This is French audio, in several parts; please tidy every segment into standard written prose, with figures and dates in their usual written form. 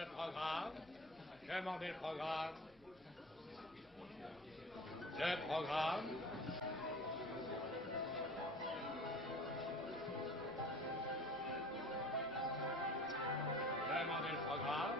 Le programme. Demandez le programme. Le programme. Demandez le programme.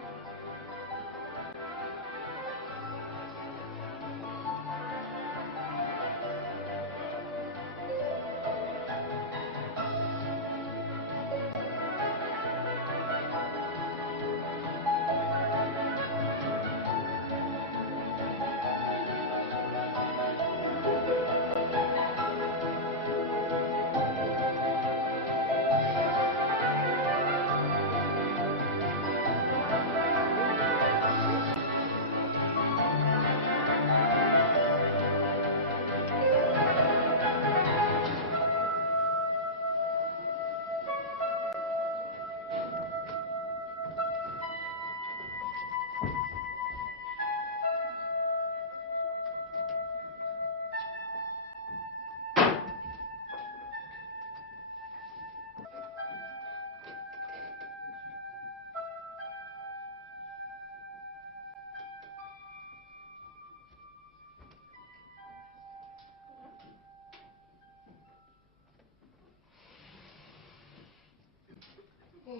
Oh,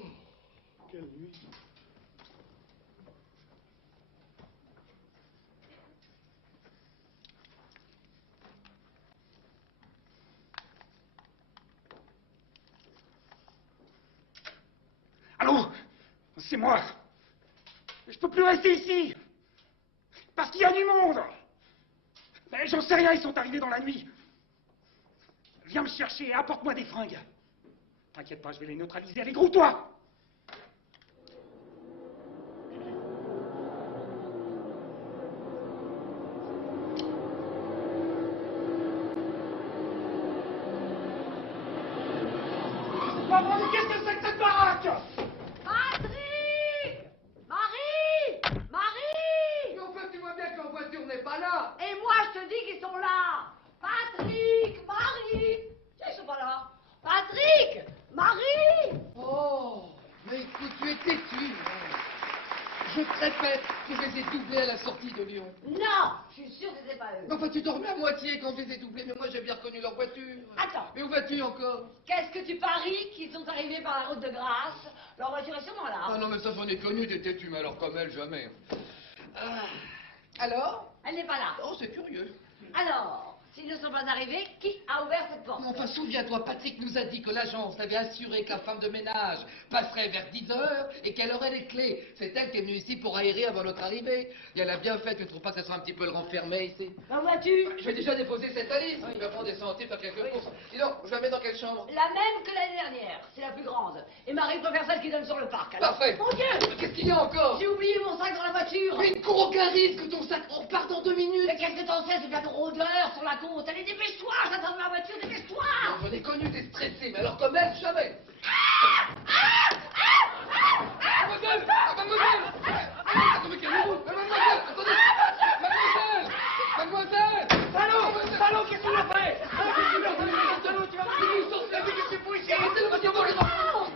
quelle nuit. Allô? C'est moi. Je peux plus rester ici. Parce qu'il y a du monde. Mais j'en sais rien, ils sont arrivés dans la nuit. Viens me chercher et apporte-moi des fringues. T'inquiète pas, je vais les neutraliser avec roule-toi. Maman, mais qu'est-ce que c'est que cette baraque? Patrick! Marie! Marie! Mais enfin, tu vois bien que la voiture n'est pas là. Et moi, je te dis qu'ils sont là! Patrick! Marie! Ils sont pas là! Patrick! Marie! Oh, mais écoute, tu es têtu. Je te répète que je les ai doublés à la sortie de Lyon. Non! Je suis sûre que c'était pas eux. Mais enfin, tu dormais à moitié quand je les ai doublés, mais moi j'ai bien reconnu leur voiture. Attends. Mais où vas-tu encore? Qu'est-ce que tu paries qu'ils sont arrivés par la route de Grasse? Leur voiture est sûrement là. Ah non, mais ça j'en ai connu des têtus, mais alors comme elle, jamais. Alors? Elle n'est pas là. Oh, c'est curieux. Alors, s'ils ne sont pas arrivés, qui a ouvert cette porte? Mais enfin, souviens-toi, Patrick nous a dit que l'agence avait assuré que la femme de ménage passerait vers 10h et qu'elle aurait les clés. C'est elle qui est venue ici pour aérer avant notre arrivée. Et elle a bien fait, tu ne trouves pas que ça soit un petit peu le renfermé ici? Où vas-tu? Je vais déjà déposer cette valise. Je vais prendre des centimes, faire quelques courses. Dis donc, je la mets dans quelle chambre? La même que l'année dernière. C'est la plus grande. Et Marie préfère celle qui donne sur le parc. Alors... Parfait. Mon Dieu! Qu'est-ce qu'il y a encore? J'ai oublié mon sac dans la voiture. Mais il court aucun risque, ton sac. On repart dans 2 minutes. Mais qu'est-ce que t'en sais? C'est bien de rôdeur sur la côte. Allez, dépêche-toi! J'attends ma voiture, dépêche-toi! J'en ai connu des stressés, mais alors comme elle, jamais. Mademoiselle! Mademoiselle! Attendez, calmez-vous! Mademoiselle! Attendez! Mademoiselle! Mademoiselle! Salaud, qu'est-ce que tu as fait? Salaud, tu vas me sortir la vie que tu fous ici! Arrêtez de me dire les enfants!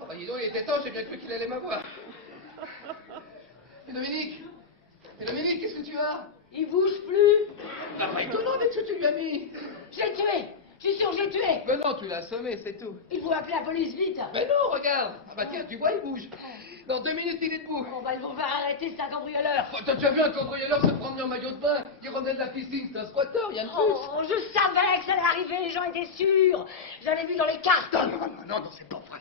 Oh, bah, dis donc, il était temps, j'ai bien cru qu'il allait m'avoir. Et Dominique? Qu'est-ce que tu as? Il bouge plus. Bah, pas étonnant avec ce que tu lui as mis. Je l'ai tué. Je suis sûr que je l'ai tué. Mais non, tu l'as assommé, c'est tout. Il faut appeler la police vite. Mais non, regarde. Ah bah tiens, tu vois, il bouge. Dans 2 minutes, il est debout. Bon, bah, ils vont faire arrêter, c'est un cambrioleur. Oh, t'as déjà vu un cambrioleur se prendre en maillot de bain? Il revenait de la piscine, c'est un squatter, il y a de plus. Oh, je savais que ça allait arriver, les gens étaient sûrs. J'avais vu dans les cartes. Non, c'est pas vrai.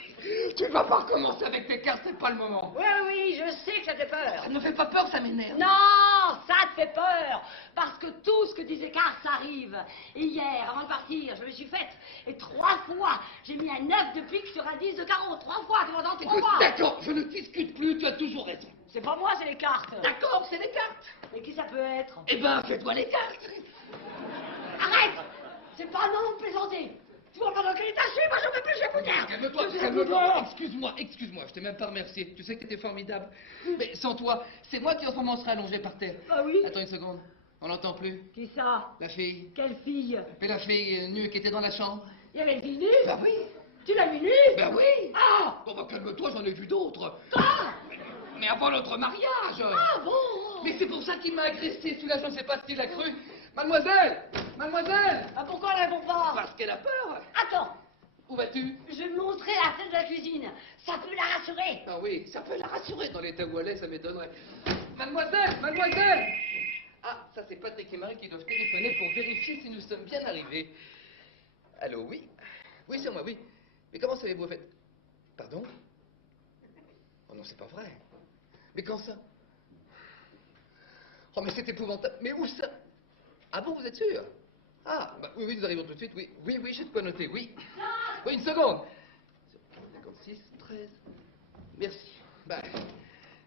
Tu ne vas pas recommencer avec tes cartes, c'est pas le moment. Oui, je sais que ça te fait peur. Ça ne me fait pas peur, ça m'énerve. Non, ça te fait peur. Parce que tout ce que disait Cars arrive. Et hier, avant de partir, je me suis faite. Et 3 fois, j'ai mis un 9 de pique sur un 10 de carreau. 3 fois, tu m'entends? 3 fois. D'accord, je ne discute plus, tu as toujours raison. C'est pas moi, c'est les cartes. D'accord, c'est les cartes. Mais qui ça peut être? Eh ben, fais-toi les cartes. Arrête. C'est pas non de plaisanter. Tu vois pas dans quel état je suis? Moi, je peux plus, je vais foutre. Calme-toi. Excuse-moi, je t'ai même pas remercié. Tu sais que t'étais formidable. Mais sans toi, c'est moi qui en ce moment serais allongé par terre. Ah oui? Attends une seconde. On l'entend plus. Qui ça? La fille. Quelle fille? Mais la fille nue qui était dans la chambre. Il y avait une fille nue? Bah oui. Tu l'as vu nu? Ben oui. Ah! Bon, bah, calme-toi, j'en ai vu d'autres. Quoi? Mais avant notre mariage. Ah bon? Mais c'est pour ça qu'il m'a agressé, celui-là, je ne sais pas ce qu'il a cru. Mademoiselle! Mademoiselle! Ah, pourquoi elle répond pas? Parce qu'elle a peur. Attends, Où vas-tu? je vais me montrer à la tête de la cuisine. Ça peut la rassurer. Ah oui, ça peut la rassurer dans l'état où elle est, ça m'étonnerait. Mademoiselle! Mademoiselle! Ah, ça c'est Patrick et Marie qui doivent téléphoner pour vérifier si nous sommes bien arrivés. Allô, oui? Oui, c'est moi, oui. Mais comment savez-vous, en fait? Pardon? Oh non, c'est pas vrai. Mais quand ça? Oh, mais c'est épouvantable. Mais où ça? Ah bon, vous êtes sûr? Ah, bah oui, oui, nous arrivons tout de suite, oui. Oui, oui, j'ai de quoi noter, oui. Oui, une seconde. 56, 13. Merci. Bah,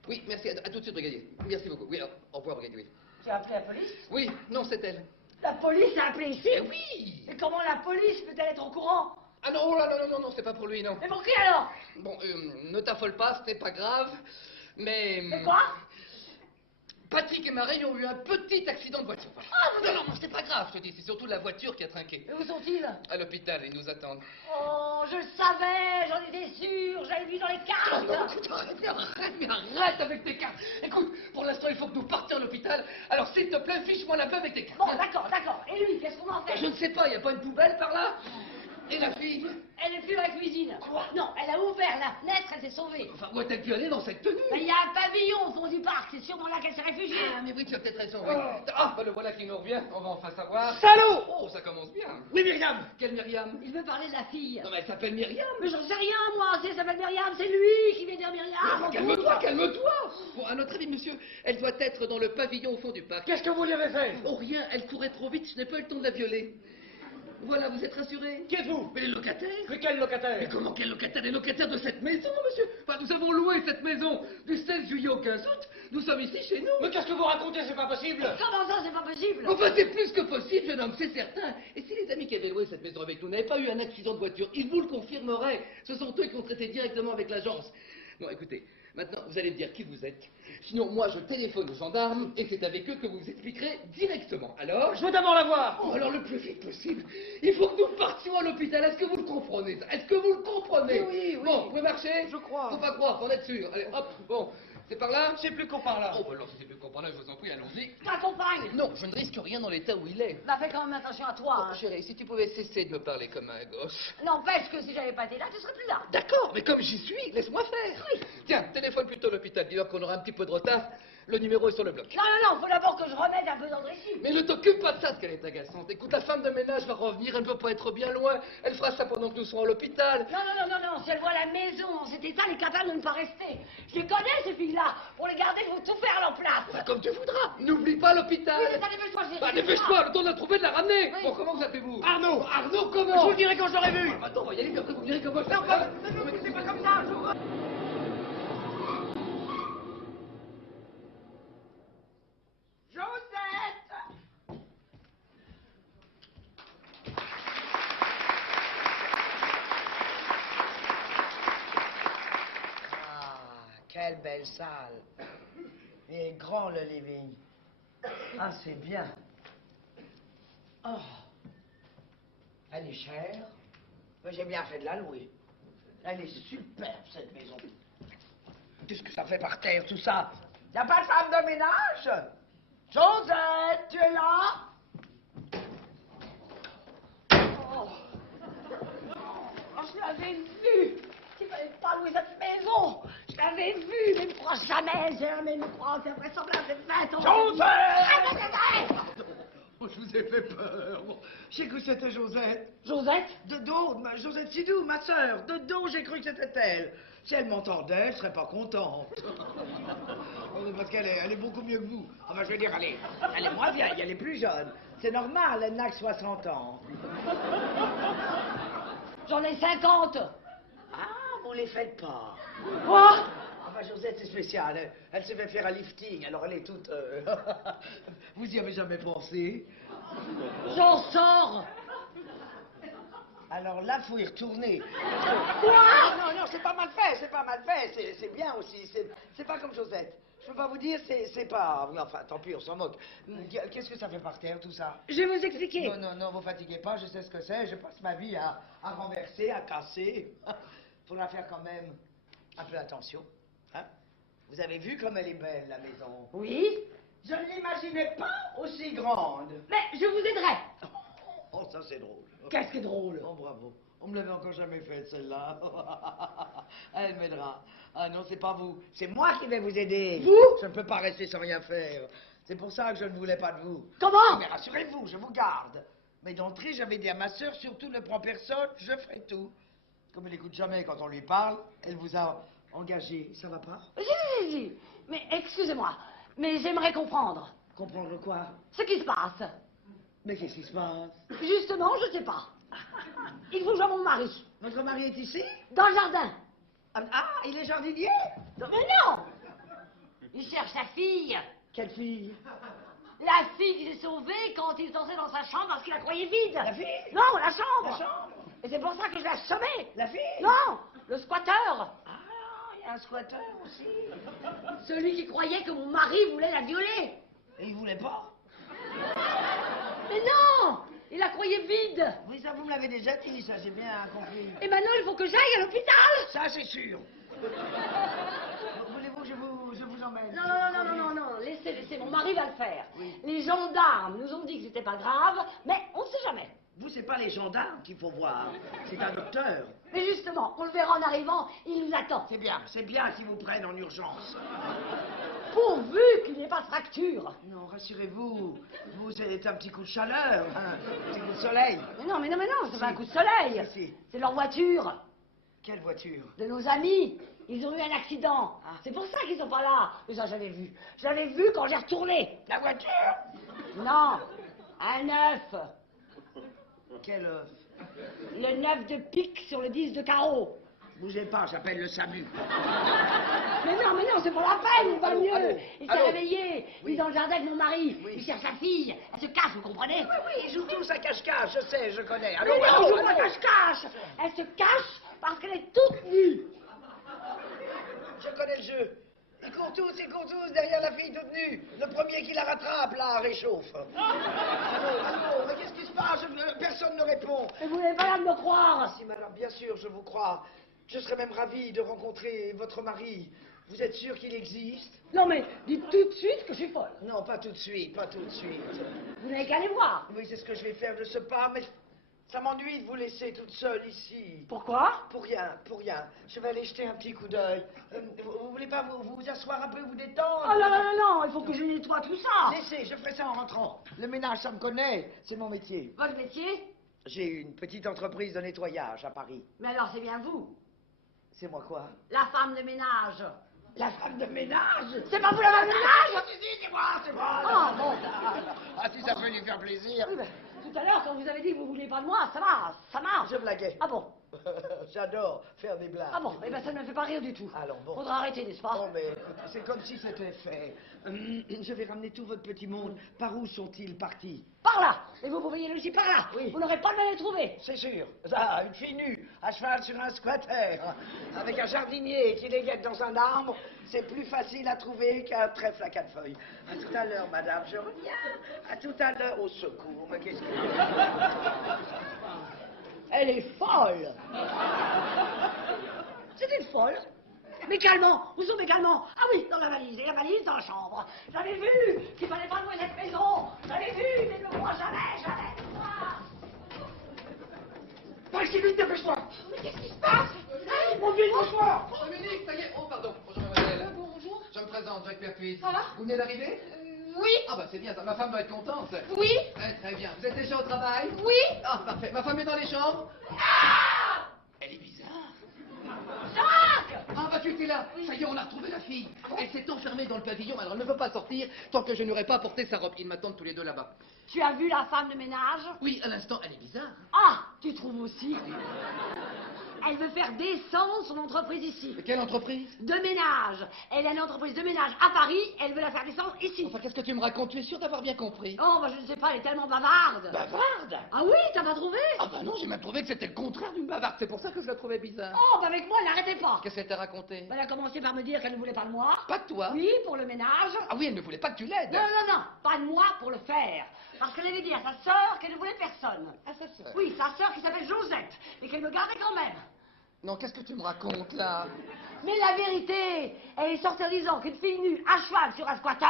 oui, merci. À tout de suite, brigadier. Merci beaucoup. Oui, au revoir, brigadier, oui. Tu as appelé la police? Oui, non, c'est elle. La police a appelé ici? Eh oui! Et comment la police peut-elle être au courant? Ah non, oh là, non, non, non, non, c'est pas pour lui, non. Mais pour qui alors? Bon, ne t'affole pas, ce n'est pas grave, mais... Mais quoi? Patrick et Marie ont eu un petit accident de voiture. Voilà. Ah, vous non, non, non, c'est pas grave, je te dis, c'est surtout la voiture qui a trinqué. Et où sont-ils? À l'hôpital, ils nous attendent. Oh, je le savais, j'en étais sûre, j'avais vu dans les cartes. Non, écoute, arrête avec tes cartes. Écoute, pour l'instant, il faut que nous partions à l'hôpital, alors s'il te plaît, fiche-moi la paix avec tes cartes. Bon, d'accord, d'accord. Et lui, qu'est-ce qu'on en fait? Je ne sais pas, il n'y a pas une poubelle par là? Et la fille? Elle est plus dans la cuisine. Quoi? Non, elle a ouvert la fenêtre, elle s'est sauvée. Enfin, où a-t-elle pu aller dans cette tenue? Mais il y a un pavillon au fond du parc, c'est sûrement là qu'elle s'est réfugiée. Ah, mais oui, tu as peut-être raison, oui. Ah, bah le voilà qui nous revient, on va enfin savoir. Salaud! Oh, ça commence bien. Oui, Myriam! Quelle Myriam? Il veut parler de la fille. Non, mais elle s'appelle Myriam. Mais j'en sais rien, moi, si elle s'appelle Myriam, c'est lui qui vient dire Myriam. Calme-toi, calme-toi. Bon, à notre avis, monsieur, elle doit être dans le pavillon au fond du parc. Qu'est-ce que vous lui avez fait? Oh, rien, elle courait trop vite, je n'ai pas eu le temps de la violer. Voilà, vous êtes rassurés? Qui êtes-vous? Mais les locataires? Mais quel locataire? Mais comment quel locataire? Les locataires de cette maison, monsieur. Enfin, nous avons loué cette maison du 16 juillet au 15 août. Nous sommes ici chez nous. Mais qu'est-ce que vous racontez? C'est pas possible! Comment ça, c'est pas possible? Enfin, c'est plus que possible, jeune homme, c'est certain. Et si les amis qui avaient loué cette maison avec nous n'avaient pas eu un accident de voiture, ils vous le confirmeraient. Ce sont eux qui ont traité directement avec l'agence. Bon, écoutez, maintenant, vous allez me dire qui vous êtes. Sinon, moi, je téléphone aux gendarmes et c'est avec eux que vous vous expliquerez directement. Alors? Je veux d'abord la voir! Oh, alors le plus vite possible. Il faut que nous partions à l'hôpital. Est-ce que vous le comprenez, ça? Est-ce que vous le comprenez? Oui, oui. Bon, vous pouvez marcher? Je crois. Faut pas croire, faut en être sûr. Allez, hop, bon. C'est par là? C'est plus qu'on parle là. Oh, bah alors, si c'est plus qu'on parle là, je vous en prie, allons-y. Ta compagne. Non, je ne risque rien dans l'état où il est. Bah, fais quand même attention à toi. Oh, Hein. chérie, si tu pouvais cesser de me parler comme un gosse. N'empêche que si j'avais pas été là, tu serais plus là. D'accord, mais comme j'y suis, laisse-moi faire. Oui. Tiens, téléphone plutôt à l'hôpital. Dis-leur qu'on aura un petit peu de retard. Le numéro est sur le bloc. Non, non, non, faut d'abord que je remette un peu d'ordre ici. Mais ne t'occupe pas de ça, ce qu'elle est agaçante. Écoute, la femme de ménage va revenir, elle ne peut pas être bien loin. Elle fera ça pendant que nous serons à l'hôpital. Non, non, non, non, non, si elle voit la maison en cet état, elle est capable de ne pas rester. Je les connais, ces filles-là. Pour les garder, il faut tout faire à leur place. Bah, comme tu voudras. N'oublie pas l'hôpital. Oui, mais ça, dépêche-toi, j'ai Bah, dépêche-toi, le temps de la trouver, de la ramener. Oui. Bon, comment vous appelez-vous? Arnaud! Arnaud, comment? Je vous le dirai quand je l'aurai vu! Ah, bah, attends, on va y aller, puis après vous me direz comment je Non, l'appelle. mais c'est pas comme ça! Josette! Ah, quelle belle salle. Il est grand, le living. Ah, c'est bien. Oh, elle est chère, mais j'ai bien fait de la louer. Elle est superbe, cette maison. Qu'est-ce que ça fait par terre, tout ça? Y a pas de femme de ménage? Josette, tu es là? Oh, je l'avais vu. Il fallait pas louer cette maison. Je l'avais vu, mais il ne croit jamais, jamais me croit. C'est invraisemblable, c'est bête. Josette! Oh, je vous ai fait peur. J'ai cru que c'était Josette. Josette? De dos, Josette Sidou, ma sœur. De dos, j'ai cru que c'était elle. Si elle m'entendait, elle serait pas contente. Oh, mais parce qu'elle est beaucoup mieux que vous. Enfin, je veux dire, elle est moins vieille, elle est plus jeune. C'est normal, elle n'a que 60 ans. J'en ai 50. Ah, vous les faites pas. Quoi? Enfin, Josette, c'est spécial. Elle s'est fait faire un lifting, alors elle est toute... Vous y avez jamais pensé? J'en sors. Alors là, faut y retourner. Quoi? Non, non, c'est pas mal fait, c'est pas mal fait. C'est bien aussi. C'est pas comme Josette. Je peux pas vous dire, c'est pas... Oui, enfin, tant pis, on s'en moque. Qu'est-ce que ça fait par terre, tout ça? Je vais vous expliquer. Non, non, non, vous fatiguez pas, je sais ce que c'est. Je passe ma vie à renverser, à casser. Faudra faire quand même un peu attention. Hein? Vous avez vu comme elle est belle, la maison? Oui? Je ne l'imaginais pas aussi grande. Mais je vous aiderai. Oh, ça c'est drôle. Qu'est-ce qui est drôle? Oh, bravo. On me l'avait encore jamais faite, celle-là. Elle m'aidera. Ah non, c'est pas vous. C'est moi qui vais vous aider. Vous? Je ne peux pas rester sans rien faire. C'est pour ça que je ne voulais pas de vous. Comment? Mais rassurez-vous, je vous garde. Mais d'entrée, j'avais dit à ma sœur, surtout ne prends personne, je ferai tout. Comme elle n'écoute jamais quand on lui parle, elle vous a engagé. Ça va pas? Si. Mais excusez-moi, mais j'aimerais comprendre. Comprendre quoi? Ce qui se passe. Mais qu'est-ce qui se passe? Justement, je sais pas. Il faut que je vois mon mari. Votre mari est ici? Dans le jardin. Ah, il est jardinier? Mais non! Il cherche sa fille. Quelle fille? La fille qui s'est sauvée quand il est entré dans sa chambre parce qu'il la croyait vide. La fille? Non, la chambre. La chambre? Et c'est pour ça que je l'ai assommée. La fille? Non, le squatteur. Ah, il y a un squatteur aussi. Celui qui croyait que mon mari voulait la violer. Et il voulait pas? Mais non! Il la croyait vide. Oui, ça vous me l'avez déjà dit, ça j'ai bien compris. Et maintenant, il faut que j'aille à l'hôpital. Ça c'est sûr. Voulez-vous que je vous emmène? Non, laissez, mon mari va le faire. Oui. Les gendarmes nous ont dit que c'était pas grave, mais on ne sait jamais. Vous, c'est pas les gendarmes qu'il faut voir, c'est un docteur. Mais justement, on le verra en arrivant, il nous attend. C'est bien s'ils vous prennent en urgence. Pourvu qu'il n'y ait pas de fracture. Non, rassurez-vous, vous, c'est un petit coup de chaleur, hein, un petit coup de soleil. Mais non, c'est pas un coup de soleil. Si. C'est leur voiture. Quelle voiture? De nos amis. Ils ont eu un accident. Ah. C'est pour ça qu'ils sont pas là. Mais ça, j'avais vu. Je l'avais vu quand j'ai retourné. La voiture? Non, un œuf. Quel œuf? Le 9 de pique sur le 10 de carreau. Bougez pas, j'appelle le SAMU. Mais non, c'est pas la peine, il va mieux. Allô, Il s'est allô. réveillé, il est dans le jardin avec mon mari. Oui. Il cherche sa fille, elle se cache, vous comprenez? Oui, ils jouent tous à cache-cache, je sais, je connais. Mais non, je vois cache-cache. Elle se cache parce qu'elle est toute nue. Je connais le jeu. Ils courent tous derrière la fille toute nue. Le premier qui la rattrape, là, réchauffe. Allô, mais qu'est-ce qui se passe? Personne ne répond. Et vous n'avez pas l'air de me croire. Si, madame, bien sûr, je vous crois. Je serais même ravi de rencontrer votre mari. Vous êtes sûr qu'il existe? Non mais, dites tout de suite que je suis folle. Non, pas tout de suite, pas tout de suite. Vous n'avez qu'à aller voir. Oui, c'est ce que je vais faire de ce pas, mais ça m'ennuie de vous laisser toute seule ici. Pourquoi? Pour rien, pour rien. Je vais aller jeter un petit coup d'œil. Vous voulez pas vous asseoir un peu, vous détendre? Oh non, il faut que je nettoie tout ça. Laissez, je ferai ça en rentrant. Le ménage, ça me connaît, c'est mon métier. Votre métier? J'ai une petite entreprise de nettoyage à Paris. Mais alors c'est bien vous, C'est moi quoi? la femme de ménage. La femme de ménage? C'est pas vous la femme de ménage? Si, c'est moi, c'est moi. Ah bon. Ah, si ça peut lui faire plaisir. Oui, ben, tout à l'heure quand vous avez dit que vous vouliez pas de moi, ça marche. Je blaguais. Ah bon? J'adore faire des blagues. Ah bon, eh ben ça ne me fait pas rire du tout. Alors bon. Faudra arrêter, n'est-ce pas? Bon, mais c'est comme si c'était fait. Je vais ramener tout votre petit monde. Par où sont-ils partis? Par là. Et vous pouvez y aller aussi par là. Oui. Vous n'aurez pas le mal à les trouver. C'est sûr. Ça, une fille nue, à cheval sur un squatter, avec un jardinier qui les guette dans un arbre, c'est plus facile à trouver qu'un trèfle à 4 feuilles. À tout à l'heure, madame, je reviens. À tout à l'heure, au secours. Mais qu'est-ce que... Elle est folle. C'est une folle. Mais calmement, où sont mes calmants? Ah oui, dans la valise, et la valise dans la chambre. J'avais vu qu'il fallait pas louer cette maison. J'avais vu, mais ne le crois jamais. Pas si vite, dépêche-toi. Mais qu'est-ce qui se passe? Mon Dieu, dépêche-toi. Oh, Dominique, ça y est. Oh, pardon. Bonjour, mademoiselle. Bonjour. Je me présente, Jacques Pertuis. Ça va? Vous venez d'arriver? Oui. Ah, bah c'est bien, ça. Ma femme doit être contente. Oui. Ouais, très bien. Vous êtes déjà au travail? Oui. Ah, parfait. Ma femme est dans les chambres? Ah! Elle est bizarre. Jacques! Ah, bah tu étais là. Ça y est, on a retrouvé la fille. Elle s'est enfermée dans le pavillon, alors elle ne veut pas sortir tant que je n'aurai pas porté sa robe. Ils m'attendent tous les deux là-bas. Tu as vu la femme de ménage? Oui, à l'instant, elle est bizarre. Ah, tu trouves aussi? Elle veut faire descendre son entreprise ici. Mais quelle entreprise? De ménage. Elle a une entreprise de ménage à Paris, elle veut la faire descendre ici. Enfin, qu'est-ce que tu me racontes? Tu es sûr d'avoir bien compris? Oh, bah je ne sais pas, elle est tellement bavarde. Bavarde? Ah oui, t'as pas trouvé? Ah bah non, j'ai même trouvé que c'était le contraire d'une bavarde. C'est pour ça que je la trouvais bizarre. Oh, bah avec moi, elle n'arrêtait pas. Qu'est-ce qu'elle t'a raconté? Elle a commencé par me dire qu'elle ne voulait pas de moi. Pas de toi? Oui, pour le ménage. Ah oui, elle ne voulait pas que tu l'aides. Non, non, non, pas de moi pour le faire. Parce qu'elle avait dit à sa sœur qu'elle ne voulait personne. Ah, sa sœur? Oui, sa sœur qui s'appelle Josette, et qu'elle me gardait quand même. Non, qu'est-ce que tu me racontes, là? Mais la vérité, elle est sortie en disant qu'une fille nue à cheval sur un squatter,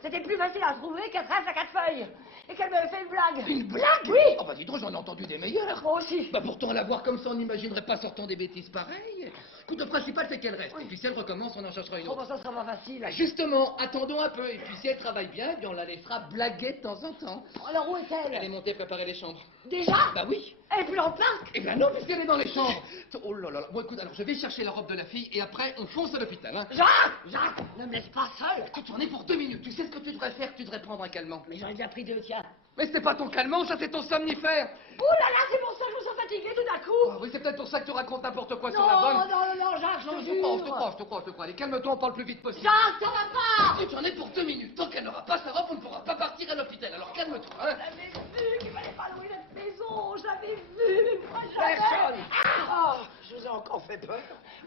c'était plus facile à trouver qu'un trèfle à 4 feuilles. Et qu'elle m'avait fait une blague. Une blague? Oui. Oh bah dis donc, j'en ai entendu des meilleures. Moi aussi. Bah pourtant, la voir comme ça, on n'imaginerait pas sortant des bêtises pareilles. Écoute, le principal, c'est qu'elle reste. Et puis si elle recommence, on en cherchera une Oh, autre. bah ça sera pas facile. Justement, attendons un peu. Et puis si elle travaille bien, eh bien on la laissera blaguer de temps en temps. Alors où Elle est est-elle? montée préparer les chambres. Déjà? Bah oui. Elle est plus dans le parc? Eh ben non, puisqu'elle est dans les chambres. Oh là là. Bon, écoute, alors je vais chercher la robe de la fille et après, on fonce à l'hôpital, hein. Jacques, ne me laisse pas seule. Écoute, j'en ai pour 2 minutes. Tu sais ce que tu devrais faire? Tu devrais prendre un calmant. Mais j'en ai déjà pris 2, tiens. Mais c'est pas ton calmant, ça c'est ton somnifère. Ouh là là, c'est pour ça que je me sens fatiguée tout d'un coup. Ah oui, c'est peut-être pour ça que tu racontes n'importe quoi Non, sur la bonne. non, non, non, Jacques, Non, je je te te crois, je jure. te crois, je te crois, je te crois. Allez, calme-toi, on parle plus vite possible. Jacques, ça va pas. Écoute, j'en ai pour 2 minutes. Tant qu'elle n'aura pas sa robe, on ne pourra pas partir à l'hôpital. Alors calme-toi, hein. J'avais vu qu'il fallait pas louer notre maison. J'avais vu, mais moi jamais. Personne. Ah, Oh, je vous ai encore fait peur.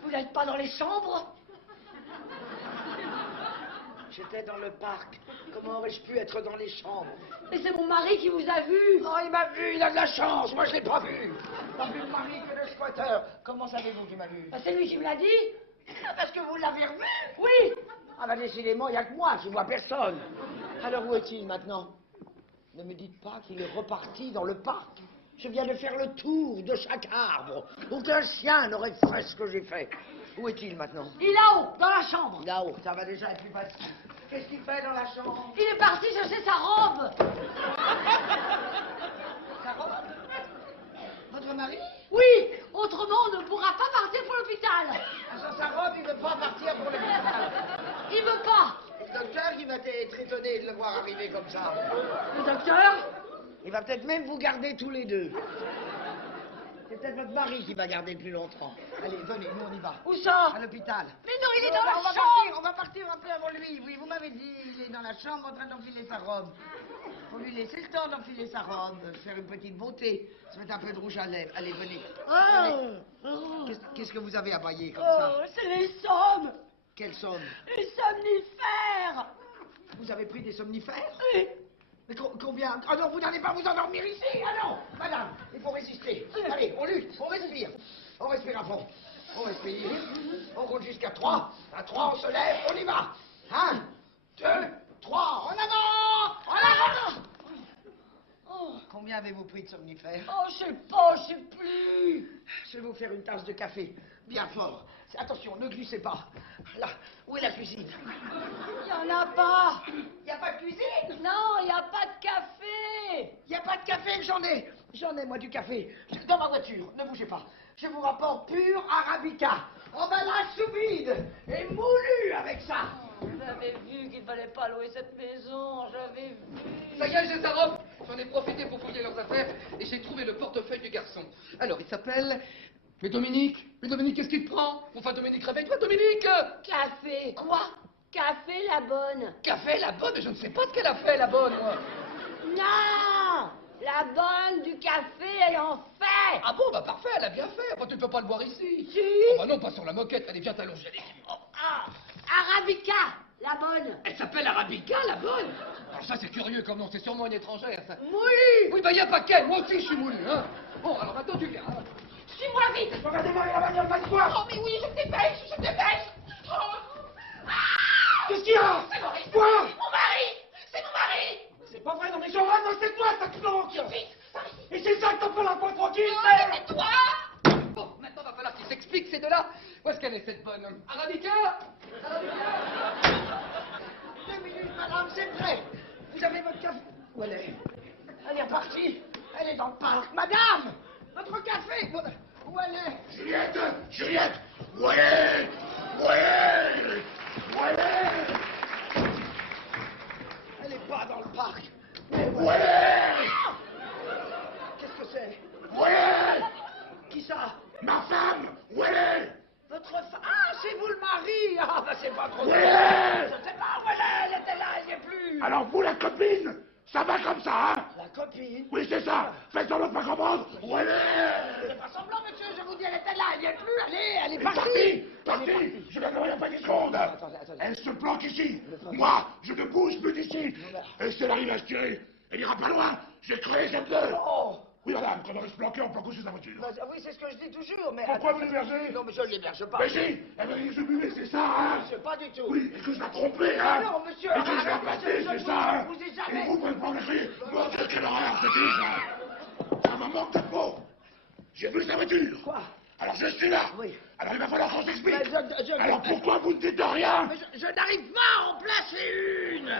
vous n'êtes pas dans les chambres? J'étais dans le parc. Comment aurais-je pu être dans les chambres? Mais c'est mon mari qui vous a vu. Oh, il m'a vu, il a de la chance. Moi, je l'ai pas vu. Pas vu le mari que le squatter. Comment savez-vous qu'il m'a vu? Bah, c'est lui qui me l'a dit. Ah, parce que vous l'avez revu. Oui. Ah, bah, décidément, il n'y a que moi qui vois personne. Alors, où est-il maintenant? Ne me dites pas qu'il est reparti dans le parc. Je viens de faire le tour de chaque arbre. Aucun chien n'aurait fait ce que j'ai fait. Où est-il maintenant? Il est là-haut, dans la chambre. Là-haut, ça va déjà être plus facile. Qu'est-ce qu'il fait dans la chambre? Il est parti chercher sa robe. Sa robe? Votre mari? Oui, autrement on ne pourra pas partir pour l'hôpital. Ah, sans sa robe, il ne veut pas partir pour l'hôpital. Il veut pas. Le docteur, il va être étonné de le voir arriver comme ça. Le docteur? Il va peut-être même vous garder tous les deux. C'est peut-être votre mari qui va garder plus longtemps. Allez, venez, nous on y va. Où ça? À l'hôpital. Mais non, il est Non, dans la on va chambre. On va partir un peu avant lui. Oui, vous m'avez dit, il est dans la chambre en train d'enfiler sa robe. Faut lui laisser le temps d'enfiler sa robe, faire une petite beauté, se mettre un peu de rouge à lèvres. Allez, venez. Oh, Qu'est-ce que vous avez à bailler comme ça? oh, c'est les sommes. Quelle somme? Les somnifères. Vous avez pris des somnifères? Oui. Mais combien? Ah non, vous n'allez pas vous endormir ici. Ah non, madame, il faut résister. Allez, on lutte, on respire. On respire à fond. On respire. On compte jusqu'à 3. À 3, on se lève, on y va. 1, 2, 3, en avant! En avant! Oh, Combien avez-vous pris de somnifères? oh, je sais pas, je sais plus. Je vais vous faire une tasse de café, bien fort. Attention, ne glissez pas. Là, où est la cuisine? Il y en a pas. Il n'y a pas de cuisine? Non, il y a pas de café. Il n'y a pas de café, j'en ai. J'en ai, moi, du café. Dans ma voiture, ne bougez pas. Je vous rapporte pur Arabica. Emballage sous vide. Et moulu avec ça. J'avais vu qu'il fallait pas louer cette maison, j'avais vu. Ça y est, j'ai sa robe. J'en ai profité pour fouiller leurs affaires et j'ai trouvé le portefeuille du garçon. Alors, il s'appelle... Mais Dominique, qu'est-ce qu'il te prend? Enfin, Dominique, réveille-toi, Dominique! Café. Quoi? Café la bonne. Qu'a fait la bonne? Mais je ne sais pas ce qu'elle a fait, la bonne, moi. Non, la bonne du café, elle en fait. Ah bon, bah parfait, elle a bien fait. Enfin, tu ne peux pas le boire ici. Si. Oh bah non, pas sur la moquette. Allez, viens t'allonger. Allez. Oh. Ah, Arabica, la bonne. Elle s'appelle Arabica, la bonne? Alors ça, c'est curieux comme nom. C'est sûrement une étrangère, ça. Moulu. Oui, bah y a pas qu'elle. Moi aussi, je suis moulu, hein. Bon, alors attends, tu viens. Hein. Suis-moi vite. On va démarrer la bagnole, pas de quoi? Oh, mais oui, je me dépêche, je me dépêche. Oh. Ah, Qu'est-ce qu'il y a? c'est Maurice. Quoi? Mon mari. C'est mon mari. C'est pas vrai, non mais Joran, non, c'est toi, ta planque. Vite. Et c'est ça que t'en fais la pointe tranquille, Oh, mais c'est toi. Bon, maintenant, va falloir qu'il s'explique ces deux-là. Où est-ce qu'elle est, cette bonne? Arabica? 2 minutes, madame, c'est prêt. Vous avez votre café? Où elle est? Elle est repartie. Elle est dans le parc. Madame! Votre café! Où elle est? Juliette! Juliette! Où elle est? Où elle est? Où elle est? Elle est pas dans le parc. Où elle est? Qu'est-ce que c'est? Où elle est? Qui ça? Ma femme, où elle est? Votre femme? Ah, c'est vous le mari! Ah, bah c'est pas trop Où grave. elle est? Je sais pas où elle est, elle était là, elle n'y est plus. Alors vous, la copine, ça va comme ça, hein? La copine? Oui, c'est ça. Faites semblant de pas comprendre. Où elle est? C'est pas semblant, monsieur, je vous dis, elle était là, elle n'y est plus, elle est Elle est partie. partie. Je la reviens pas 10 secondes. Attendez. Elle se planque ici. Moi, je ne bouge plus d'ici. Et si elle arrive à se tirer, elle ira pas loin. J'ai crevé cette gueule. Oh! Oui, madame, quand on va se planquer, on planque aussi sa voiture. Bah, oui, c'est ce que je dis toujours, mais... Pourquoi vous l'hébergez? Non, mais je ne l'héberge pas. Mais si, elle m'a dit que je buvais, c'est ça, hein? Monsieur, pas du tout. Oui, et que je la trompais, hein? Non, monsieur, Et que je la arrêtez, battais, je c'est vous- ça, hein? je vous ai jamais- Et vous pouvez pas me crier. Mon Dieu, quelle horreur, c'est tout ça. Ça me manque de peau. J'ai vu sa voiture. Quoi? Alors je suis là. Oui. Alors il va falloir qu'on s'explique. Mais je- Alors pourquoi vous ne dites rien? Mais je n'arrive pas à en placer une.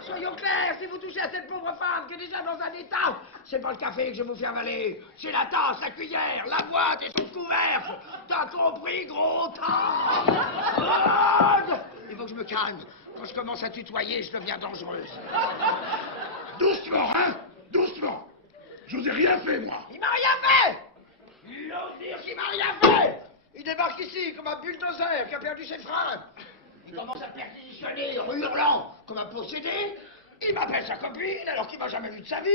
Soyons clairs, si vous touchez à cette pauvre femme qui est déjà dans un état, c'est pas le café que je vous fais avaler, c'est la tasse, la cuillère, la boîte et son couvercle. T'as compris, gros tas? Il faut que je me calme. Quand je commence à tutoyer, je deviens dangereuse. Doucement, hein? Doucement. Je vous ai rien fait, moi. Il m'a rien fait! Il ose dire qu'il m'a rien fait! Il débarque ici comme un bulldozer qui a perdu ses freins. Il commence à perquisitionner en hurlant comme un possédé. Il m'appelle sa copine alors qu'il m'a jamais vu de sa vie.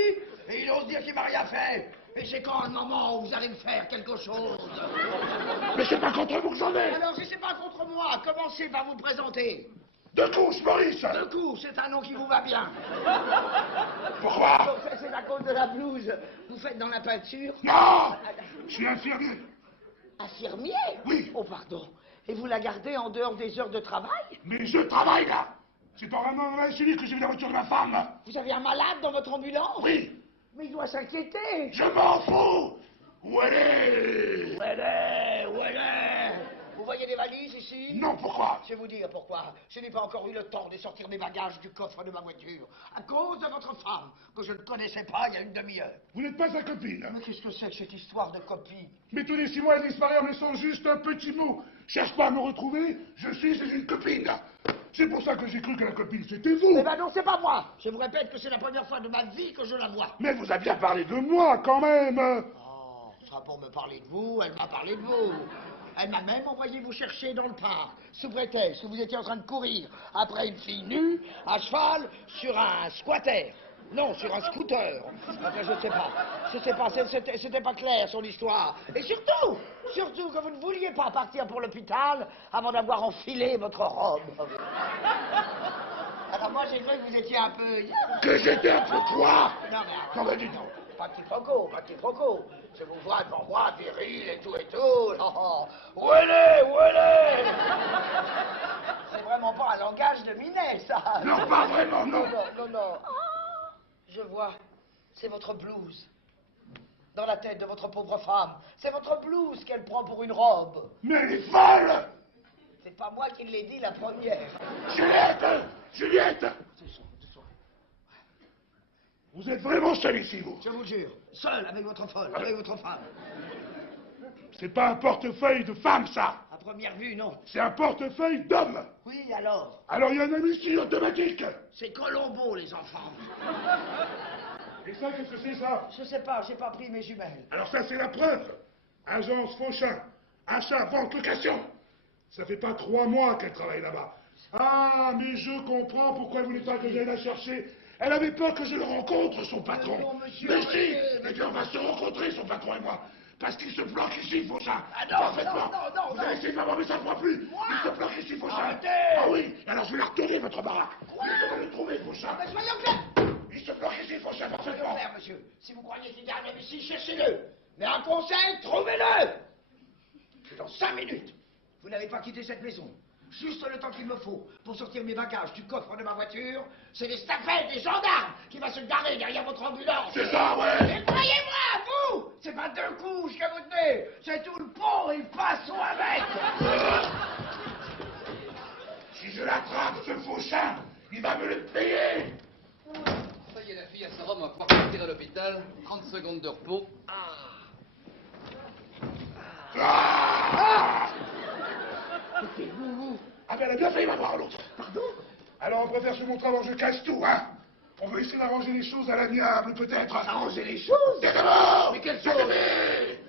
Et il ose dire qu'il m'a rien fait. Et c'est quand le moment où vous allez me faire quelque chose? Mais c'est pas contre vous que j'en ai. Alors si c'est pas contre moi, commencez par vous présenter. De couche, Maurice. De coup, c'est un nom qui vous va bien. Pourquoi? Donc, c'est à cause de la blouse. Vous faites dans la peinture? Non. Je suis infirmier. Infirmier? Oui. Oh, pardon. Et vous la gardez en dehors des heures de travail? Mais je travaille là. C'est pas vraiment dans l'insuline que j'ai vu la voiture de ma femme. Vous avez un malade dans votre ambulance? Oui. Mais il doit s'inquiéter. Je m'en fous. Où elle est? Où elle est? Où elle est? Vous voyez des valises ici? Non, pourquoi? Je vais vous dire pourquoi. Je n'ai pas encore eu le temps de sortir mes bagages du coffre de ma voiture. À cause de votre femme, que je ne connaissais pas il y a une demi-heure. Vous n'êtes pas sa copine. Mais qu'est-ce que c'est que cette histoire de copie? Mais tous les 6 mois, elle disparaît en laissant juste un petit mot. Cherche pas à me retrouver, je suis chez une copine. C'est pour ça que j'ai cru que la copine, c'était vous. Eh ben non, c'est pas moi. Je vous répète que c'est la première fois de ma vie que je la vois. Mais vous avez bien parlé de moi, quand même. Oh, ça pour me parler de vous, elle m'a parlé de vous. Elle m'a même envoyé vous chercher dans le parc, sous prétexte que vous étiez en train de courir après une fille nue, à cheval, sur un squatter. Non, sur un scooter. Enfin, je sais pas, c'était pas clair son histoire. Et surtout que vous ne vouliez pas partir pour l'hôpital avant d'avoir enfilé votre robe. Alors moi j'ai cru que vous étiez un peu... Que j'étais un peu quoi? Non mais... Non, mais dites donc. Pas de quiproquo, pas de quiproquo. Je vous vois devant moi, viril et tout. Non. Où elle est? Où elle est? C'est vraiment pas un langage de Minet, ça. Non, pas vraiment, non. Non. Ah, je vois. C'est votre blouse. Dans la tête de votre pauvre femme. C'est votre blouse qu'elle prend pour une robe. Mais elle est folle. C'est pas moi qui l'ai dit la première. Juliette. Vous êtes vraiment seul ici, vous? Je vous jure. Seul avec votre folle, avec votre femme. C'est pas un portefeuille de femme, ça. À première vue, non. C'est un portefeuille d'homme. Oui, alors? Alors il y a un homicide automatique. C'est Colombo, les enfants. Et ça, qu'est-ce que c'est, ça? Je sais pas, j'ai pas pris mes jumelles. Alors ça, c'est la preuve. Agence Fauchin. Achat, vente, location. Ça fait pas 3 mois qu'elle travaille là-bas. Ah, mais je comprends pourquoi vous voulez pas que j'aille la chercher. Elle avait peur que je le rencontre, son patron. non, monsieur, Mais si. arrêtez, Eh bien, on va se rencontrer, son patron et moi. Parce qu'il se planque ici, Fauchin. Ah non, Parfaitement. non. Vous allez essayer de m'avoir, mais ça ne fera plus. Moi? Il se planque ici, Fauchin. Arrêtez. Ah oui. Alors je vais la retourner, votre baraque. Quoi? Je vais le trouver, Fauchin. Mais soyons clairs. Il se planque ici, Fauchin, Soyons parfaitement. clairs, monsieur. Si vous croyez qu'il y a un homme ici, cherchez-le. Mais un conseil, trouvez-le. Dans 5 minutes, vous n'avez pas quitté cette maison. Juste le temps qu'il me faut pour sortir mes bagages du coffre de ma voiture, c'est les stafettes des gendarmes qui va se garer derrière votre ambulance. C'est ça, ouais. Et croyez-moi, vous, c'est pas 2 couches que vous tenez, c'est tout le pont, il passe avec. Si je l'attrape, ce Fauchin, il va me le payer. Ça y est, la fille à sa robe, on va pouvoir partir à l'hôpital. 30 secondes de repos. Ah ben elle a bien failli m'avoir l'autre. Pardon? Alors on préfère se montrer avant que je casse tout, hein? On veut essayer d'arranger les choses à l'amiable, peut-être. Arranger les choses? C'est d'abord. Mais quelles C'est choses? bébé.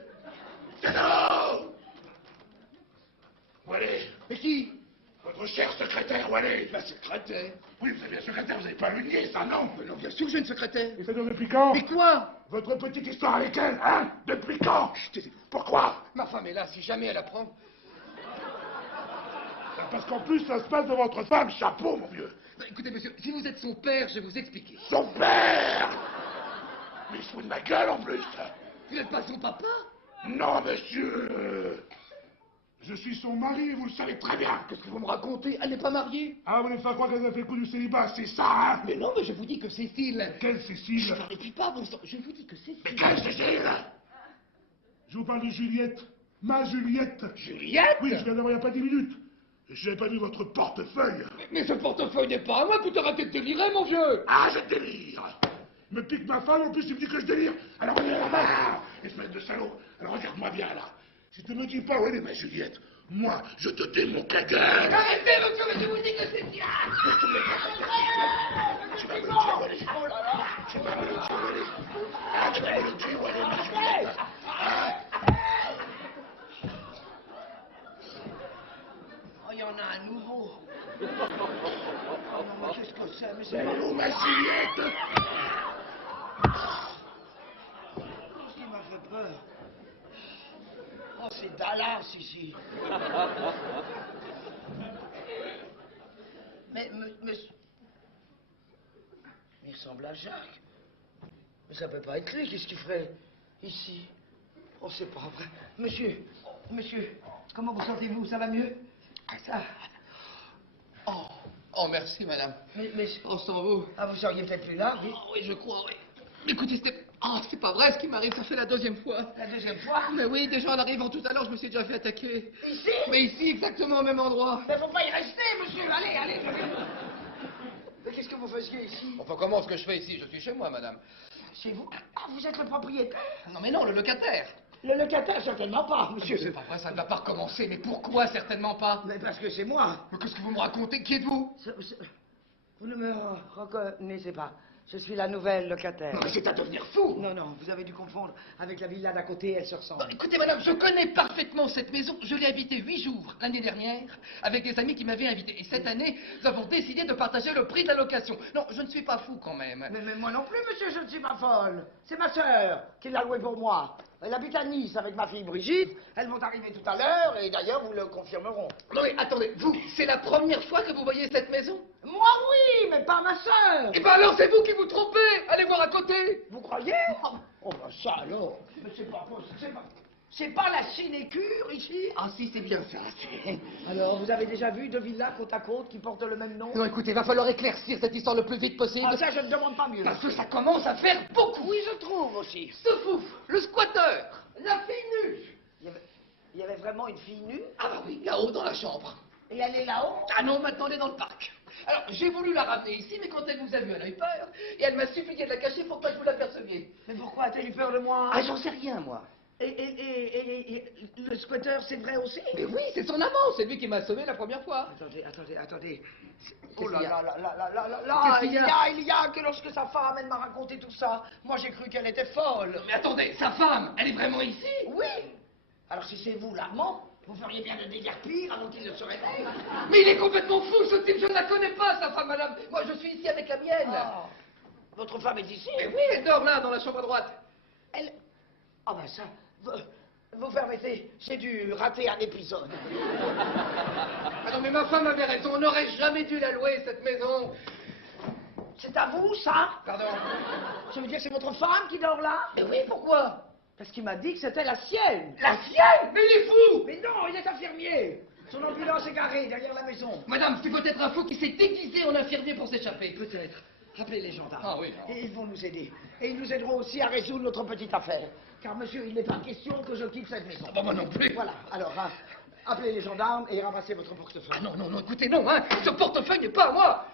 chère secrétaire, où elle est? Ma secrétaire. Oui, vous avez un secrétaire, vous n'avez pas lu nier ça, non? Mais non, bien sûr que j'ai une secrétaire. Et ça dure depuis quand? Mais quoi? Votre petite histoire avec elle, hein? Depuis quand? Pourquoi? Ma femme est là, si jamais elle apprend. Parce qu'en plus, ça se passe de votre femme, chapeau, mon vieux. Bah, écoutez, monsieur, si vous êtes son père, je vais vous expliquer. Son père! Mais il se fout de ma gueule, en plus. Vous n'êtes pas son papa? Non, monsieur. Je suis son mari, vous le savez très bien. Qu'est-ce que vous me racontez? Elle n'est pas mariée. Ah, vous voulez me faire croire qu'elle a fait le coup du célibat, c'est ça, hein? Mais non, mais je vous dis que Cécile... Quelle Cécile? Je n'en puis pas, bon sang. Je vous dis que Cécile... Mais quelle Cécile? Je vous parle de Juliette. Ma Juliette. Juliette? Oui, je viens d'avoir il n'y a pas 10 minutes. Et je n'avais pas vu votre portefeuille. Mais ce portefeuille n'est pas à moi, vous arrêtez de délirer, mon vieux. Ah, je délire. Il me pique ma femme, en plus il me dit que je délire. Alors on est là-bas. Espèce de salaud. Alors regarde-moi bien, là. Si tu me dis pas où elle est, ma Juliette, moi, je te démonte la gueule. Arrêtez, monsieur, mais je vous dis que c'est... Tu vas me le dire où elle est. Tu vas me le dire où elle est. Ah, tu vas me le dire où elle est, ma Juliette. Ah. Oh, il y en a un nouveau. Oh non, mais qu'est-ce que c'est? Mais c'est Elle est où, ma Juliette? ce qui m'a fait peur. Oh, c'est Dallas ici. Mais il ressemble à Jacques. Mais ça peut pas être lui, qu'est-ce qu'il ferait ici? Oh, c'est pas vrai. Monsieur, comment vous sentez-vous? Ça va mieux? Ça. Oh, merci, madame. Mais Oh, sans vous. ah, vous seriez peut-être plus là, oui? Oh, oui, je crois, oui. Mais écoutez, c'est pas vrai ce qui m'arrive, ça fait la deuxième fois. La deuxième fois? Mais oui, déjà en arrivant tout à l'heure, je me suis déjà fait attaquer. Ici? Mais ici, exactement au même endroit. Mais faut pas y rester, monsieur. Allez. Mais qu'est-ce que vous faisiez ici? Enfin, comment ce que je fais ici? Je suis chez moi, madame. C'est vous? Ah, vous êtes le propriétaire? Non, mais non, le locataire. Le locataire, certainement pas, monsieur. C'est pas vrai, ça ne va pas recommencer. Mais pourquoi certainement pas? Mais parce que c'est moi. Mais qu'est-ce que vous me racontez? Qui êtes-vous? Vous ne me reconnaissez pas. Je suis la nouvelle locataire. Non, mais c'est à devenir fou. Non, vous avez dû confondre avec la villa d'à côté, elle se ressemble. Bon, écoutez, madame, je connais parfaitement cette maison. Je l'ai habitée 8 jours l'année dernière avec des amis qui m'avaient invité. Et cette année, nous avons décidé de partager le prix de la location. Non, je ne suis pas fou quand même. Mais moi non plus, monsieur, je ne suis pas folle. C'est ma sœur qui l'a loué pour moi. Elle habite à Nice avec ma fille Brigitte. Elles vont arriver tout à l'heure et d'ailleurs, vous le confirmeront. Non, mais attendez, vous, c'est la première fois que vous voyez cette maison? Moi, oui, mais pas ma sœur. Eh ben alors, c'est vous qui vous trompez. Allez voir à côté. Vous croyez? Oh, ben ça alors. Mais c'est pas possible. C'est pas la sinécure ici? Ah si, c'est bien ça. Alors, vous avez déjà vu deux villas côte à côte qui portent le même nom? Non, écoutez, va falloir éclaircir cette histoire le plus vite possible. Ah, ça, je ne demande pas mieux. Parce que ça commence à faire beaucoup. Oui, je trouve aussi. Ce fouf, le squatteur, la fille nue. Il y avait vraiment une fille nue? Ah bah oui, là-haut dans la chambre. Et elle est là-haut? Ah non, maintenant elle est dans le parc. Alors, j'ai voulu la ramener ici, mais quand elle vous a vu, elle a eu peur. Et elle m'a supplié de la cacher pour pas que vous l'aperceviez. Mais pourquoi a-t-elle eu peur de moi? Ah, j'en sais rien, moi. Et le squatteur, c'est vrai aussi? Mais oui, c'est son amant, c'est lui qui m'a sauvé la première fois. Attendez. Qu'est-ce qu'il y a? Il y a que lorsque sa femme, elle m'a raconté tout ça, moi j'ai cru qu'elle était folle. Mais attendez, sa femme, elle est vraiment ici? Oui. Alors si c'est vous l'amant, vous feriez bien de déguerpir avant qu'il ne se réveille. Mais il est complètement fou, ce type, je ne la connais pas, sa femme, madame. Moi, je suis ici avec la mienne. Ah. Votre femme est ici? Mais oui, elle dort là, dans la chambre à droite. Elle... Ah ben ça... Vous permettez, j'ai dû rater un épisode. Ah non, mais ma femme avait raison, on n'aurait jamais dû la louer, cette maison. C'est à vous, ça? Pardon? Ça veut dire que c'est votre femme qui dort là? Mais oui, pourquoi? Parce qu'il m'a dit que c'était la sienne. La sienne? Mais il est fou! Mais non, il est infirmier. Son ambulance est garée derrière la maison. Madame, c'est peut-être un fou qui s'est déguisé en infirmier pour s'échapper. Peut-être. Appelez les gendarmes. Ah oui. Et ils vont nous aider. Et ils nous aideront aussi à résoudre notre petite affaire. Car monsieur, il n'est pas question que je quitte cette maison. Ah bah moi non plus. Voilà, alors, hein, appelez les gendarmes et ramassez votre portefeuille. Ah non, écoutez, non, hein, ce portefeuille n'est pas à moi.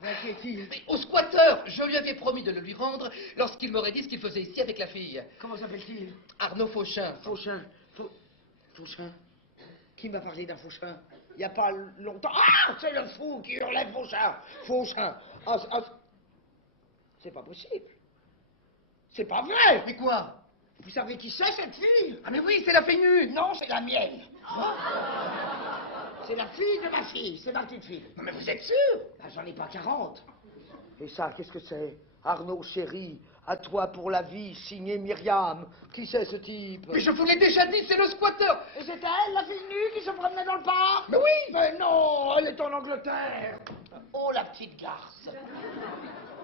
Ben, qui est-il? Mais au squatteur, je lui avais promis de le lui rendre lorsqu'il m'aurait dit ce qu'il faisait ici avec la fille. Comment s'appelle-t-il? Arnaud Fauchin. Fauchin. Fauchin? Qui m'a parlé d'un Fauchin? Il n'y a pas longtemps. Ah, c'est le fou qui hurlait Fauchin. Fauchin. C'est pas possible. C'est pas vrai. Mais quoi? Vous savez qui c'est, cette fille? Ah mais oui, c'est la fille nue. Non, c'est la mienne. C'est la fille de ma fille, c'est ma petite fille. Non mais vous êtes sûr? Ben, j'en ai pas 40. Et ça, qu'est-ce que c'est? Arnaud, chéri, à toi pour la vie, signé Myriam. Qui c'est ce type? Mais je vous l'ai déjà dit, c'est le squatter. Et c'est elle, la fille nue, qui se promenait dans le parc? Mais oui. Mais non, elle est en Angleterre. Oh, la petite garce.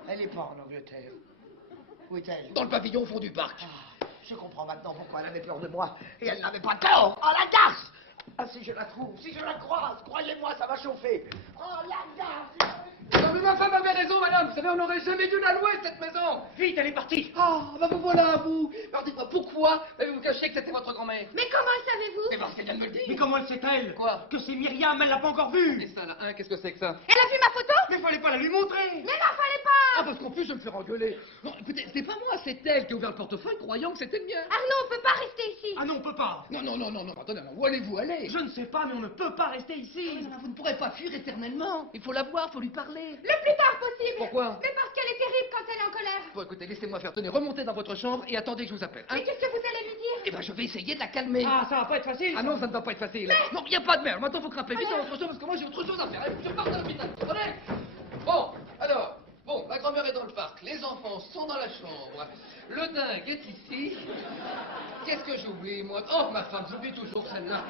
Elle est pas en Angleterre. Où est-elle? Dans le pavillon au fond du parc. Ah, je comprends maintenant pourquoi elle avait peur de moi. Et elle n'avait pas tort. Oh, la garce! Ah, si je la trouve, si je la croise, croyez-moi, ça va chauffer. Oh, la garce! Non mais ma femme avait raison, madame. Vous savez, on n'aurait jamais dû la louer, cette maison. Vite, elle est partie. Ah, bah vous voilà, vous. Alors dites-moi, pourquoi avez-vous caché que c'était votre grand-mère? Mais comment le savez-vous? Mais parce qu'elle vient de me le dire. Mais comment le sait-elle? Quoi? Que c'est Myriam, elle l'a pas encore vue. Et ça, là, hein, qu'est-ce que c'est que ça? Elle a vu ma photo? Mais fallait pas la lui montrer. Mais non, fallait pas! Ah, parce qu'en plus, je me fais engueuler. Non, écoutez, c'est pas moi, c'est elle qui a ouvert le portefeuille croyant que c'était le mien. Arnaud, on peut pas rester ici. Ah non, on peut pas. Non, attendez, où allez-vous aller? Je ne sais pas, mais on ne peut pas rester ici. Mais non, vous ne pourrez pas fuir éternellement. Il faut la voir, faut lui parler. Le plus tard possible. Pourquoi? Mais parce qu'elle est terrible quand elle est en colère. Bon, écoutez, laissez-moi faire. Tenez, remontez dans votre chambre et attendez que je vous appelle. Hein? Mais qu'est-ce que vous allez lui dire? Eh ben, je vais essayer de la calmer. Ah, ça va pas être facile. Ah non, ça ne va pas être facile. Non, il n'y a pas de merde. Maintenant, faut craper vite dans votre chambre parce que moi, j'ai autre chose à faire. Allez, je pars à l'hôpital. Allez. Bon, alors. Bon, la grand-mère est dans le parc. Les enfants sont dans la chambre. Le dingue est ici. Qu'est-ce que j'oublie, moi? Oh, ma femme, j'oublie toujours celle-là.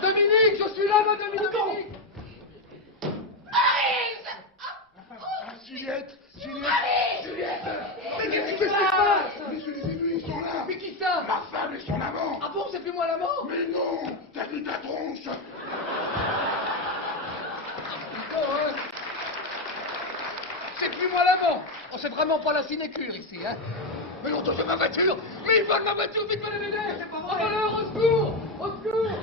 Dominique, je suis là, ma Dominique. Juliette! Juliette. Mais qu'est-ce qui se passe? Mais je les ai vus, ils sont là! Mais qui ça? Ma femme et son amant! Ah bon, c'est plus moi l'amant? Mais non! T'as vu ta tronche! Oh, hein. C'est plus moi l'amant. Oh, c'est vraiment pas la sinécure ici, hein. Mais non, j'ai ma voiture. Mais ils volent ma voiture, vite, venez m'aider. C'est pas vrai. Oh, malheur, au secours. Au secours.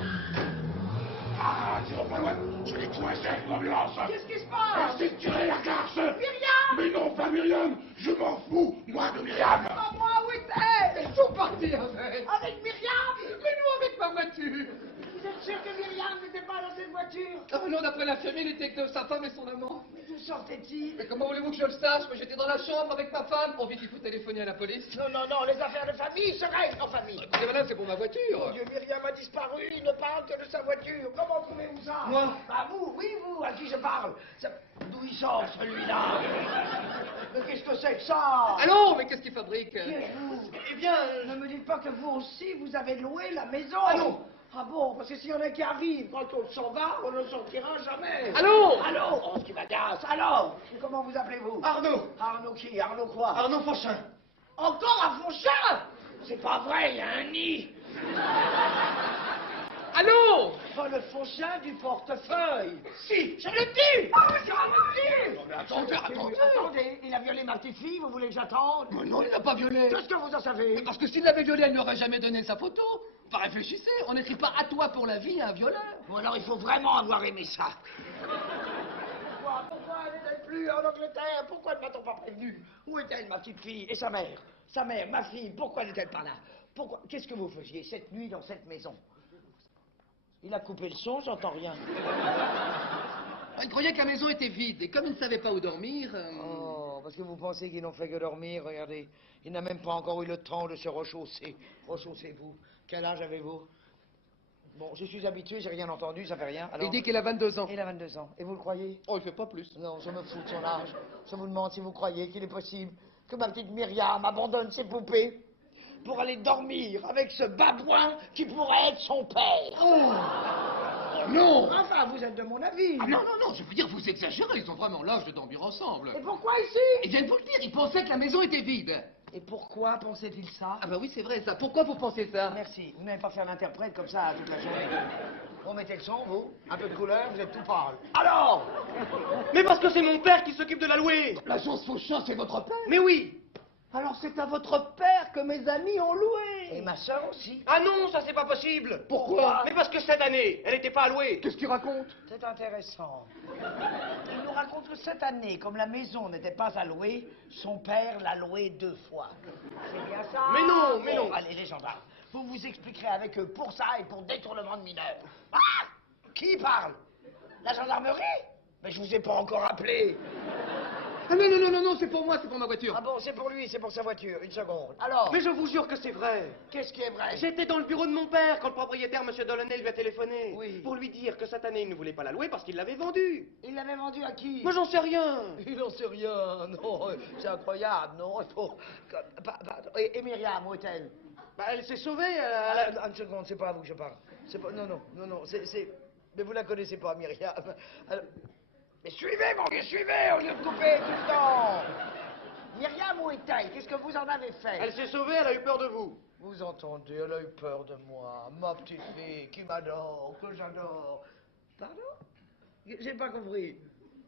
Ah, tu vas pas loin! Je l'ai coincé avec l'ambulance! Qu'est-ce qui se passe? Merci de tirer la garce! Myriam! Mais non, pas Myriam! Je m'en fous, moi, de Myriam! Maman, où est-elle? Ils sont partis avec. Avec Myriam? Mais nous, avec ma voiture. Vous êtes sûr que Myriam n'était pas dans cette voiture? Ah, non, d'après l'infirmier, il était que sa femme et son amant. Mais d'où sortait-il? Mais comment voulez-vous que je le sache? Moi, j'étais dans la chambre avec ma femme. Oh, vite, il faut téléphoner à la police. Non, les affaires de famille se règlent en famille. Écoutez, madame, c'est pour ma voiture. Mon Dieu, Myriam a disparu, il ne parle que de sa voiture. Comment trouvez-vous ça? Moi? Ah, vous, oui, vous, à qui je parle. D'où il sort, celui-là? Mais qu'est-ce que c'est que ça? Allô, mais qu'est-ce qu'il fabrique? Qui êtes-vous? Eh bien, Ne me dites pas que vous aussi, vous avez loué la maison. Ah non. Ah bon, parce que s'il y en a qui arrivent, quand on s'en va, on ne sortira jamais. Allô? Allô? Oh, ce qui m'agace. Alors, comment vous appelez-vous? Arnaud. Arnaud qui? Arnaud quoi? Arnaud Fauchin. Encore un Fauchin? C'est pas vrai, il y a un nid. Allô? Pas le Fauchin du portefeuille. Si. Je le tue! Oh, je le tue! Non, mais attendez. Attendez, il a violé ma petite fille, vous voulez que j'attende? Mais non, il n'a pas violé. Qu'est-ce que vous en savez? Mais parce que s'il l'avait violé, elle ne lui aurait jamais donné sa photo. Enfin, réfléchissez, on n'écrit pas à toi pour la vie à un violeur. Bon, alors il faut vraiment avoir aimé ça. Pourquoi elle n'est plus en Angleterre? Pourquoi ne m'a-t-on pas prévenu? Où est-elle, ma petite fille? Et sa mère? Sa mère, ma fille, pourquoi n'est-elle pas là? Pourquoi? Qu'est-ce que vous faisiez cette nuit dans cette maison? Il a coupé le son, j'entends rien. Il croyait que la maison était vide, et comme il ne savait pas où dormir... Oh, parce que vous pensez qu'ils n'ont fait que dormir, regardez. Il n'a même pas encore eu le temps de se rechausser. Rechaussez-vous. Quel âge avez-vous? Bon, je suis habitué, j'ai rien entendu, ça fait rien. Alors... Il dit qu'il a 22 ans. Il a 22 ans. Et vous le croyez? Oh, il fait pas plus. Non, je me fous de son âge. Je vous demande si vous croyez qu'il est possible que ma petite Myriam abandonne ses poupées pour aller dormir avec ce babouin qui pourrait être son père. Oh non! Enfin, vous êtes de mon avis. Ah non, je veux dire, vous exagérez, ils ont vraiment l'âge de dormir ensemble. Et pourquoi ici? Il vient de vous le dire, il pensait que la maison était vide. Et pourquoi pensait-il ça? Ah bah oui, c'est vrai ça. Pourquoi vous pensez ça? Merci. Vous n'allez pas faire l'interprète comme ça toute la journée. Vous mettez le son, vous? Un peu de couleur, vous êtes tout pâle. Alors? Mais parce que c'est mon père qui s'occupe de la louer. L'agence Fauchin, c'est votre père? Mais oui. Alors c'est à votre père que mes amis ont loué. Et ma sœur aussi. Ah non, ça c'est pas possible. Pourquoi? Mais parce que cette année, elle n'était pas allouée. Qu'est-ce qu'il raconte? C'est intéressant. Il nous raconte que cette année, comme la maison n'était pas allouée, son père l'a louée 2 fois. C'est bien ça? Mais non, mais Bon, non. Allez, les gendarmes, vous vous expliquerez avec eux pour ça et pour détournement de mineurs. Ah! Qui parle? La gendarmerie? Mais je vous ai pas encore appelé. Ah non, non, non, non, non, c'est pour moi, c'est pour ma voiture. Ah bon, c'est pour lui, c'est pour sa voiture. Une seconde. Alors, Mais je vous jure que c'est vrai. qu'est-ce qui est vrai? J'étais dans le bureau de mon père quand le propriétaire, M. Delaunay, lui a téléphoné. Oui. Pour lui dire que cette année, il ne voulait pas la louer parce qu'il l'avait vendue. Il l'avait vendu à qui? Moi, j'en sais rien. Il n'en sait rien, non, c'est incroyable, non, il faut... Et Myriam, où est-elle? Bah, elle s'est sauvée. Elle a- Une seconde, c'est pas à vous que je parle. C'est pas... Non, non, non, non, c'est... Mais vous la connaissez pas, Myriam. Alors... Mais suivez, mon vieux, suivez, au lieu de couper tout le temps. Myriam, où est-elle? Qu'est-ce que vous en avez fait? Elle s'est sauvée, elle a eu peur de vous. Vous entendez, elle a eu peur de moi, ma petite fille qui m'adore, que j'adore. Pardon? J'ai pas compris.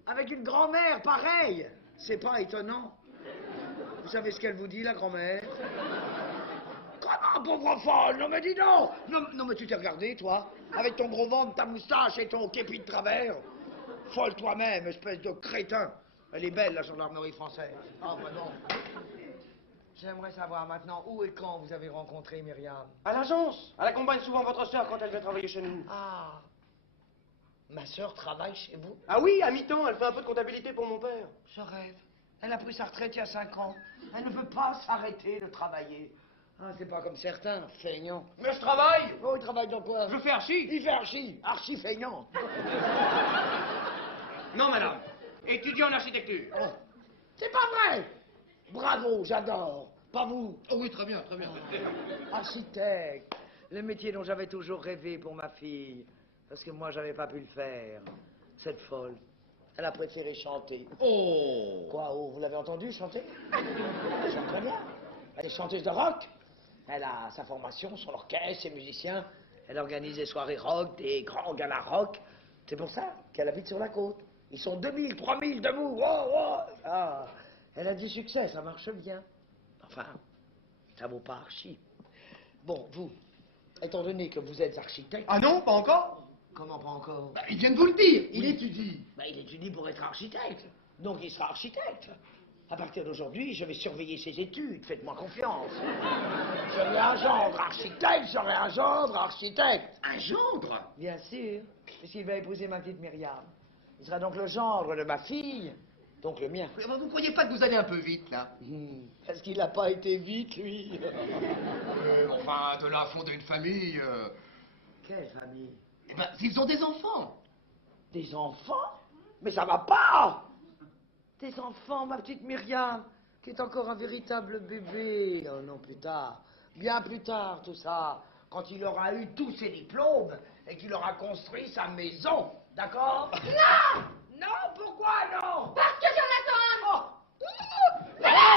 Avec une grand-mère pareille, c'est pas étonnant. Vous savez ce qu'elle vous dit, la grand-mère? Comment, pauvre folle? Non, mais dis donc! Non, non, mais tu t'es regardé, toi? Avec ton gros ventre, ta moustache et ton képi de travers? Folle toi-même, espèce de crétin. Elle est belle, la gendarmerie française. Ah, bah non. J'aimerais savoir maintenant où et quand vous avez rencontré Myriam. À l'agence. Elle accompagne souvent votre sœur quand elle vient travailler chez nous. Ah. Ma sœur travaille chez vous? Ah oui, à mi-temps, elle fait un peu de comptabilité pour mon père. Je rêve. Elle a pris sa retraite il y a 5 ans. Elle ne veut pas s'arrêter de travailler. Ah, c'est pas comme certains, feignants. Mais je travaille. Oh, il travaille dans quoi? Je fais archi. Il fait archi. Archi feignant. Non, madame. Étudiant en architecture. Oh. C'est pas vrai. Bravo, j'adore. Pas vous. Oh oui, très bien, très bien. Architecte. Le métier dont j'avais toujours rêvé pour ma fille. Parce que moi, j'avais pas pu le faire. Cette folle. Elle a préféré chanter. Oh. Quoi, oh, vous l'avez entendu chanter? Elle chante très bien. Elle est chanteuse de rock. Elle a sa formation, son orchestre, ses musiciens. Elle organise des soirées rock, des grands galas rock. C'est pour ça qu'elle habite sur la côte. Ils sont 2000, 3000 debout. Oh, oh. Ah, elle a du succès, ça marche bien. Enfin, ça vaut pas archi. Bon, vous, étant donné que vous êtes architecte... Ah non, pas encore. Comment pas encore? Bah, il vient de vous le dire, il Oui. étudie. Bah, il étudie pour être architecte. Donc il sera architecte. À partir d'aujourd'hui, je vais surveiller ses études. Faites-moi confiance. J'aurai un gendre architecte, j'aurai un gendre architecte. Un gendre? Bien sûr, puisqu'il va épouser ma petite Myriam. Il sera donc le gendre de ma fille, donc le mien. Vous croyez pas que vous allez un peu vite, là? Parce qu'il n'a pas été vite, lui. Enfin, de là à fonder une famille... Quelle famille? Eh ben, ils ont des enfants. Des enfants? Mais ça va pas! Des enfants, ma petite Myriam, qui est encore un véritable bébé. Oh non, plus tard. Bien plus tard, tout ça. Quand il aura eu tous ses diplômes et qu'il aura construit sa maison. D'accord? Non! Non, pourquoi non? Parce que j'en attends un!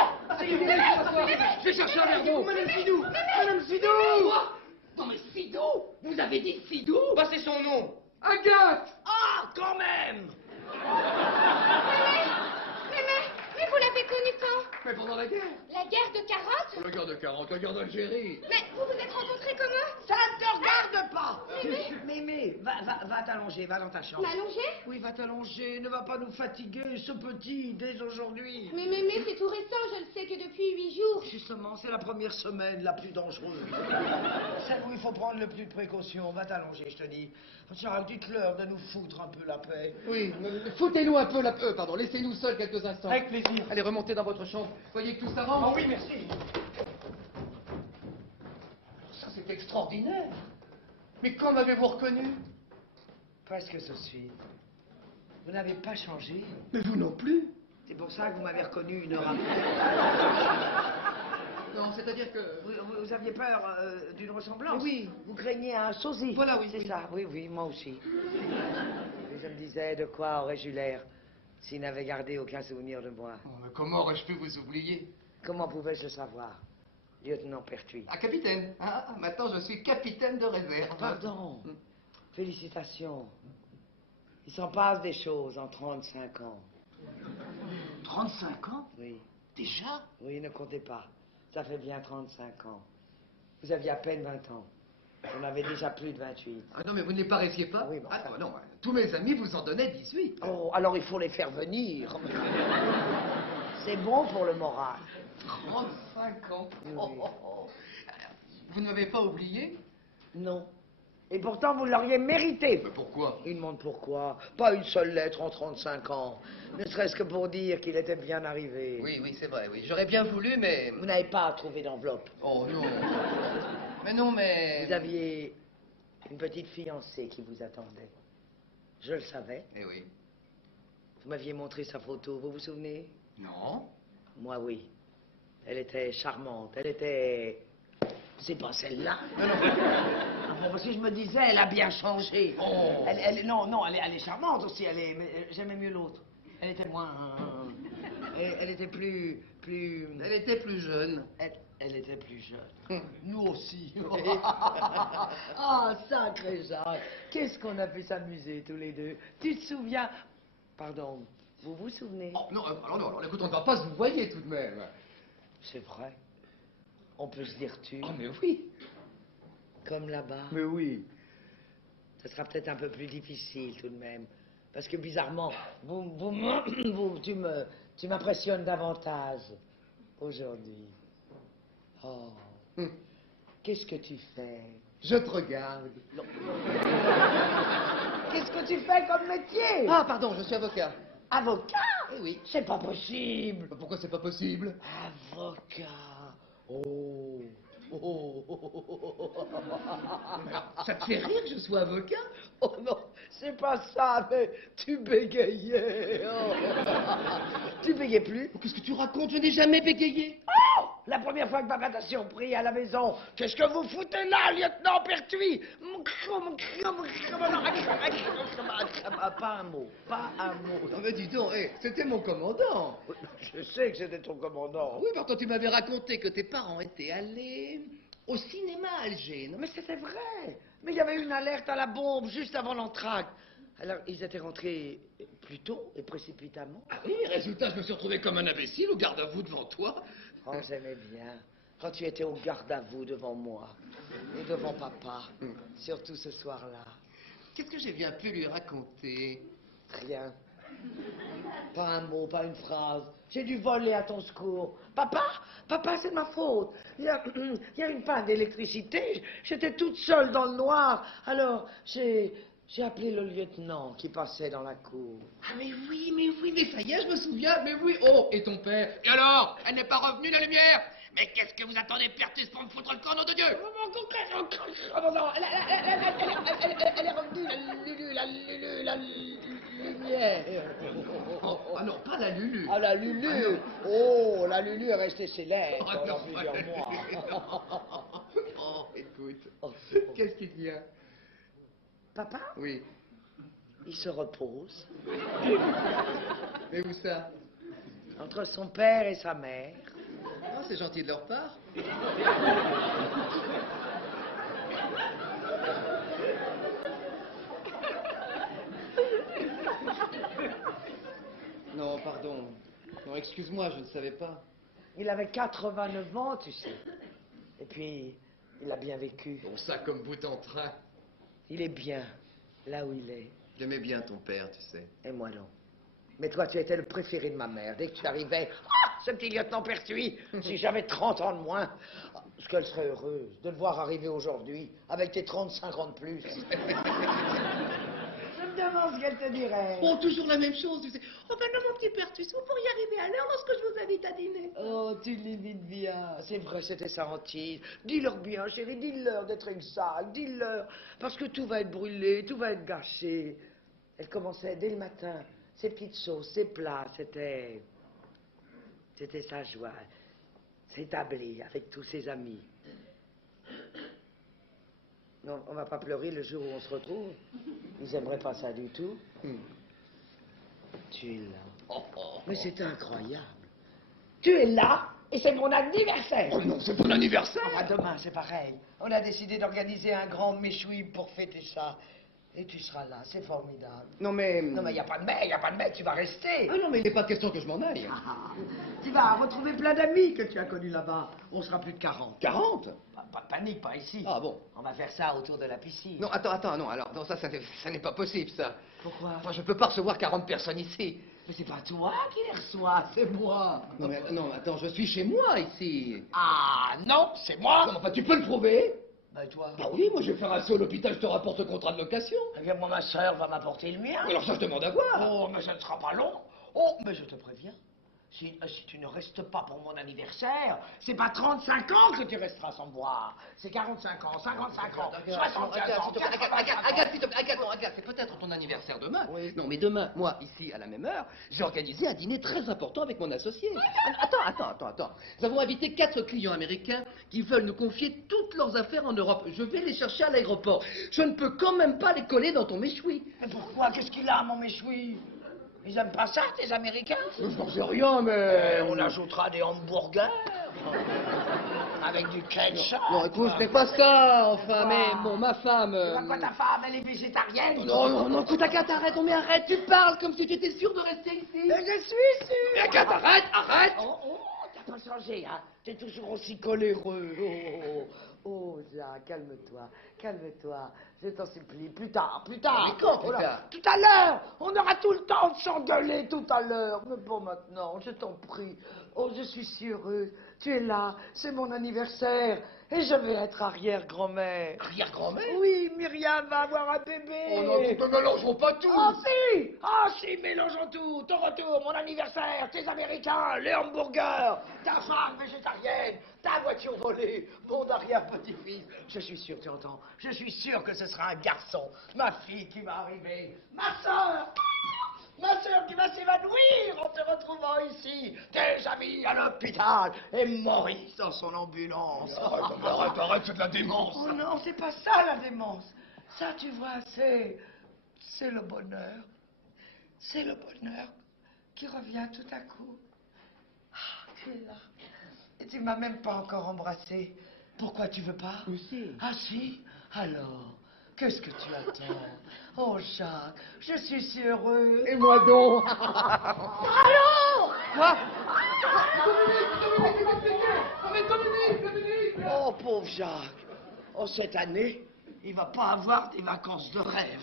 Je vais chercher un verre d'eau. Madame Sidou. Madame Sidou. Non mais Sidou! Vous avez dit Sidou? Bah, c'est son nom. Agathe. Ah, quand même! Mais vous l'avez connu quand? Mais pendant la guerre. La guerre de 40? La guerre de 40, la guerre d'Algérie. Mais vous vous êtes rencontrés comment? Ça ne te regarde pas! Mémé, va t'allonger, va dans ta chambre. M'allonger? Oui, va t'allonger, ne va pas nous fatiguer, ce petit, dès aujourd'hui. Mais mémé, c'est tout récent, je ne sais que depuis 8 jours. Justement, c'est la première semaine la plus dangereuse. Celle où il faut prendre le plus de précautions. Va t'allonger, je te dis. Tiens, dites-leur de nous foutre un peu la paix. Oui, foutez-nous un peu la... pardon, laissez-nous seuls quelques instants. Avec plaisir. Allez, remontez dans votre chambre. Voyez que tout s'arrange. Oh oui, merci. Ça, c'est extraordinaire. Mais quand m'avez-vous reconnu? Presque ce suite. Vous n'avez pas changé. Mais vous non plus. C'est pour ça que vous m'avez reconnu une heure après. Non, c'est-à-dire que... Vous aviez peur d'une ressemblance? Oui. Vous craignez un sosie? Voilà, oui, C'est oui. ça, oui, moi aussi. Et je me disais, de quoi aurais-je eu l'air s'il n'avait gardé aucun souvenir de moi? Oh, mais comment aurais-je pu vous oublier? Comment pouvais-je le savoir, lieutenant Pertuis? Ah, capitaine. Ah, maintenant, je suis capitaine de réserve. Pardon. Félicitations. Il s'en passe des choses en 35 ans. 35 ans? Oui. Déjà? Oui, ne comptez pas. Ça fait bien 35 ans. Vous aviez à peine 20 ans. J'en avais déjà plus de 28. Ah non, mais vous ne les paraisiez pas? Ah oui, bon, Ah ça- non, tous mes amis vous en donnaient 18. Oh, alors il faut les faire venir. C'est bon pour le moral. 35 ans. Oui, Oh, oui. oh, oh. Vous n'avez pas oublié? Non. Et pourtant, vous l'auriez mérité. Mais pourquoi? Il demande pourquoi. Pas une seule lettre en 35 ans. Ne serait-ce que pour dire qu'il était bien arrivé. Oui, oui, c'est vrai, oui. J'aurais bien voulu, mais... Vous n'avez pas trouvé d'enveloppe. Oh non. Mais non, mais... Vous aviez une petite fiancée qui vous attendait. Je le savais. Eh oui. Vous m'aviez montré sa photo, vous vous souvenez? Non. Moi, oui. Elle était charmante. Elle était... C'est pas celle-là. Non, non. Ah bon, parce que je me disais, elle a bien changé. Oh. Non, elle est charmante aussi. Mais j'aimais mieux l'autre. Elle était moins... Elle était plus... Elle était plus jeune. Elle était plus jeune. Nous aussi. Ah, sacré Jacques. Qu'est-ce qu'on a pu s'amuser tous les deux. Tu te souviens... Pardon, vous vous souvenez? Oh, non, alors, écoute, on ne va pas se vous voyer tout de même. C'est vrai. On peut se dire tu. Oh, mais oui. Comme là-bas. Mais oui. Ce sera peut-être un peu plus difficile tout de même. Parce que bizarrement, tu m'impressionnes davantage aujourd'hui. Oh. Qu'est-ce que tu fais? Je te regarde. Qu'est-ce que tu fais comme métier? Ah, pardon, je suis avocat. Avocat? Eh oui. C'est pas possible. Pourquoi c'est pas possible? Avocat. Oh. Ça te fait rire que je sois avocat? Oh non, c'est pas ça, mais tu bégayais. Oh. Tu bégayais plus? Qu'est-ce que tu racontes? Je n'ai jamais bégayé. Oh! La première fois que papa t'a surpris à la maison, qu'est-ce que vous foutez là, lieutenant Pertuis? Pas un mot, pas un mot. Non mais dis donc, c'était mon commandant. Je sais que c'était ton commandant. Oui, par contre, tu m'avais raconté que tes parents étaient allés au cinéma à Alger, non? Mais c'était vrai. Mais il y avait eu une alerte à la bombe juste avant l'entracte. Alors, ils étaient rentrés plus tôt et précipitamment. Ah oui, résultat, je me suis retrouvé comme un imbécile au garde à vous devant toi. Oh, j'aimais bien. Quand tu étais au garde à vous devant moi et devant papa, surtout ce soir-là. Qu'est-ce que j'ai bien pu lui raconter? Rien. Pas un mot, pas une phrase. J'ai dû voler à ton secours. Papa, c'est de ma faute. Il y a une panne d'électricité. J'étais toute seule dans le noir. Alors, j'ai appelé le lieutenant qui passait dans la cour. Ah mais ça y est, je me souviens, mais oui. Oh, et ton père? Et alors? Elle n'est pas revenue, la lumière? Mais qu'est-ce que vous attendez, Pertus, pour me foutre le corneau de Dieu? Elle est revenue, la lumière. Oh, ah non, pas la Lulu. Ah, la Lulu. Oh, la Lulu est restée célèbre Ah, pendant non, plusieurs ouais. mois. Oh, écoute, Oh. qu'est-ce qu'il y a? Papa, Oui. il se repose Mais où ça? entre son père et sa mère. Oh, c'est gentil de leur part. Non, pardon. Non, excuse-moi, je ne savais pas. Il avait 89 ans, tu sais. Et puis, il a bien vécu. Bon, ça comme bout en train. Il est bien, là où il est. J'aimais bien ton père, tu sais. Et moi non. Mais toi, tu étais le préféré de ma mère. Dès que tu arrivais, ah, ce petit lieutenant Pertuis, si j'avais 30 ans de moins, est-ce qu'elle serait heureuse de le voir arriver aujourd'hui, avec tes 35 ans de plus. Je me demande ce qu'elle te dirait. Oh, toujours la même chose, tu sais. Oh, ben non, mon petit Pertus, vous pourriez arriver à l'heure lorsque je vous invite à dîner. Oh, tu l'imites bien. C'est vrai, c'était sa hantise. Dis-leur bien, chérie, dis-leur d'être exact, dis-leur. Parce que tout va être brûlé, tout va être gâché. Elle commençait dès le matin. Ses petites sauces, ses plats, c'était sa joie. S'établir avec tous ses amis. Non, on va pas pleurer le jour où on se retrouve. Ils aimeraient pas ça du tout. Tu es là. Mais c'est incroyable. Tu es là et c'est mon anniversaire. Oh non, c'est ton anniversaire. Ah, demain, c'est pareil. On a décidé d'organiser un grand méchoui pour fêter ça. Et tu seras là, c'est formidable. Non, mais... Non, mais il n'y a pas de mais, tu vas rester. Ah non, mais il n'est pas question que je m'en aille. Tu vas retrouver plein d'amis que tu as connus là-bas. On sera plus de 40. 40? Pas de panique, pas ici. Ah bon? On va faire ça autour de la piscine. Non, attends, non, alors, non, ça n'est pas possible, ça. Pourquoi? Enfin, je peux pas recevoir 40 personnes ici. Mais c'est pas toi qui les reçois, c'est moi. Non, mais, non, attends, je suis chez moi, ici. Ah non, c'est moi. Non, enfin, tu peux le prouver? Ben toi. Bah oui, moi je vais faire un saut à l'hôpital, je te rapporte le contrat de location. Eh bien, moi, ma sœur va m'apporter le mien. Alors ça, je demande à voir. Oh, mais ça ne sera pas long. Oh, mais je te préviens. Si tu ne restes pas pour mon anniversaire, c'est pas 35 ans que tu resteras sans boire. C'est 45 ans, 55 ans, 65 ans, 85 ans. Regarde, c'est peut-être ton anniversaire demain. Oui. Non, mais demain, moi, ici, à la même heure, j'ai organisé un dîner très important avec mon associé. Attends. Nous avons invité 4 clients américains qui veulent nous confier toutes leurs affaires en Europe. Je vais les chercher à l'aéroport. Je ne peux quand même pas les coller dans ton méchoui. Mais pourquoi? Qu'est-ce qu'il a, mon méchoui? Ils aiment pas ça, tes Américains? Je n'en sais rien, mais... On ajoutera des hamburgers avec du ketchup. Non, écoute, fais pas ça, enfin, mais bon, ma femme... Quoi, ta femme, elle est végétarienne? Non, écoute, Agathe, arrête, mais arrête, tu parles comme si tu étais sûr de rester ici. Mais je suis sûr. Mais Agathe, arrête. Oh, t'as pas changé, hein? T'es toujours aussi coléreux. Oh, Jacques, calme-toi. Je t'en supplie, plus tard. Mais quand, plus tard? Tout à l'heure. On aura tout le temps de s'engueuler tout à l'heure. Mais bon, maintenant, je t'en prie. Oh, je suis si heureuse. Tu es là, c'est mon anniversaire. Et je vais être arrière-grand-mère. Arrière-grand-mère? Oui, Myriam va avoir un bébé. Oh non, nous ne mélangerons pas tout. Ah si, mélangeons tout. Ton retour, mon anniversaire, tes Américains, les hamburgers, ta femme végétarienne, ta voiture volée, mon arrière-petit-fils. Je suis sûr, tu entends, je suis sûr que ce sera un garçon. Ma fille qui va arriver, ma sœur qui va s'évanouir en te retrouvant ici, tes amis à l'hôpital et Maurice dans son ambulance. Arrête, c'est de la démence. Oh non, c'est pas ça la démence. Ça, tu vois, c'est le bonheur. C'est le bonheur qui revient tout à coup. Ah, tu es là. Et tu m'as même pas encore embrassé. Pourquoi tu veux pas? Si. Ah si? Alors, qu'est-ce que tu attends? Oh Jacques, je suis si heureux. Et moi donc. Allô? Quoi? Oh pauvre Jacques. Oh cette année, il va pas avoir des vacances de rêve.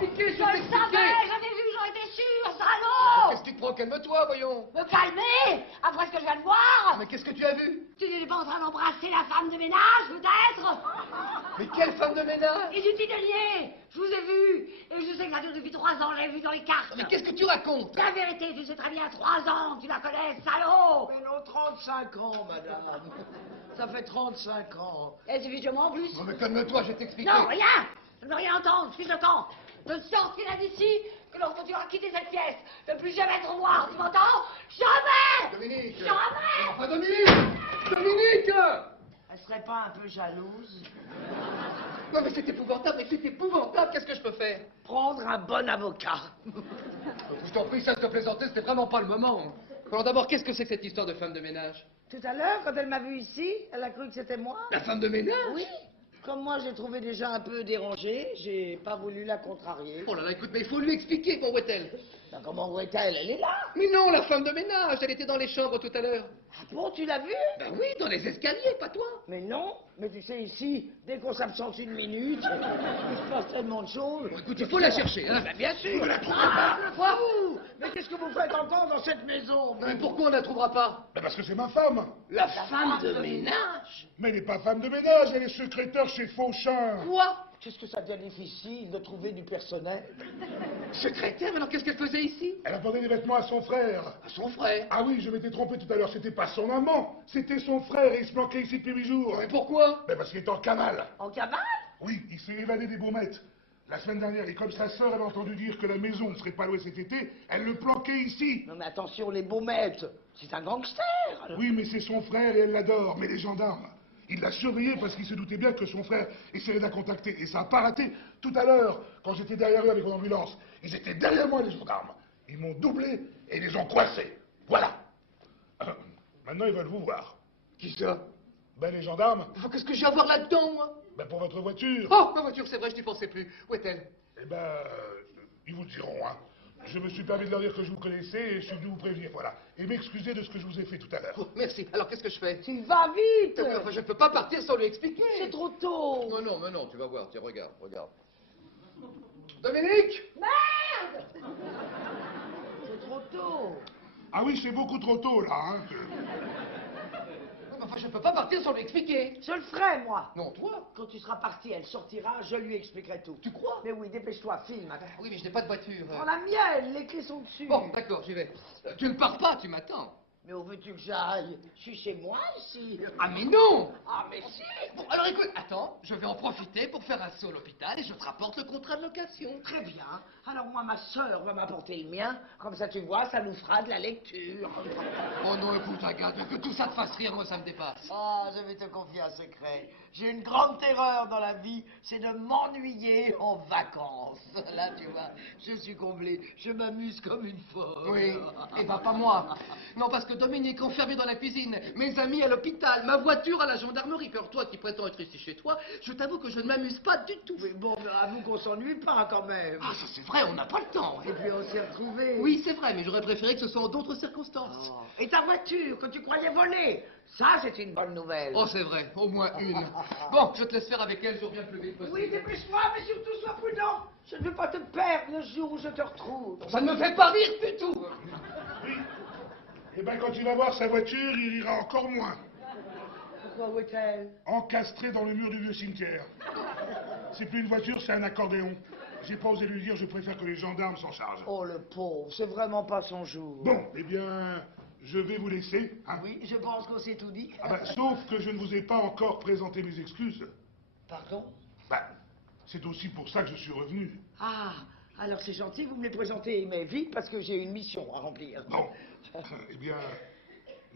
Je le savais, j'avais vu, j'en étais sûre, salaud! Qu'est-ce qui te prend? Calme-toi, voyons. Me calmer, après ce que je viens de voir! Mais qu'est-ce que tu as vu? Tu n'étais pas en train d'embrasser la femme de ménage, peut-être? Mais quelle femme de ménage? Et du titelier! Je vous ai vu! Et je sais que ça dure depuis 3 ans, je l'ai vu dans les cartes! Mais qu'est-ce que tu racontes? La vérité, tu sais très bien, 3 ans, tu la connais, salaud! Mais non, 35 ans, madame. Ça fait 35 ans. Et suffisamment en plus! Non mais calme-toi, je vais t'expliquer. Non, rien! Je ne veux rien entendre, fils de camp! Ne sortiras d'ici que lorsque tu auras quitté cette pièce! Ne plus jamais te revoir, tu m'entends? Jamais! Dominique! Jamais! Enfin, Dominique! Elle serait pas un peu jalouse? Non mais c'est épouvantable, qu'est-ce que je peux faire? Prendre un bon avocat. Je t'en prie, cesse de plaisanter, c'était vraiment pas le moment. Alors d'abord, qu'est-ce que c'est que cette histoire de femme de ménage? Tout à l'heure, quand elle m'a vu ici, elle a cru que c'était moi. La femme de ménage? Oui. Comme moi, j'ai trouvé déjà un peu dérangée, j'ai pas voulu la contrarier. Oh là là, écoute, mais il faut lui expliquer, où est-elle? Ben, comment où est-elle? Elle est là. Mais non, la femme de ménage, elle était dans les chambres tout à l'heure. Ah bon, tu l'as vue? Ben oui, dans les escaliers, pas toi. Mais non, mais tu sais, ici, dès qu'on s'absente une minute, il se passe tellement de choses. Bon, écoute, il faut la chercher, hein. Ben, bien sûr. Quoi, vous? Mais qu'est-ce que vous faites encore dans cette maison? Non, mais pourquoi on ne la trouvera pas? Ben parce que c'est ma femme. La femme de ménage? Mais elle n'est pas femme de ménage, elle est secrétaire chez Fauchin. Quoi? Qu'est-ce que ça devient difficile de trouver du personnel? Secrétaire, alors qu'est-ce qu'elle faisait ici? Elle apportait des vêtements à son frère. À son frère. Ah oui, je m'étais trompé tout à l'heure, c'était pas son amant, c'était son frère et il se planquait ici depuis 8 jours. Mais pourquoi? Ben parce qu'il est en cavale. En cabane? Oui, il s'est évadé des Baumettes. La semaine dernière, et comme sa sœur avait entendu dire que la maison ne serait pas louée cet été, elle le planquait ici. Non mais attention, les Baumettes, c'est un gangster. Oui, mais c'est son frère et elle l'adore, mais les gendarmes. Il l'a surveillé parce qu'il se doutait bien que son frère essaierait de la contacter. Et ça n'a pas raté. Tout à l'heure, quand j'étais derrière eux avec mon ambulance, ils étaient derrière moi, les gendarmes. Ils m'ont doublé et ils les ont coincés. Voilà. Maintenant, ils veulent vous voir. Qui ça? Ben, les gendarmes, Qu'est-ce que j'ai à voir là-dedans, moi? ben, pour votre voiture. Oh, ma voiture, c'est vrai, je n'y pensais plus. Où est-elle? Eh ben, ils vous le diront, hein. Je me suis permis de leur dire que je vous connaissais et je suis venu vous prévenir, voilà. Et m'excuser de ce que je vous ai fait tout à l'heure. Oh, merci. Alors, qu'est-ce que je fais? Tu vas vite. Enfin, je ne peux pas partir sans lui expliquer. C'est trop tôt. Mais non, tu vas voir. Tiens, regarde. Dominique! C'est trop tôt. Ah oui, c'est beaucoup trop tôt, là, hein. Enfin, je peux pas partir sans lui expliquer. Je le ferai, moi. Non, toi. Quand tu seras parti, elle sortira, je lui expliquerai tout. Tu crois? Mais oui, dépêche-toi, filme. Oui, mais je n'ai pas de voiture. Prends la mienne, les clés sont dessus. Bon, d'accord, j'y vais. Tu ne pars pas, tu m'attends. Mais où veux-tu que j'aille? Je suis chez moi, ici. Ah, mais non! Ah, mais si. Bon, alors écoute, attends, je vais en profiter pour faire un saut à l'hôpital et je te rapporte le contrat de location. Très bien. Alors moi, ma sœur va m'apporter le mien. Comme ça, tu vois, ça nous fera de la lecture. Oh non, écoute, Agathe, que tout ça te fasse rire, moi, ça me dépasse. Ah, je vais te confier un secret. J'ai une grande terreur dans la vie, c'est de m'ennuyer en vacances. Là, tu vois, je suis comblé. Je m'amuse comme une folle. Oui, et ben pas moi. Non, parce que Dominique enfermé dans la cuisine, mes amis à l'hôpital, ma voiture à la gendarmerie. Puis alors toi qui prétends être ici chez toi, je t'avoue que je ne m'amuse pas du tout. Mais bon, mais avoue qu'on s'ennuie pas quand même. Ah, ça c'est vrai, on n'a pas le temps. Et puis on s'est retrouvés. Oui, c'est vrai, mais j'aurais préféré que ce soit en d'autres circonstances. Oh. Et ta voiture que tu croyais voler, ça c'est une bonne nouvelle. Oh, c'est vrai, au moins une. Bon, je te laisse faire avec elle, je reviens plus vite possible. Oui, dépêche-toi, mais surtout sois prudent. Je ne veux pas te perdre le jour où je te retrouve. Ça ne me fait pas rire du tout. Oui. Eh ben, quand il va voir sa voiture, il ira encore moins. Pourquoi où est-elle? Encastré dans le mur du vieux cimetière. C'est plus une voiture, c'est un accordéon. J'ai pas osé lui dire, je préfère que les gendarmes s'en chargent. Oh, le pauvre, c'est vraiment pas son jour. Bon, eh bien, je vais vous laisser. Hein. Oui, je pense qu'on s'est tout dit. Ah ben, sauf que je ne vous ai pas encore présenté mes excuses. Pardon? Ben, c'est aussi pour ça que je suis revenu. Ah, alors c'est gentil, vous me les présentez, mais vite, parce que j'ai une mission à remplir. Bon, eh bien,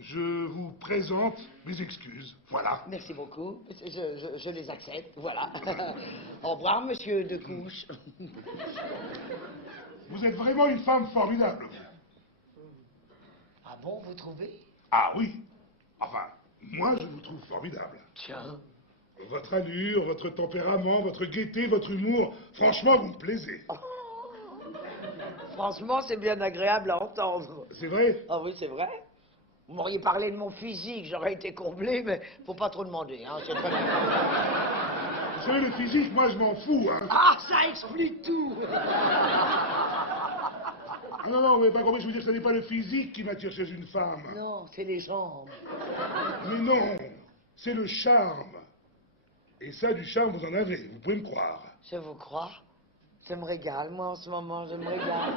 je vous présente mes excuses. Voilà. Merci beaucoup, je les accepte, voilà. Au revoir, monsieur Decouche. Vous êtes vraiment une femme formidable, vous. Ah bon, vous trouvez? Ah oui. Enfin, moi, je vous trouve formidable. Tiens. Votre allure, votre tempérament, votre gaieté, votre humour, franchement, vous me plaisez. Franchement, c'est bien agréable à entendre. C'est vrai? Ah oui, c'est vrai. Vous m'auriez parlé de mon physique, j'aurais été comblé, mais faut pas trop demander, hein, c'est très bien. Vous savez, le physique, moi, je m'en fous, hein. Ah, ça explique tout. Ah non, non, vous n'avez pas compris, je veux dire, ce n'est pas le physique qui m'attire chez une femme. Non, c'est les jambes. Mais non, c'est le charme. Et ça, du charme, vous en avez, vous pouvez me croire. Je vous crois. Je me régale, moi, en ce moment, je me régale.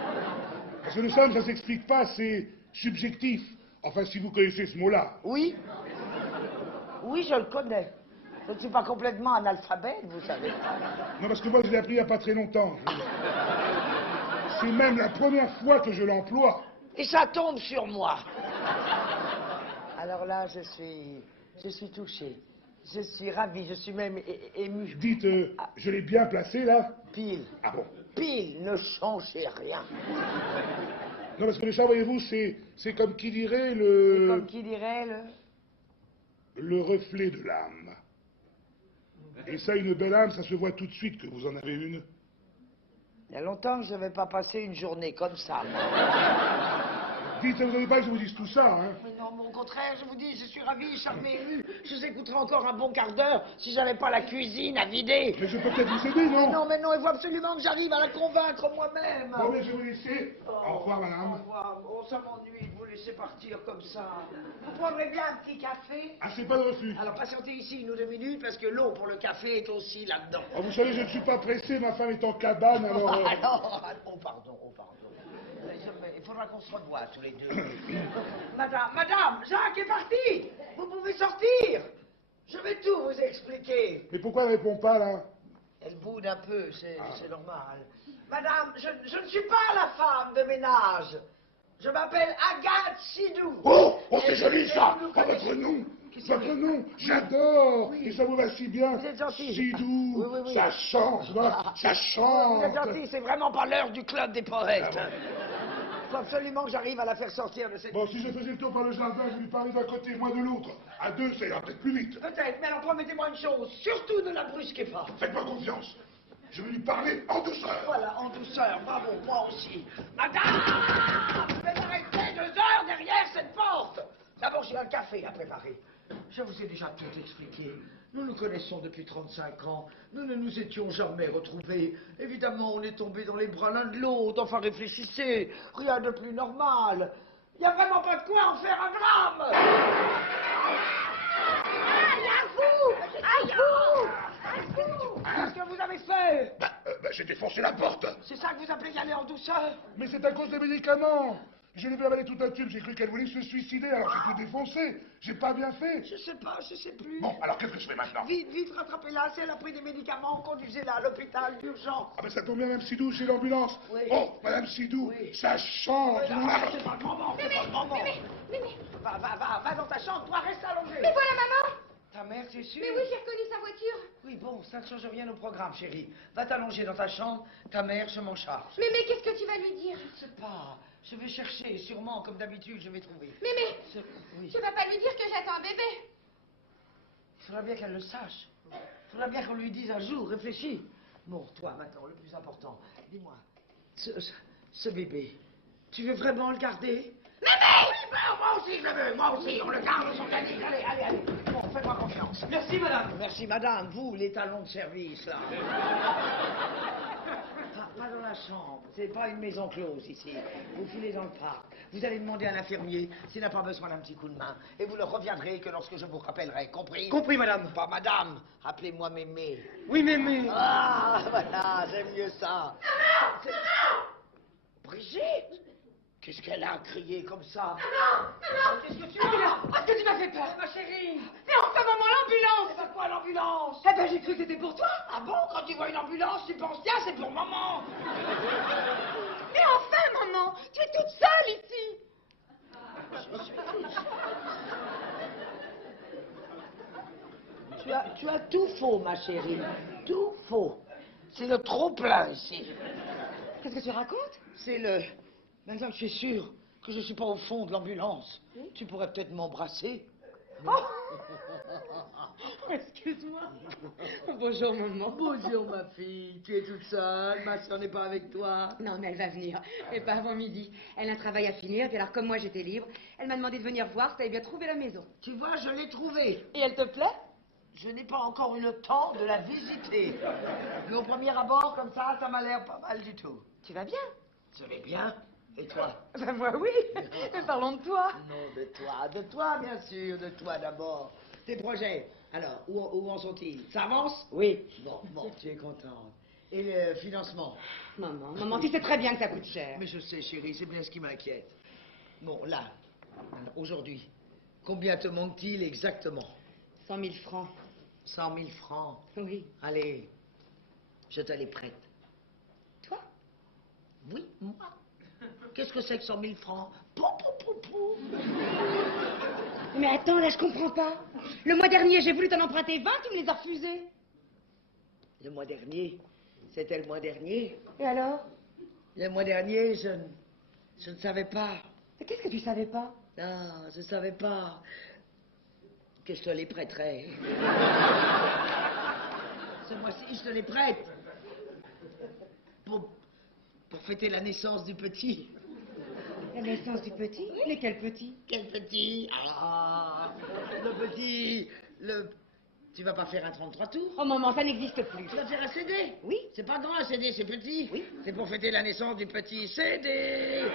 Parce que le charme, ça s'explique pas, c'est subjectif. Enfin, si vous connaissez ce mot-là. Oui. Oui, je le connais. Je ne suis pas complètement analphabète, vous savez. Non, parce que moi, je l'ai appris il n'y a pas très longtemps. C'est même la première fois que je l'emploie. Et ça tombe sur moi. Alors là, je suis touchée. Je suis ravie, je suis même émue. Dites, je l'ai bien placé, là? Pile. Ah bon? Pile, ne changez rien. Non, parce que le charme, voyez-vous, c'est comme qui dirait Et comme qui dirait le reflet de l'âme. Et ça, une belle âme, ça se voit tout de suite que vous en avez une. Il y a longtemps que je n'avais pas passé une journée comme ça. Dites, vous n'avez pas que je vous dise tout ça, hein? Mais non, mais au contraire, je vous dis, je suis ravie, charmée, émue. Je vous écouterai encore un bon quart d'heure si j'avais pas la cuisine à vider. Mais je peux peut-être vous aider, non? Mais non, il faut absolument que j'arrive à la convaincre moi-même. Bon, mais je vais vous laisser. Au revoir, Au madame. revoir. Oh, ça m'ennuie de vous laisser partir comme ça. Vous prendrez bien un petit café? Ah, c'est pas de refus. Alors patientez ici 1 ou 2 minutes parce que l'eau pour le café est aussi là-dedans. Oh, vous savez, je ne suis pas pressé, ma femme est en cabane, alors... Oh pardon. Il faudra qu'on se revoie tous les deux. Madame, Jacques est parti. Vous pouvez sortir. Je vais tout vous expliquer. Mais pourquoi elle répond pas, là? Elle boude un peu, c'est normal. Madame, je ne suis pas la femme de ménage. Je m'appelle Agathe Sidou. Oh, c'est Et joli, je- ça! et vous Oh, votre connaissez- nom! Qu'est-ce Votre que- nom! J'adore! Oui. Et ça vous va si bien! Vous êtes gentil. Sidou! Oui. Ça chante, voilà, ça chante! Vous êtes gentil, c'est vraiment pas l'heure du club des poètes. Il faut absolument que j'arrive à la faire sortir de cette... Bon, si je faisais le tour par le jardin, je lui parlais d'un côté, moi de l'autre. À deux, ça ira peut-être plus vite. Peut-être, mais alors promettez-moi une chose, surtout ne la brusquez pas. Faites-moi confiance. Je vais lui parler en douceur. Voilà, en douceur, bravo, moi aussi. Madame, vous m'avez arrêté 2 heures derrière cette porte. D'abord, j'ai un café à préparer. Je vous ai déjà tout expliqué. Nous nous connaissons depuis 35 ans. Nous ne nous étions jamais retrouvés. Évidemment, on est tombés dans les bras l'un de l'autre. Enfin, réfléchissez. Rien de plus normal. Il n'y a vraiment pas de quoi en faire un drame. avez fait? J'ai défoncé la porte. C'est ça que vous appelez y aller en douceur? Mais c'est à cause des médicaments. Je l'ai vu avaler tout un tube, j'ai cru qu'elle voulait se suicider, alors j'ai tout défoncé. J'ai pas bien fait. Je sais pas, je sais plus. Bon, alors qu'est-ce que je fais maintenant? Vite, vite, rattrapez-la. Si elle a pris des médicaments, conduisez-la à l'hôpital d'urgence. Ah ben ça tombe bien, Madame Sidou, chez l'ambulance. Oui. Oh, Madame Sidou, Oui. ça chante. C'est pas le moment, c'est pas le moment. Va dans ta chambre, toi, reste allongé. Mais voilà maman. Ta mère, c'est sûr? Mais oui, j'ai reconnu sa voiture. Oui, bon, ça ne change rien au programme, chérie. Va t'allonger dans ta chambre, ta mère, je m'en charge. Mais qu'est-ce que tu vas lui dire? Je sais pas, je vais chercher, sûrement, comme d'habitude, je vais trouver. Mais Oui. tu vas pas lui dire que j'attends un bébé. Il faudra bien qu'elle le sache. Il faudra bien qu'on lui dise un jour, réfléchis. Bon, toi, maintenant, le plus important, dis-moi, ce bébé, tu veux vraiment le garder? Oui, moi aussi, je le veux, moi aussi, on le garde, son canis. Allez. Bon, faites-moi confiance. Merci, madame. Merci, madame, vous, les talons de service, là. Pas dans la chambre, c'est pas une maison close ici. Vous filez dans le parc. Vous allez demander à l'infirmier s'il n'a pas besoin d'un petit coup de main. Et vous ne reviendrez que lorsque je vous rappellerai, compris? Compris, madame. Pas madame, appelez-moi mémé. Oui, mémé. Ah, voilà, j'aime mieux ça. C'est- Brigitte? Qu'est-ce qu'elle a crié comme ça? Non. Qu'est-ce que tu as là? Est-ce que tu m'as fait peur? Ma chérie! Mais enfin maman, l'ambulance. C'est quoi l'ambulance? Eh ben j'ai cru que c'était pour toi. Ah bon, quand tu vois une ambulance, tu penses bien, c'est pour maman. Mais enfin maman, tu es toute seule ici. Tu as tout faux, ma chérie. Tout faux. C'est le trop-plein ici. Qu'est-ce que tu racontes? C'est le... Maintenant que je suis sûr que je ne suis pas au fond de l'ambulance, tu pourrais peut-être m'embrasser. Excuse-moi. Bonjour maman. Bonjour, ma fille. Tu es toute seule. Ma soeur n'est pas avec toi. Non, mais elle va venir. Et pas avant midi. Elle a un travail à finir. Et puis alors, comme moi, j'étais libre, elle m'a demandé de venir voir si t'avais bien trouvé la maison. Tu vois, je l'ai trouvée. Et elle te plaît? Je n'ai pas encore eu le temps de la visiter. Mais au premier abord, comme ça m'a l'air pas mal du tout. Tu vas bien? Je vais bien. Et toi? Ben moi, oui. Mais parlons de toi. Non, de toi, bien sûr, de toi d'abord. Tes projets, alors, où en sont-ils? Ça avance? Oui. Bon, tu es contente. Et le financement? Maman, tu sais très bien que ça coûte cher. Mais je sais, chérie, c'est bien ce qui m'inquiète. Bon, là, alors, aujourd'hui, combien te manque-t-il exactement? 100 000 francs. 100 000 francs. Oui. Allez, je te les prête. Toi? Oui, moi. Qu'est-ce que c'est que 100 000 francs? Pou. Mais attends, là, je comprends pas. Le mois dernier, j'ai voulu t'en emprunter 20, tu me les as refusés. Le mois dernier, c'était le mois dernier. Et alors? Le mois dernier, je ne savais pas. Mais qu'est-ce que tu savais pas? Ah, je ne savais pas que je te les prêterais. Ce mois-ci, je te les prête. Pour fêter la naissance du petit. La naissance du petit? Mais quel petit? Quel petit? Ah, le petit, Tu vas pas faire un 33 tours? Oh maman, ça n'existe plus. Tu vas faire un CD? Oui. C'est pas grand un CD, c'est petit. Oui. C'est pour fêter la naissance du petit CD.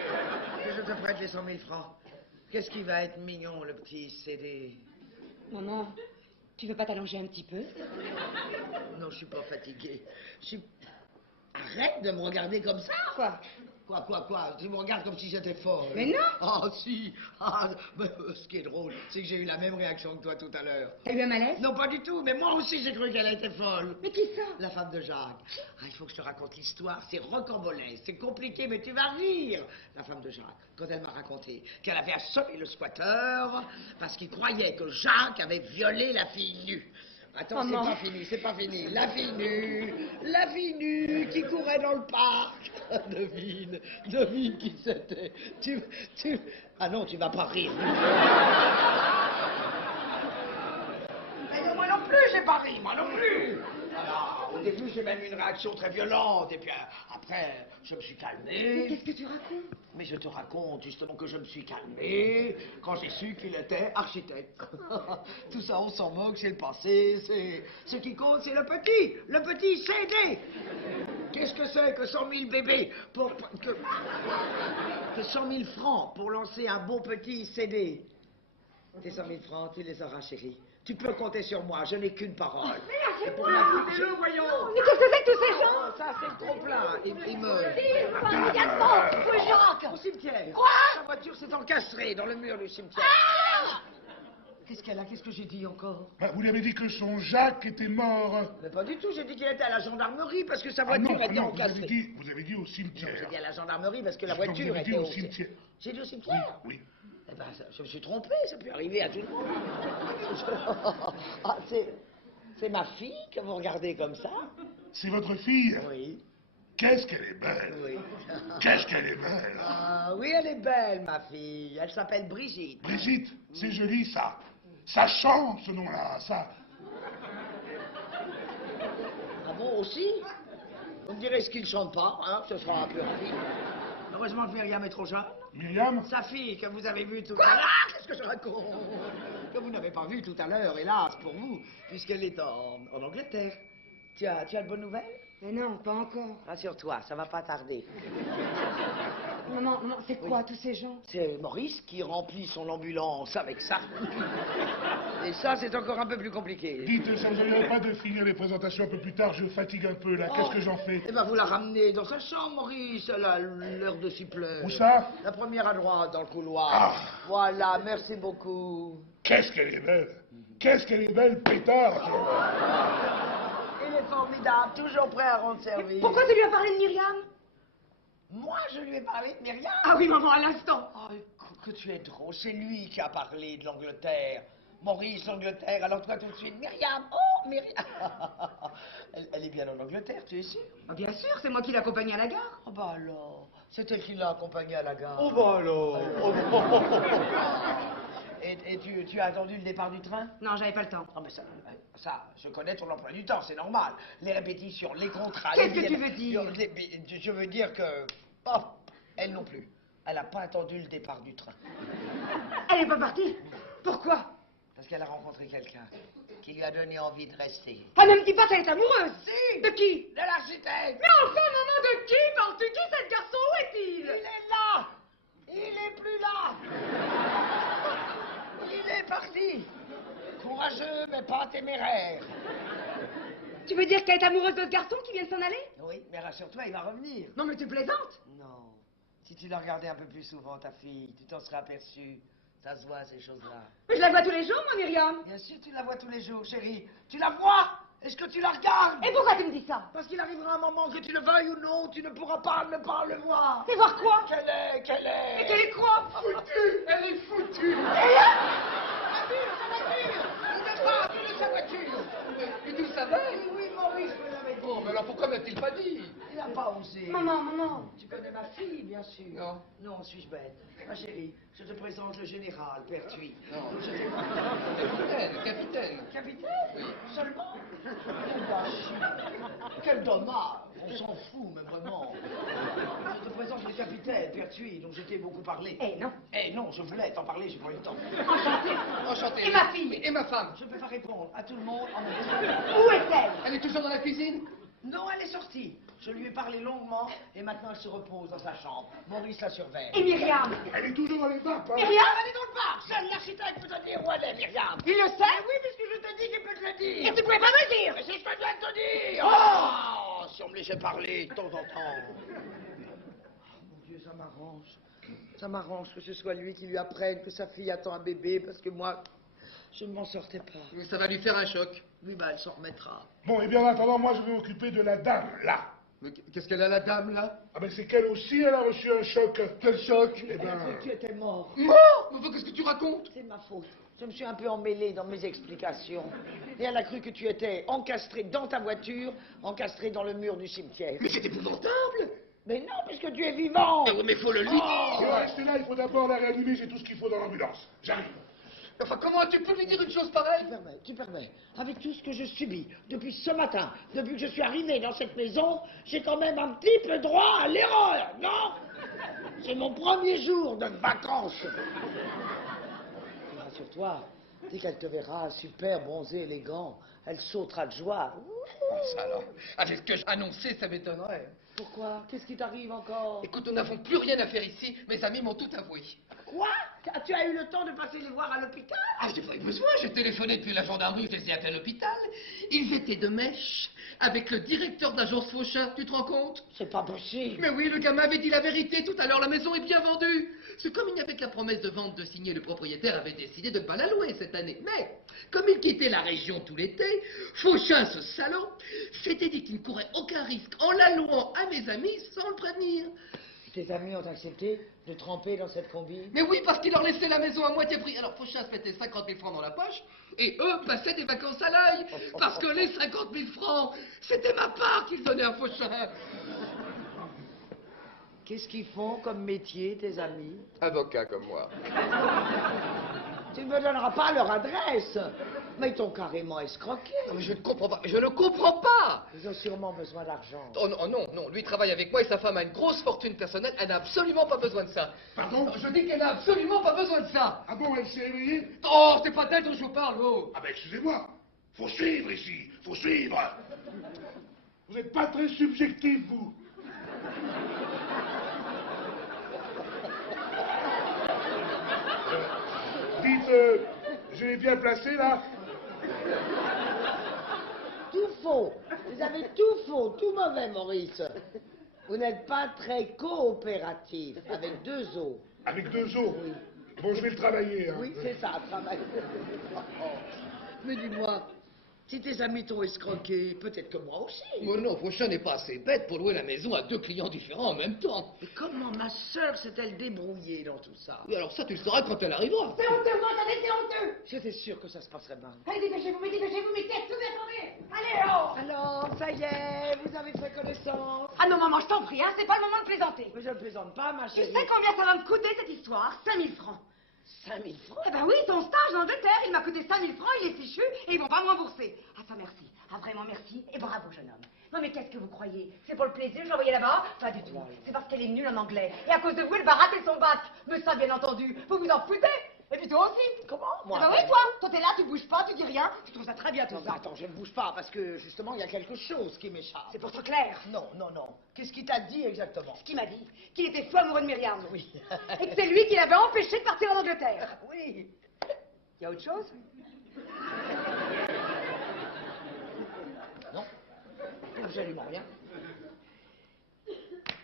Que je te prête les 100 000 francs. Qu'est-ce qui va être mignon, le petit CD? Maman, tu veux pas t'allonger un petit peu? Non, je suis pas fatigué. Arrête de me regarder comme ça. Quoi? Quoi? Tu me regardes comme si j'étais folle. Mais non. Ah, si. Mais, ce qui est drôle, c'est que j'ai eu la même réaction que toi tout à l'heure. T'as eu un malaise? Non, pas du tout, mais moi aussi j'ai cru qu'elle était folle. Mais qui ça? La femme de Jacques. Ah, il faut que je te raconte l'histoire, c'est rocambolesque, c'est compliqué, mais tu vas rire. La femme de Jacques, quand elle m'a raconté qu'elle avait assommé le squatteur parce qu'il croyait que Jacques avait violé la fille nue. Attends, Maman. c'est pas fini. La fille nue qui courait dans le parc. Devine qui c'était. Ah non, tu vas pas rire. Mais moi non plus, j'ai pas ri, moi non plus. Alors, au début, j'ai même eu une réaction très violente, et puis après, je me suis calmé. Mais qu'est-ce que tu racontes? Mais je te raconte justement que je me suis calmé quand j'ai su qu'il était architecte. Tout ça, on s'en moque, c'est le passé, ce qui compte, c'est le petit CD. Qu'est-ce que c'est que 100 000 bébés que 100 000 francs pour lancer un beau petit CD? Tes 100 000 francs, tu les auras, chérie. Tu peux compter sur moi, je n'ai qu'une parole. Mais C'est pour lâchez-moi. ma fille, le voyons. Mais qu'est-ce que c'est que tous ces gens? Oh, ça, c'est trop plein. Il meurt. Immédiatement, Jacques. Au cimetière. Quoi? Sa voiture s'est encastrée dans le mur du cimetière. Qu'est-ce qu'elle a? Qu'est-ce que j'ai dit encore? Bah, vous lui avez dit que son Jacques était mort. Mais pas du tout, j'ai dit qu'il était à la gendarmerie parce que sa Ah voiture non, était vous encastrée. avez dit au Non, cimetière. j'ai dit à la gendarmerie parce que la Non, vous voiture avez dit était au cimetière. J'ai dit au cimetière? Oui. Eh ben, je me suis trompé, ça peut arriver à tout le monde. Ah, c'est ma fille que vous regardez comme ça? C'est votre fille? Oui. Qu'est-ce qu'elle est belle! Oui. Qu'est-ce qu'elle est belle! Ah, oui, elle est belle, ma fille. Elle s'appelle Brigitte. Brigitte, c'est joli ça. Ça chante ce nom-là, ça. Ah bon, aussi? Vous me direz ce qu'il ne chante pas, hein? Ce sera un peu rapide. Heureusement que Myriam est trop jeune. Myriam? Sa fille que vous avez vue tout à l'heure. Qu'est-ce que je raconte? Que vous n'avez pas vue tout à l'heure, hélas, pour vous, puisqu'elle est en Angleterre. Tu as de bonnes nouvelles? Mais non, pas encore. Rassure-toi, ça va pas tarder. Maman, c'est quoi tous ces gens? C'est Maurice qui remplit son ambulance avec ça. Et ça, c'est encore un peu plus compliqué. Dites, ça vous n'arriverait pas de finir les présentations un peu plus tard? Je fatigue un peu là. Qu'est-ce que j'en fais? Eh ben, vous la ramenez dans sa chambre, Maurice. Elle a l'heure de s'y plaire. Où ça? La première à droite, dans le couloir. Ah. Voilà, merci beaucoup. Qu'est-ce qu'elle est belle! Qu'est-ce qu'elle est belle, pétard! Il est formidable, toujours prêt à rendre service. Pourquoi tu lui as parlé de Myriam? Moi, je lui ai parlé de Myriam. Ah oui, maman, à l'instant. Oh, écoute, que tu es drôle. C'est lui qui a parlé de l'Angleterre. Maurice, l'Angleterre. Alors toi, tout de suite, Myriam. Oh, Myriam. Elle est bien en Angleterre, tu es sûr? Ah, bien sûr, c'est moi qui l'accompagne à la gare. Oh, bah alors. C'est elle qui l'a accompagné à la gare. Oh bah alors. Et tu as attendu le départ du train? Non, j'avais pas le temps. Non, mais ça, je connais ton emploi du temps, c'est normal. Les répétitions, les contrats... Qu'est-ce que tu veux dire? Je veux dire que... Oh, elle non plus. Elle n'a pas attendu le départ du train. Elle est pas partie? Pourquoi? Parce qu'elle a rencontré quelqu'un qui lui a donné envie de rester. Ah, ne me dis pas qu'elle est amoureuse. Si. De qui? De l'architecte. Mais enfin, maman, de qui parles-tu? Qui cet garçon? Où est-il? Il est là. Il est plus là. Il est parti. Courageux, mais pas téméraire. Tu veux dire qu'elle est amoureuse de ce garçon qui vient de s'en aller? Oui, mais rassure-toi, il va revenir. Non, mais tu plaisantes. Non. Si tu la regardais un peu plus souvent, ta fille, tu t'en serais aperçu. Ça se voit, ces choses-là. Mais je la vois tous les jours, moi, Myriam. Bien sûr, tu la vois tous les jours, chérie. Tu la vois? Est-ce que tu la regardes? Et pourquoi tu me dis ça? Parce qu'il arrivera un moment que tu le veuilles ou non, tu ne pourras pas ne pas le voir. Et voir quoi? Qu'elle est. Et qu'elle est quoi? Foutue! Elle est foutue! Sa voiture. Mais tu le savais? Oui, Maurice me l'avait dit. Oh, mais alors pourquoi m'a-t-il pas dit? Il n'a pas osé. Maman. Tu connais ma fille, bien sûr. Non. Non, suis-je bête. Ma chérie, je te présente le général, Pertuis. Non. Je t'ai- Capitaine. Capitaine? Seulement? Quel gâchis. Quel dommage. On s'en fout, mais vraiment. Je te présente le capitaine, Pertuis, dont je t'ai beaucoup parlé. Eh non. Eh non, je voulais t'en parler, j'ai pas eu le temps. Enchantée. Enchanté. Et ma fille? Et ma femme? Je peux pas répondre à tout le monde en même temps. Où est-elle? Elle est toujours dans la cuisine? Non, elle est sortie. Je lui ai parlé longuement et maintenant elle se repose dans sa chambre. Maurice la surveille. Et Myriam? Elle est toujours dans les vapes, hein? Myriam? Elle est dans le parc. Seul l'architecte peut te dire où elle est, Myriam. Il le sait? Oui, puisque je te dis qu'il peut te le dire. Et tu pouvais pas me le dire? Mais c'est ce que je viens de te dire. Oh, si on me laissait parler de temps en temps. Mon Dieu, ça m'arrange. Ça m'arrange que ce soit lui qui lui apprenne que sa fille attend un bébé parce que moi, je ne m'en sortais pas. Mais ça va lui faire un choc. Oui, bah, elle s'en remettra. Bon, et bien en attendant, moi je vais m'occuper de la dame, là. Mais qu'est-ce qu'elle a, la dame, là? Ah ben c'est qu'elle aussi, elle a reçu un choc. Quel choc? Eh Elle a ben... cru que tu étais mort. Mort? Mais qu'est-ce que tu racontes? C'est ma faute. Je me suis un peu emmêlée dans mes explications. Et elle a cru que tu étais encastré dans ta voiture, encastré dans le mur du cimetière. Mais c'est épouvantable! Mais non, puisque tu es vivant. Mais oui, mais faut le lui Si dire! on va rester là, il faut d'abord la réanimer, j'ai tout ce qu'il faut dans l'ambulance. J'arrive. Enfin, comment tu peux lui dire une chose pareille? Tu permets. Avec tout ce que je subis depuis ce matin, depuis que je suis arrivé dans cette maison, j'ai quand même un petit peu droit à l'erreur, non? C'est mon premier jour de vacances. Rassure-toi, dès qu'elle te verra super bronzé, élégant, elle sautera de joie. Ça alors, avec ce que j'ai annoncé, ça m'étonnerait. Pourquoi? Qu'est-ce qui t'arrive encore? Écoute, nous n'avons plus rien à faire ici. Mes amis m'ont tout avoué. Quoi? Tu as eu le temps de passer les voir à l'hôpital? Ah, j'ai pas eu besoin. J'ai téléphoné depuis la gendarmerie, je les ai appelés à l'hôpital. Ils étaient de mèche avec le directeur de l'agence Fauchin. Tu te rends compte? C'est pas possible. Mais oui, le gamin avait dit la vérité tout à l'heure. La maison est bien vendue. C'est comme il n'y avait que la promesse de vente de signer, le propriétaire avait décidé de ne pas la louer cette année. Mais, comme il quittait la région tout l'été, Fauchin, ce salaud, s'était dit qu'il ne courait aucun risque en la louant à mes amis sans le prévenir. Tes amis ont accepté de tremper dans cette combi? Mais oui, parce qu'il leur laissait la maison à moitié prix. Alors Fauchin se mettait 50 000 francs dans la poche, et eux passaient des vacances à l'œil. Parce que les 50 000 francs, c'était ma part qu'ils donnaient à Fauchin. Qu'est-ce qu'ils font comme métier, tes amis? Avocat comme moi. Tu ne me donneras pas leur adresse. Mais ils t'ont carrément escroqué. Non, mais je ne comprends pas. Je ne comprends pas. Ils ont sûrement besoin d'argent. Oh non, non, non. Lui travaille avec moi et sa femme a une grosse fortune personnelle. Elle n'a absolument pas besoin de ça. Pardon? Je dis qu'elle n'a absolument pas besoin de ça. Ah bon, elle s'est réveillée? Oh, c'est pas d'elle dont je vous parle, oh. Ah ben excusez-moi, faut suivre ici, faut suivre. Vous n'êtes pas très subjectif, vous. Dites, je l'ai bien placé là? Tout faux. Vous avez tout faux, tout mauvais, Maurice. Vous n'êtes pas très coopératif, avec deux os. Avec deux os? Oui. Bon, je vais le travailler. Hein. Oui, c'est ça, travail. Mais dis-moi, si tes amis t'ont escroqué, peut-être que moi aussi. Mais non, Fauchin n'est pas assez bête pour louer la maison à deux clients différents en même temps. Mais comment ma sœur s'est-elle débrouillée dans tout ça? Et alors ça, tu le sauras quand elle arrivera. C'est honteux, vous entendez, c'est honteux. J'étais sûr que ça se passerait mal. Allez, dépêchez-vous, mais qu'est-ce que vous attendez? Allez, oh. Alors, ça y est, vous avez fait connaissance. Ah non, maman, je t'en prie, hein, c'est pas le moment de plaisanter. Mais je ne plaisante pas, ma Tu chérie. sais combien ça va me coûter cette histoire? 5 000 francs. 5 000 francs? Eh ben oui, ton stage en Angleterre, il m'a coûté 5 000 francs, il est fichu, et ils vont pas me rembourser. Ah ça merci, ah vraiment merci, et bravo jeune homme. Non mais qu'est-ce que vous croyez? C'est pour le plaisir que je l'envoyais là-bas? Pas du tout, c'est parce qu'elle est nulle en anglais, et à cause de vous, elle va rater son bac. Mais ça bien entendu, vous vous en foutez. Et puis toi aussi. Comment? Moi? Ah bah oui, toi t'es là, tu bouges pas, tu dis rien, tu trouves ça très bien tout Non, mais ça. attends, je ne bouge pas, parce que, justement, il y a quelque chose qui m'échappe. C'est pour toi clair. Non, non, non. Qu'est-ce qu'il t'a dit exactement? Ce qu'il m'a dit, qu'il était fou amoureux de Myriam. Oui. Et que c'est lui qui l'avait empêché de partir en Angleterre. Oui. Il y a autre chose? Non. Absolument rien.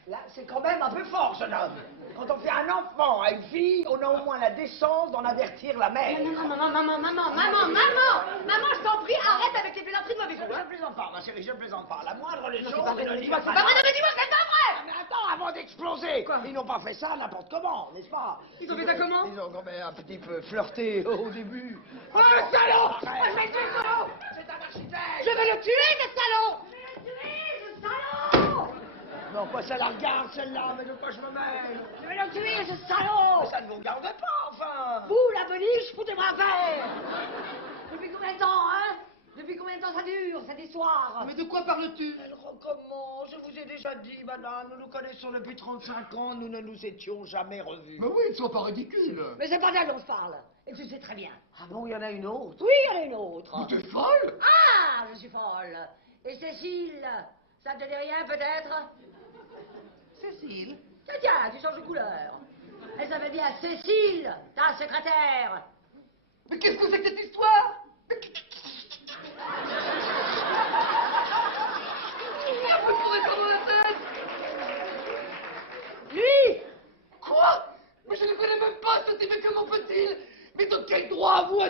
Là, c'est quand même un peu fort, jeune homme. Quand on fait un enfant à une fille, on a au moins la décence d'en avertir la mère. Non, non, non, maman, je t'en prie, arrête avec les plaisanteries de mauvais goût. Je Hein. ne plaisante pas, ma chérie, je ne plaisante pas. La moindre des Non, choses, c'est pas vrai, ne non, dis dis-moi, pas c'est pas vrai, non, mais dis-moi, c'est pas vrai. Mais attends, avant d'exploser, ils n'ont pas fait ça n'importe comment, n'est-ce pas? Ils ont fait ça comment? Ils ont quand même un petit peu flirté au début. Oh, le salaud! Après, Je vais le tuer, ce salaud! c'est un architecte. Je vais le tuer, ce salaud! Je vais le tuer, ce salaud! Non, quoi, ça la regarde, celle-là, mais de quoi je me mêle? Je vais le tuer, ce salaud! Mais ça ne vous regarde pas, enfin. Vous, la boniche, foutez-moi la paix! Depuis combien de temps, hein? Depuis combien de temps ça dure, cette histoire? Mais de quoi parles-tu? Elle recommence, je vous ai déjà dit, madame, nous nous connaissons depuis 35 ans, nous ne nous étions jamais revus. Mais oui, ils ne sont pas ridicules. Mais c'est pas d'elle dont je parle, et tu le sais très bien. Ah bon, il y en a une autre? Oui, il y en a une autre. Mais t'es folle? Ah, je suis folle. Et Cécile, ça te dit rien peut-être? Cécile? Tiens, tu changes de couleur. Elle s'appelle bien Cécile, ta secrétaire. Mais qu'est-ce que c'est que cette histoire? Un peu pour répondre dans la tête. Lui, Quoi? Mais je ne connais même pas ce type, mais comment peut-il? Mais de quel droit, vous?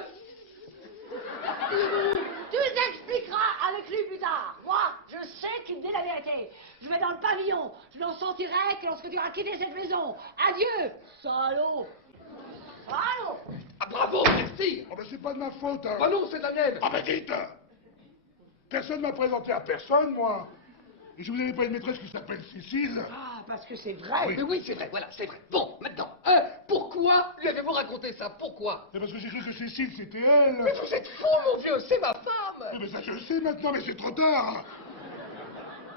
tu t'expliqueras avec lui plus tard. Moi, je sais qu'il me dit la vérité. Je vais dans le pavillon. Je n'en sortirai que lorsque tu auras quitté cette maison. Adieu, salaud. Salaud. Ah bravo, merci. Oh ben c'est pas de ma faute, hein. Ah non, c'est de la mienne. Ah ben dites, personne m'a présenté à personne, moi. Et je vous avais pas une maîtresse qui s'appelle Cécile. Ah, parce que c'est vrai. Mais oui, c'est vrai, voilà, c'est vrai. Bon, maintenant, pourquoi lui avez-vous raconté ça? Pourquoi? C'est parce que j'ai cru que Cécile, c'était elle. Mais vous êtes fou, mon vieux, c'est ma femme. Mais ça je le sais maintenant, mais c'est trop tard.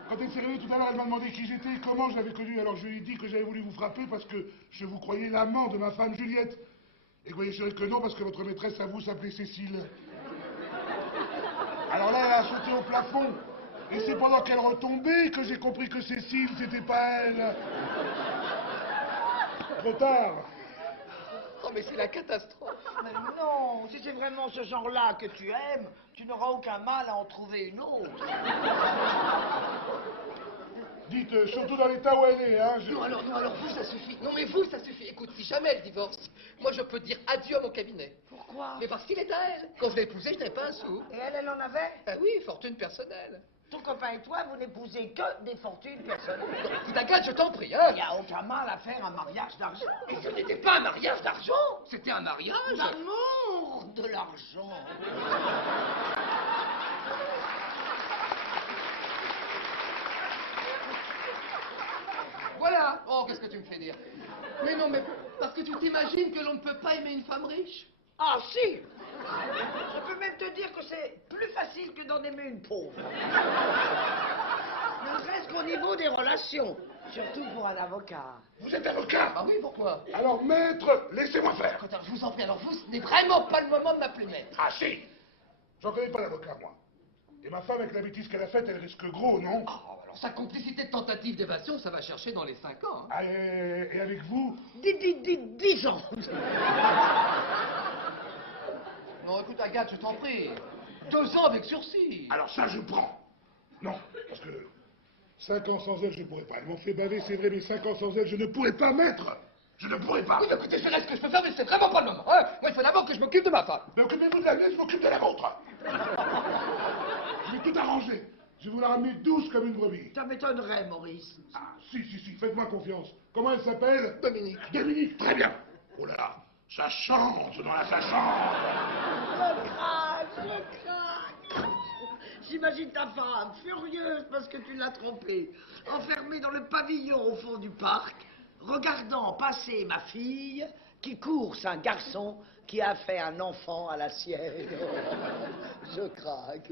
Quand elle s'est réveillée tout à l'heure, elle m'a demandé qui j'étais et comment je l'avais connue. Alors je lui ai dit que j'avais voulu vous frapper parce que je vous croyais l'amant de ma femme Juliette. Et vous voyez sûr que non, parce que votre maîtresse à vous s'appelait Cécile. Alors là, elle a sauté au plafond. Et c'est pendant qu'elle retombait que j'ai compris que Cécile, c'était pas elle. Trop tard. Oh, mais c'est la catastrophe. Mais non, si c'est vraiment ce genre-là que tu aimes, tu n'auras aucun mal à en trouver une autre. Dites, surtout dans l'état où elle est, hein. Non, alors, vous, ça suffit. Non, mais vous, ça suffit. Écoute, si jamais elle divorce, moi, je peux dire adieu à mon cabinet. Pourquoi? Mais parce qu'il est à elle. Quand je l'ai épousé, je n'avais pas un sou. Et elle en avait? Ah oui, fortune personnelle. Ton copain et toi, vous n'épousez que des fortunes personnelles. Écoute, Agathe, je t'en prie, hein. Il n'y a aucun mal à faire un mariage d'argent. Et ce n'était pas un mariage d'argent, c'était un mariage. L'amour de l'argent. Voilà. Oh, qu'est-ce que tu me fais dire? Mais non, mais parce que tu t'imagines que l'on ne peut pas aimer une femme riche? Ah si! Je peux même te dire que c'est plus facile que d'en aimer une pauvre. Ne serait-ce qu'au niveau des relations. Surtout pour un avocat. Vous êtes avocat? Ah oui, pourquoi? Alors, maître, laissez-moi faire. Écoute, alors, je vous en prie, alors vous, ce n'est vraiment pas le moment de m'appeler maître. Ah si. J'en connais pas d'avocat, moi. Et ma femme, avec la bêtise qu'elle a faite, elle risque gros, non? Ah, alors sa complicité de tentative d'évasion, ça va chercher dans les 5 ans. Hein. Ah, et avec vous? 10 ans. Non, écoute, Agathe, je t'en prie. 2 ans avec sursis. Alors ça, je prends. Non, parce que 5 ans sans elle, je ne pourrais pas. Elles m'ont fait baver, c'est vrai, mais 5 ans sans elle, je ne pourrais pas, maître. Je ne pourrais pas. Oui, mais écoutez, je ferai ce que je peux faire, mais c'est vraiment pas le moment. Hein. Moi, il faut d'abord que je m'occupe de ma femme. Mais occupez-vous de la mienne, je m'occupe de la vôtre. Je vais tout arranger. Je vais vous la ramener douce comme une brebis. Ça m'étonnerait, Maurice. Ah, si, faites-moi confiance. Comment elle s'appelle? Dominique. Dominique, très bien. Oh là là, ça chante dans la sa chambre. Je craque. J'imagine ta femme, furieuse parce que tu l'as trompée, enfermée dans le pavillon au fond du parc, regardant passer ma fille qui course un garçon qui a fait un enfant à la sienne. Je craque.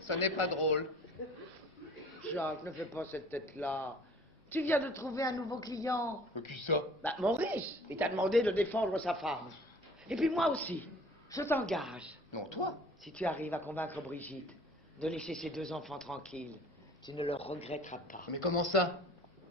Ça n'est pas drôle. Jacques, ne fais pas cette tête-là. Tu viens de trouver un nouveau client. Qui ça? Bah, Maurice, il t'a demandé de défendre sa femme. Et puis moi aussi, je t'engage. Non, toi. Si tu arrives à convaincre Brigitte de laisser ses 2 enfants tranquilles, tu ne le regretteras pas. Mais comment ça?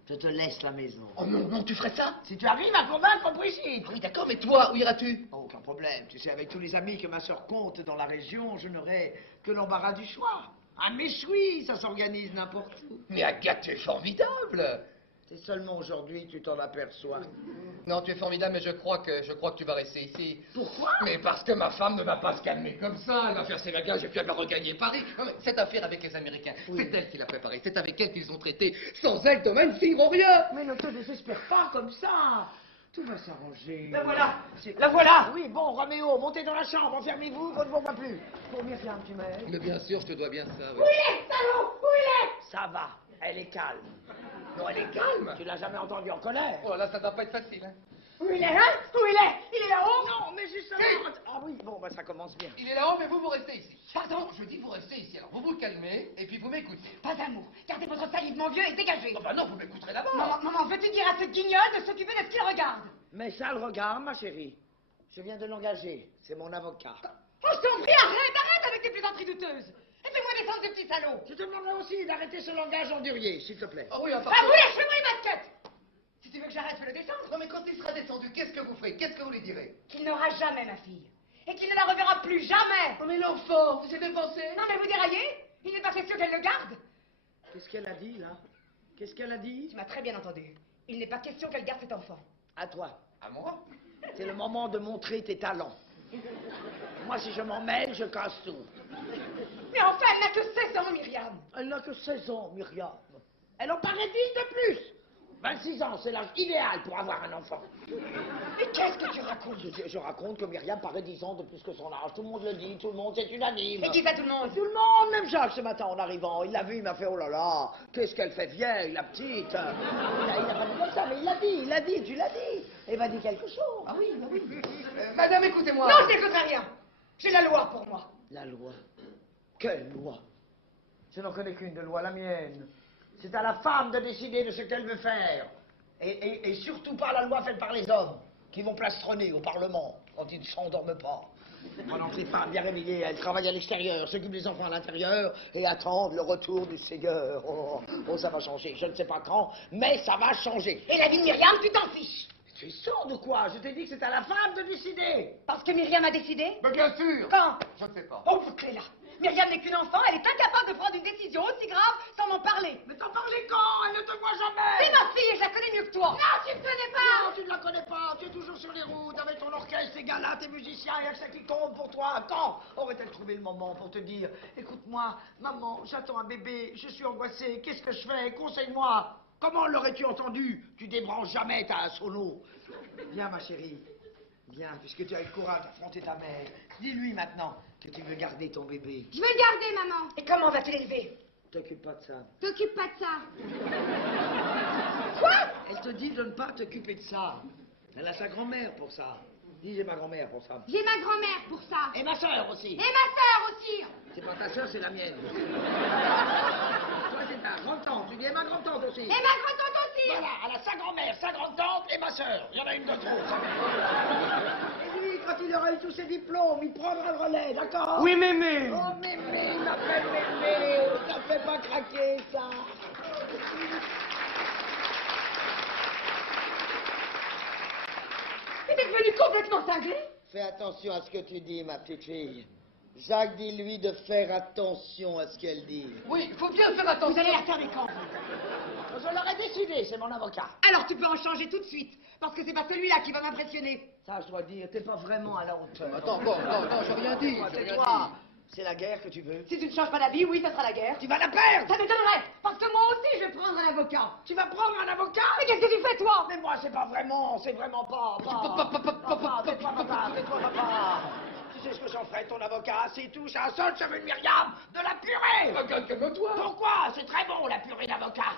Je te laisse la maison. Oh non, non, tu ferais ça? Si tu arrives à convaincre Brigitte. Oui, d'accord, mais toi, où iras-tu? Oh, aucun problème. Tu sais, avec tous les amis que ma sœur compte dans la région, je n'aurai que l'embarras du choix. Ah, mais oui, ça s'organise n'importe où. Mais Agathe, tu es formidable. C'est seulement aujourd'hui que tu t'en aperçois. Non, tu es formidable, mais je crois que tu vas rester ici. Pourquoi? Mais parce que ma femme ne va pas se calmer comme ça. Elle va faire ses bagages et puis elle va regagner Paris. Non, mais cette affaire avec les Américains, c'est elle qui l'a préparée. C'est avec elle qu'ils ont traité. Sans elle, demain, ils ne finiront rien. Mais ne te désespère pas comme ça. Tout va s'arranger. La voilà. La voilà. Oui, bon, Roméo, montez dans la chambre, enfermez-vous, on ne vous voit plus. Pour Myriam, tu m'aides? Mais bien sûr, je te dois bien ça. Où il est, salaud? Où il est? Ça va, elle est calme. Non, elle est calme. Tu l'as jamais entendu en colère? Oh là, ça doit pas être facile. Hein. Où il est, hein? Où il est? Il est là-haut? Non, mais justement... Ah oui, bon, bah ça commence bien. Il est là-haut, mais vous restez ici. Pardon, je dis vous restez ici. Alors, vous calmez et puis vous m'écoutez. Pas d'amour. Gardez votre salive, mon vieux, et dégagez. Oh bah non, vous m'écouterez d'abord. Maman, veux-tu dire à ce guignol de s'occuper de ce qu'il regarde? Mais ça le regarde, ma chérie. Je viens de l'engager. C'est mon avocat. Oh, je t'en prie, arrête avec tes plaisanteries douteuses. Et fais-moi descendre ce petit salaud. Je te demanderai aussi d'arrêter ce langage endurier, s'il te plaît. Ah oui, enfin... Ah, vous lâchez-moi les baskets. Si tu veux que j'arrête, fais-le descendre. Non, mais quand il sera descendu, qu'est-ce que vous ferez? Qu'est-ce que vous lui direz? Qu'il n'aura jamais ma fille. Et qu'il ne la reverra plus jamais. Oh, mais l'enfant, vous y avez pensé? Non, mais vous déraillez. Il n'est pas question qu'elle le garde. Qu'est-ce qu'elle a dit, là? Qu'est-ce qu'elle a dit? Tu m'as très bien entendu. Il n'est pas question qu'elle garde cet enfant. À toi. À moi? C'est le moment de montrer tes talents. Moi, si je m'en mêle, je casse tout. Mais enfin, elle n'a que 16 ans, Myriam. Elle n'a que 16 ans, Myriam. Elle en paraît 10 de plus. 26 ans, c'est l'âge idéal pour avoir un enfant. Mais qu'est-ce que tu racontes? Je raconte que Myriam paraît 10 ans de plus que son âge. Tout le monde le dit, tout le monde, c'est unanime. Et qui ça, tout le monde? Tout le monde, même Jacques ce matin en arrivant. Il l'a vu, il m'a fait oh là là, qu'est-ce qu'elle fait vieille, la petite. Il a pas dit comme ça, mais il l'a dit, tu l'as dit. Elle m'a dit quelque chose. Ah oui, bah oui. Madame, écoutez-moi. Non, je n'écouterai rien. J'ai la loi pour moi. La loi? Quelle loi? Je n'en connais qu'une de loi, la mienne. C'est à la femme de décider de ce qu'elle veut faire. Et surtout pas la loi faite par les hommes, qui vont plastronner au Parlement quand ils ne s'endorment pas. Pendant que les femmes bien réveillées, elles travaillent à l'extérieur, s'occupent des enfants à l'intérieur et attendent le retour du Seigneur. Oh, ça va changer. Je ne sais pas quand, mais ça va changer. Et la vie de Myriam, tu t'en fiches. Tu es sourd ou quoi? Je t'ai dit que c'est à la femme de décider. Parce que Myriam a décidé? Mais bien sûr. Quand? Je ne sais pas. Oh, bouclez là. Myriam n'est qu'une enfant, elle est incapable de prendre une décision aussi grave sans m'en parler. Mais t'en parlais quand? Elle ne te voit jamais. C'est ma fille et je la connais mieux que toi. Non, tu me connais pas. Non, tu ne la connais pas. Tu es toujours sur les routes avec ton orchestre, tes galas, tes musiciens et ça qui compte pour toi. Quand aurait-elle trouvé le moment pour te dire, écoute-moi, maman, j'attends un bébé, je suis angoissée, qu'est-ce que je fais? Conseille-moi. Comment l'aurais-tu entendu? Tu débranches jamais ta sono. Viens, ma chérie. Viens, puisque tu as eu le courage d'affronter ta mère. Dis-lui maintenant que tu veux garder ton bébé. Je vais le garder, maman. Et comment vas-tu l'élever? T'occupe pas de ça. T'occupe pas de ça. Quoi? Elle te dit de ne pas t'occuper de ça. Elle a sa grand-mère pour ça. Dis, j'ai ma grand-mère pour ça. J'ai ma grand-mère pour ça. Et ma soeur aussi. Et ma sœur aussi. C'est pas ta soeur, c'est la mienne. Toi, c'est ta grand-tante. Tu dis, et ma grand-tante aussi. Et ma grand-tante aussi. Voilà, elle a sa grand-mère, sa grande-tante et ma soeur. Il y en a une de trop, ça. Et lui, quand il aura eu tous ses diplômes, il prendra le relais, d'accord? Oui, mémé. Oh, mémé, il m'appelle mémé. Ça fait pas craquer, ça. Mais t'es devenue complètement cinglée. Fais attention à ce que tu dis, ma petite fille. Jacques, dis-lui de faire attention à ce qu'elle dit. Oui, il faut bien faire Vous attention. allez la faire des camps. Je l'aurais décidé, c'est mon avocat. Alors tu peux en changer tout de suite, parce que c'est pas celui-là qui va m'impressionner. Ça, je dois dire, t'es pas vraiment à la hauteur. Attends, bon, non, j'ai rien dit. j'ai rien Tais-toi. C'est la guerre que tu veux. Si tu ne changes pas d'avis, oui, ça sera la guerre. Tu vas la perdre. Ça m'étonnerait, parce que moi aussi je vais prendre un avocat. Tu vas prendre un avocat. Mais qu'est-ce que tu fais, toi? Mais moi, c'est pas vraiment pas. Papa, tais-toi, papa, tais-toi, papa. Tu sais ce que j'en ferai, ton avocat, s'il touche à un seul cheveu de Myriam, de la purée. Calme-toi. Pourquoi? C'est très bon, la purée d'avocat.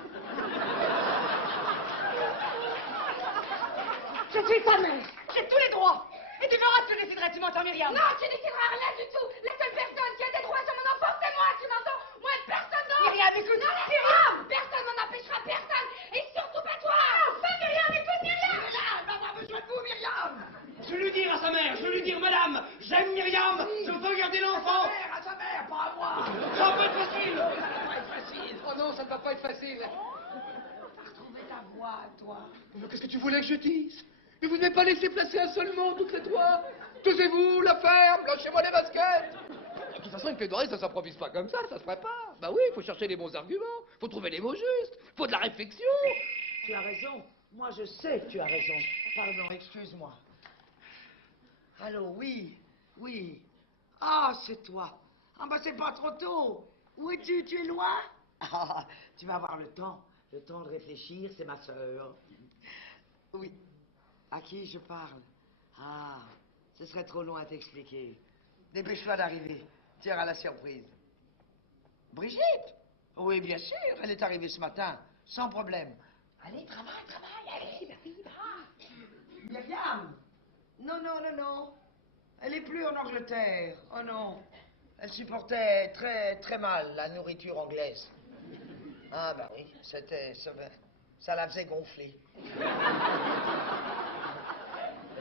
Je suis ta mère, j'ai tous les droits. Et tu verras, tu déciderais, tu m'entends, Myriam? Non, tu décideras rien du tout. La seule personne qui a des droits sur mon enfant, c'est moi. Tu m'entends? Moi et personne d'autre. Myriam, écoute. Non, Myriam. Personne m'en empêchera, personne. Et surtout pas toi. Enfin, Myriam, écoute, Myriam. On a besoin de vous, Myriam. Je vais lui dire à sa mère, je vais lui dire, madame, j'aime Myriam, je veux garder l'enfant. À sa mère, pas à moi. Ça va être facile. Ça va pas être facile. Oh non, ça ne va pas être facile. T'as retrouvé ta voix, toi. Mais qu'est-ce que tu voulais que je dise? Mais vous ne m'avez pas laissé placer un seul mot toutes les trois. Taisez-vous, la ferme, lâchez-moi les baskets. De toute façon, une plaidoirie, ça s'improvise pas comme ça se prépare. Bah oui, il faut chercher les bons arguments, faut trouver les mots justes, faut de la réflexion. Tu as raison. Moi, je sais que tu as raison. Pardon, excuse-moi. Allô, oui, oui. Ah, c'est toi. Ah, bah, c'est pas trop tôt. Où es-tu? Tu es loin? Ah, tu vas avoir le temps de réfléchir, c'est ma sœur. Oui. À qui je parle? Ah, ce serait trop long à t'expliquer. Dépêche-toi d'arriver. Tu auras la surprise. Brigitte? Oui, bien sûr, elle est arrivée ce matin, sans problème. Allez, travaille, allez, Myriam? Non, non, non, non. Elle est plus en Angleterre. Oh non. Elle supportait très, très mal la nourriture anglaise. Ah, bah oui, ça la faisait gonfler.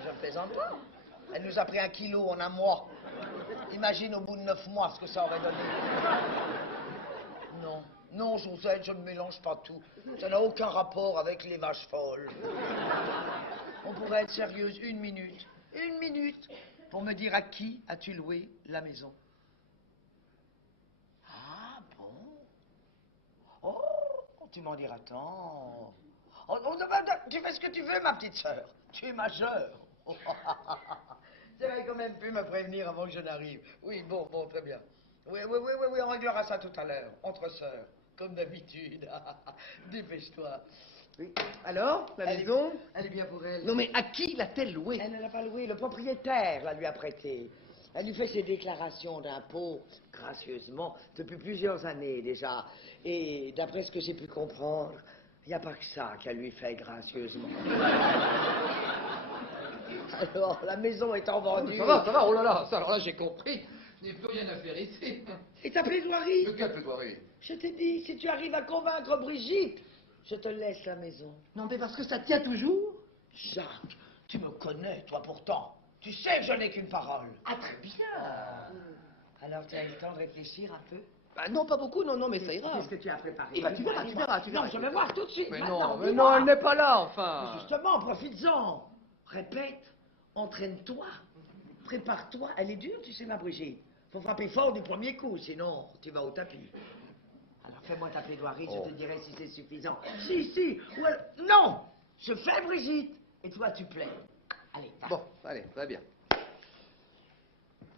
Je ne plaisante pas. Elle nous a pris 1 kilo en un mois. Imagine au bout de 9 mois ce que ça aurait donné. Non, non, Josette, je ne mélange pas tout. Ça n'a aucun rapport avec les vaches folles. On pourrait être sérieuse 1 minute. 1 minute pour me dire à qui as-tu loué la maison? Ah bon? Oh, tu m'en diras tant. Oh, tu fais ce que tu veux, ma petite sœur. Tu es majeure. Tu aurais quand même pu me prévenir avant que je n'arrive. Oui, bon, très bien. Oui, on réglera ça tout à l'heure, entre sœurs, comme d'habitude. Dépêche-toi. Oui. Alors, la maison? Elle est bien pour elle. Non mais à qui l'a-t-elle loué? Elle ne l'a pas loué, le propriétaire la lui a prêté. Elle lui fait ses déclarations d'impôts, gracieusement, depuis plusieurs années déjà. Et d'après ce que j'ai pu comprendre, il n'y a pas que ça qu'elle lui fait gracieusement. Alors, la maison étant vendue... Ça va, oh là là, ça, alors là j'ai compris. Je n'ai plus rien à faire ici. Et ta plaidoirie? De quelle plaidoirie? Je t'ai dit, si tu arrives à convaincre Brigitte, je te laisse la maison. Non mais parce que ça tient toujours. Jacques, tu me connais, toi pourtant. Tu sais que je n'ai qu'une parole. Ah, très bien. Alors, tu as eu le temps de réfléchir un peu? Bah, non, pas beaucoup, non, mais ça ira. Qu'est-ce que tu as préparé? Eh ben, tu verras, tu verras, tu verras. Non, je vais voir tout de suite. Mais maintenant, non, mais dis-moi. non, elle n'est pas là, enfin. Justement, profites-en. Répète, entraîne-toi, prépare-toi. Elle est dure, tu sais, ma Brigitte. Faut frapper fort du premier coup, sinon tu vas au tapis. Alors fais-moi ta plaidoirie, je te dirai si c'est suffisant. Si, ou alors... Non. Je fais Brigitte, et toi tu plais. Allez, tape. Bon, allez, va bien.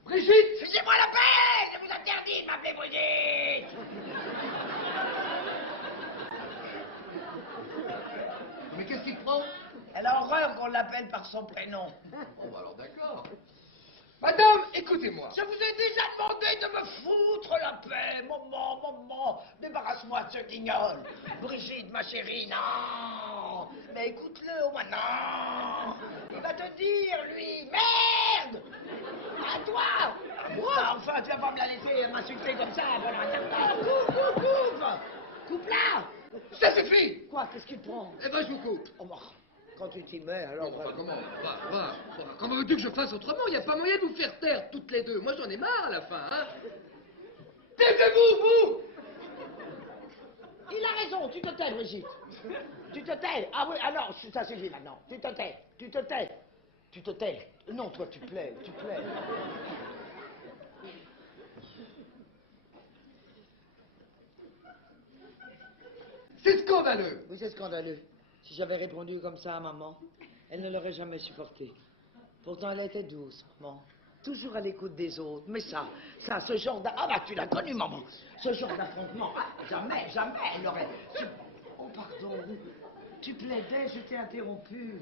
Brigitte! Faites-moi la paix. Je vous interdis de m'appeler Brigitte. Mais qu'est-ce qui te prend? Elle a horreur qu'on l'appelle par son prénom. Bon, bah alors d'accord. Madame, écoutez-moi. Je vous ai déjà demandé de me foutre la paix. Maman, débarrasse-moi de ce guignol. Brigitte, ma chérie, non. Mais écoute-le, au moins, non. Il va te dire, lui, merde. À toi. À moi. Enfin, tu vas pas me la laisser m'insulter comme ça. Coupe là. Ça suffit! Quoi, qu'est-ce qu'il te prend? Eh ben, je vous coupe. Oh, bah, quand tu t'y mets, alors... Non, enfin, comment veux-tu que je fasse autrement? Il n'y a pas moyen de vous faire taire toutes les deux. Moi, j'en ai marre à la fin, hein. Taisez-vous, vous! Il a raison, tu te tais, Brigitte. Tu te tais. Ah oui, alors, ça suffit maintenant. Tu te tais. Tu te tais. Non, toi, tu plais. C'est scandaleux! Oui, c'est scandaleux. Si j'avais répondu comme ça à maman, elle ne l'aurait jamais supporté. Pourtant, elle était douce, maman. Toujours à l'écoute des autres. Mais ça, ce genre Ah bah, tu l'as connu, maman. Ce genre d'affrontement, jamais, elle aurait... Oh, pardon. Tu plaidais, je t'ai interrompu.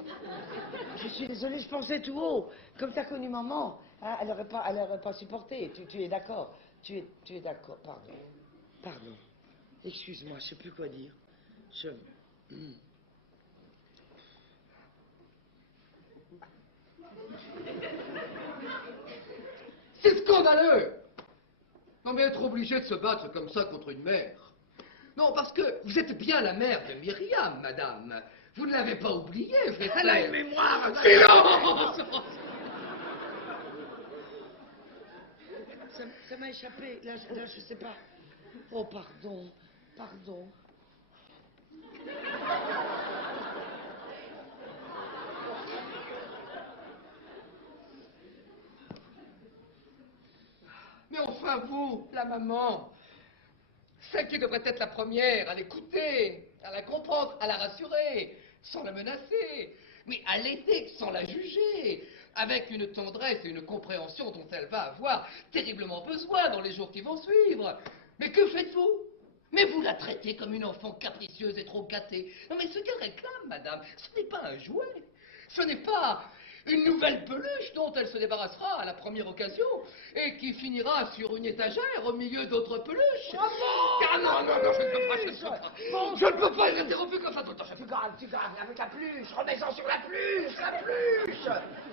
Je suis désolée, je pensais tout haut. Comme t'as connu maman, hein, elle aurait pas supporté. Tu es d'accord. Tu es d'accord. Pardon. Excuse-moi, je sais plus quoi dire. C'est scandaleux! Non, mais être obligé de se battre comme ça contre une mère. Non, parce que vous êtes bien la mère de Myriam, madame. Vous ne l'avez pas oublié, j'espère. Elle a une mémoire. Silence! Ça m'a échappé. Là, je sais pas. Oh, pardon. Mais enfin, vous, la maman, celle qui devrait être la première à l'écouter, à la comprendre, à la rassurer, sans la menacer, mais à l'aider sans la juger, avec une tendresse et une compréhension dont elle va avoir terriblement besoin dans les jours qui vont suivre. Mais que faites-vous? Mais vous la traitez comme une enfant capricieuse et trop gâtée. Non, mais ce qu'elle réclame, madame, ce n'est pas un jouet. Ce n'est pas une nouvelle peluche dont elle se débarrassera à la première occasion et qui finira sur une étagère au milieu d'autres peluches. Bravo! Ah non, je ne peux pas, je ne peux pas. Bon, Je ne peux pas être interrompu comme ça tout le temps. Tu gardes, avec la pluche, remets-en sur la pluche.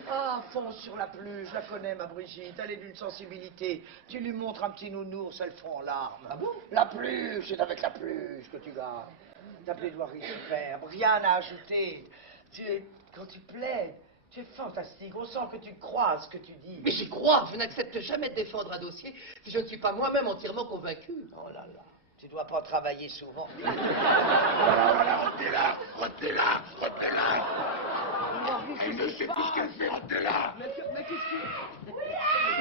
Ah, fonce sur la pluche, je la connais, ma Brigitte, elle est d'une sensibilité. Tu lui montres un petit nounours, elle fond en larmes. Ah bon? La pluche, c'est avec la pluche que tu gardes. Ta plaidoirie superbe, rien à ajouter. Quand tu plaides, tu es fantastique, on sent que tu crois à ce que tu dis. Mais j'y crois, je n'accepte jamais de défendre un dossier si je ne suis pas moi-même entièrement convaincu. Oh là là, tu dois pas travailler souvent. Voilà, retenez-la. Elle ne sait plus ce qu'elle fait, retenez-la. Mais qu'est-ce que...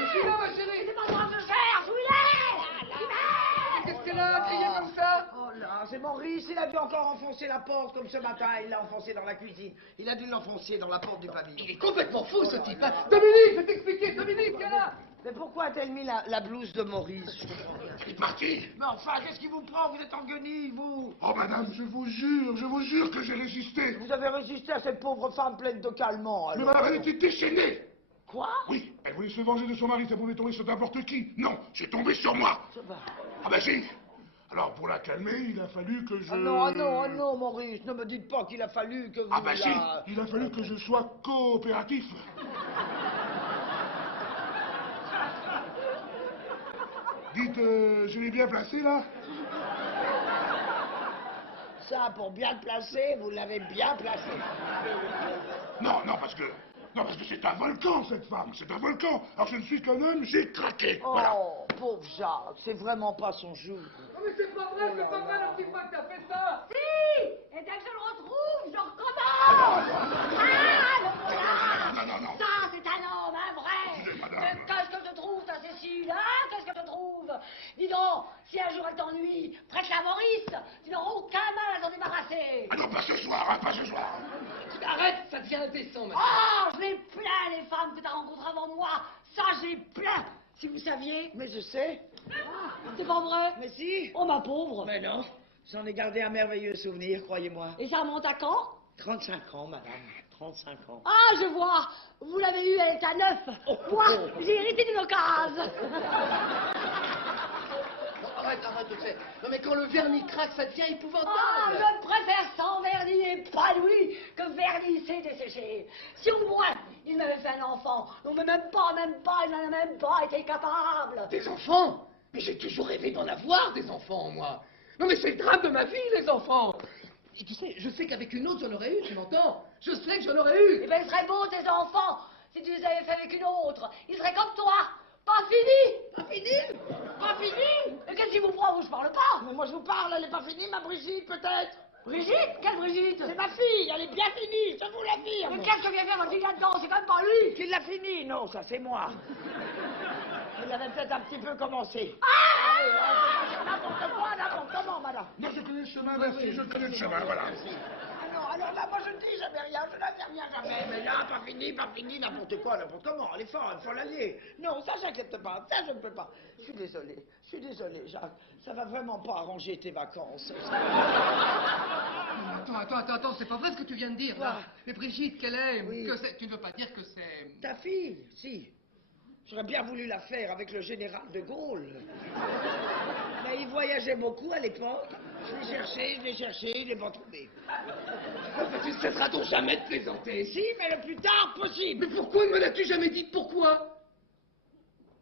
Je suis là, ma chérie. C'est pas le droit de le faire, Qu'est-ce qu'elle a crié comme ça? Oh là, c'est Maurice, il a dû encore enfoncer la porte comme ce matin, il l'a enfoncé dans la cuisine. Il a dû l'enfoncer dans la porte du pavillon. Il est complètement fou, ce type. Hein. Dominique, je vais t'expliquer. Dominique, viens là. Mais pourquoi a-t-elle mis la blouse de Maurice? Je comprends rien. Elle est partie. Mais enfin, qu'est-ce qui vous prend? Vous êtes en guenille, vous. Oh, madame, je vous jure que j'ai résisté. Vous avez résisté à cette pauvre femme pleine de calmants. Mais alors. madame, elle était déchaînée. Quoi? Oui, elle voulait se venger de son mari, ça pouvait tomber sur n'importe qui. Non, c'est tombé sur moi. Ça va. Ah ben si. Alors, pour la calmer, il a fallu que je... Ah non, Maurice, ne me dites pas qu'il a fallu que vous... Ah ben si, il a fallu que je sois coopératif. Dites, je l'ai bien placé, là? Ça, pour bien le placer, vous l'avez bien placé. Non, parce que Non, parce que c'est un volcan, cette femme, c'est un volcan. Alors je ne suis qu'un homme, j'ai craqué. Oh, Voilà. pauvre Jacques, c'est vraiment pas son jour. Oh, mais c'est pas vrai, c'est pas vrai, la petite fois que t'as fait ça. Si. Et dès que je le retrouve, je recommence. Ah, le voilà. Non. Ça, c'est un homme, un vrai. Écoutez, madame. Mais qu'est-ce que je trouve, ta Cécile, hein? Qu'est-ce que je trouve? Dis donc, si un jour elle t'ennuie, prête-la à Maurice. Tu n'auras aucun mal à t'en débarrasser. Ah non, pas ce soir, hein, pas ce soir. Arrête, ça devient indécent maintenant. Oh, je les plains, les femmes que t'as rencontrées avant moi. Ça, je les plains. Si vous saviez. Mais je sais. C'est pas vrai? Mais si. Oh, ma pauvre. Mais non. J'en ai gardé un merveilleux souvenir, croyez-moi. Et ça remonte à quand? 35 ans, madame. 35 ans. Ah, je vois. Vous l'avez eu, elle est à 9. Moi, j'ai hérité d'une occasion. Non, arrête, tu sais. Non, mais quand le vernis craque, ça devient épouvantable. Ah, je préfère sans vernis et pas lui que vernissé desséché. Si au moins il m'avait fait un enfant, non mais même pas, il n'en a même pas été capable. Des enfants? Mais j'ai toujours rêvé d'en avoir des enfants, moi. Non, mais c'est le drame de ma vie, les enfants. Et tu sais, je sais qu'avec une autre, j'en aurais eu, tu m'entends? Je sais que j'en aurais eu. Eh ben, ils seraient beaux tes enfants si tu les avais fait avec une autre. Ils seraient comme toi. Pas fini. Pas fini. Pas fini. Mais qu'est-ce qui vous prend, vous, je parle pas. Mais moi je vous parle, elle est pas finie, ma Brigitte, peut-être. Brigitte? Quelle Brigitte? C'est ma fille, elle est bien finie, je vous l'affirme. Mais qu'est-ce que vient faire votre fille là-dedans? C'est quand même pas lui. Qui l'a fini? Non, ça c'est moi. Il avait peut-être un petit peu commencé. Ah! N'importe comment, madame. Non, je connais le chemin, merci, je connais le chemin, voilà. Ah non, alors là, moi je ne dis jamais rien, je n'interviens jamais. Mais là, pas fini, n'importe quoi, n'importe comment. Elle est forte, il faut l'allier. Non, ça j'inquiète pas, ça je ne peux pas. Je suis désolé, Jacques. Ça va vraiment pas arranger tes vacances. Attends, c'est pas vrai ce que tu viens de dire, Quoi? là. Mais Brigitte, quelle est? Oui. Que c'est? Tu ne veux pas dire que c'est... Ta fille, si. J'aurais bien voulu la faire avec le général de Gaulle. Mais il voyageait beaucoup à l'époque. Je l'ai cherché, je l'ai pas trouvé. Tu ne cesseras donc jamais de plaisanter. Si, mais le plus tard possible. Mais pourquoi ne me l'as-tu jamais dit? Pourquoi?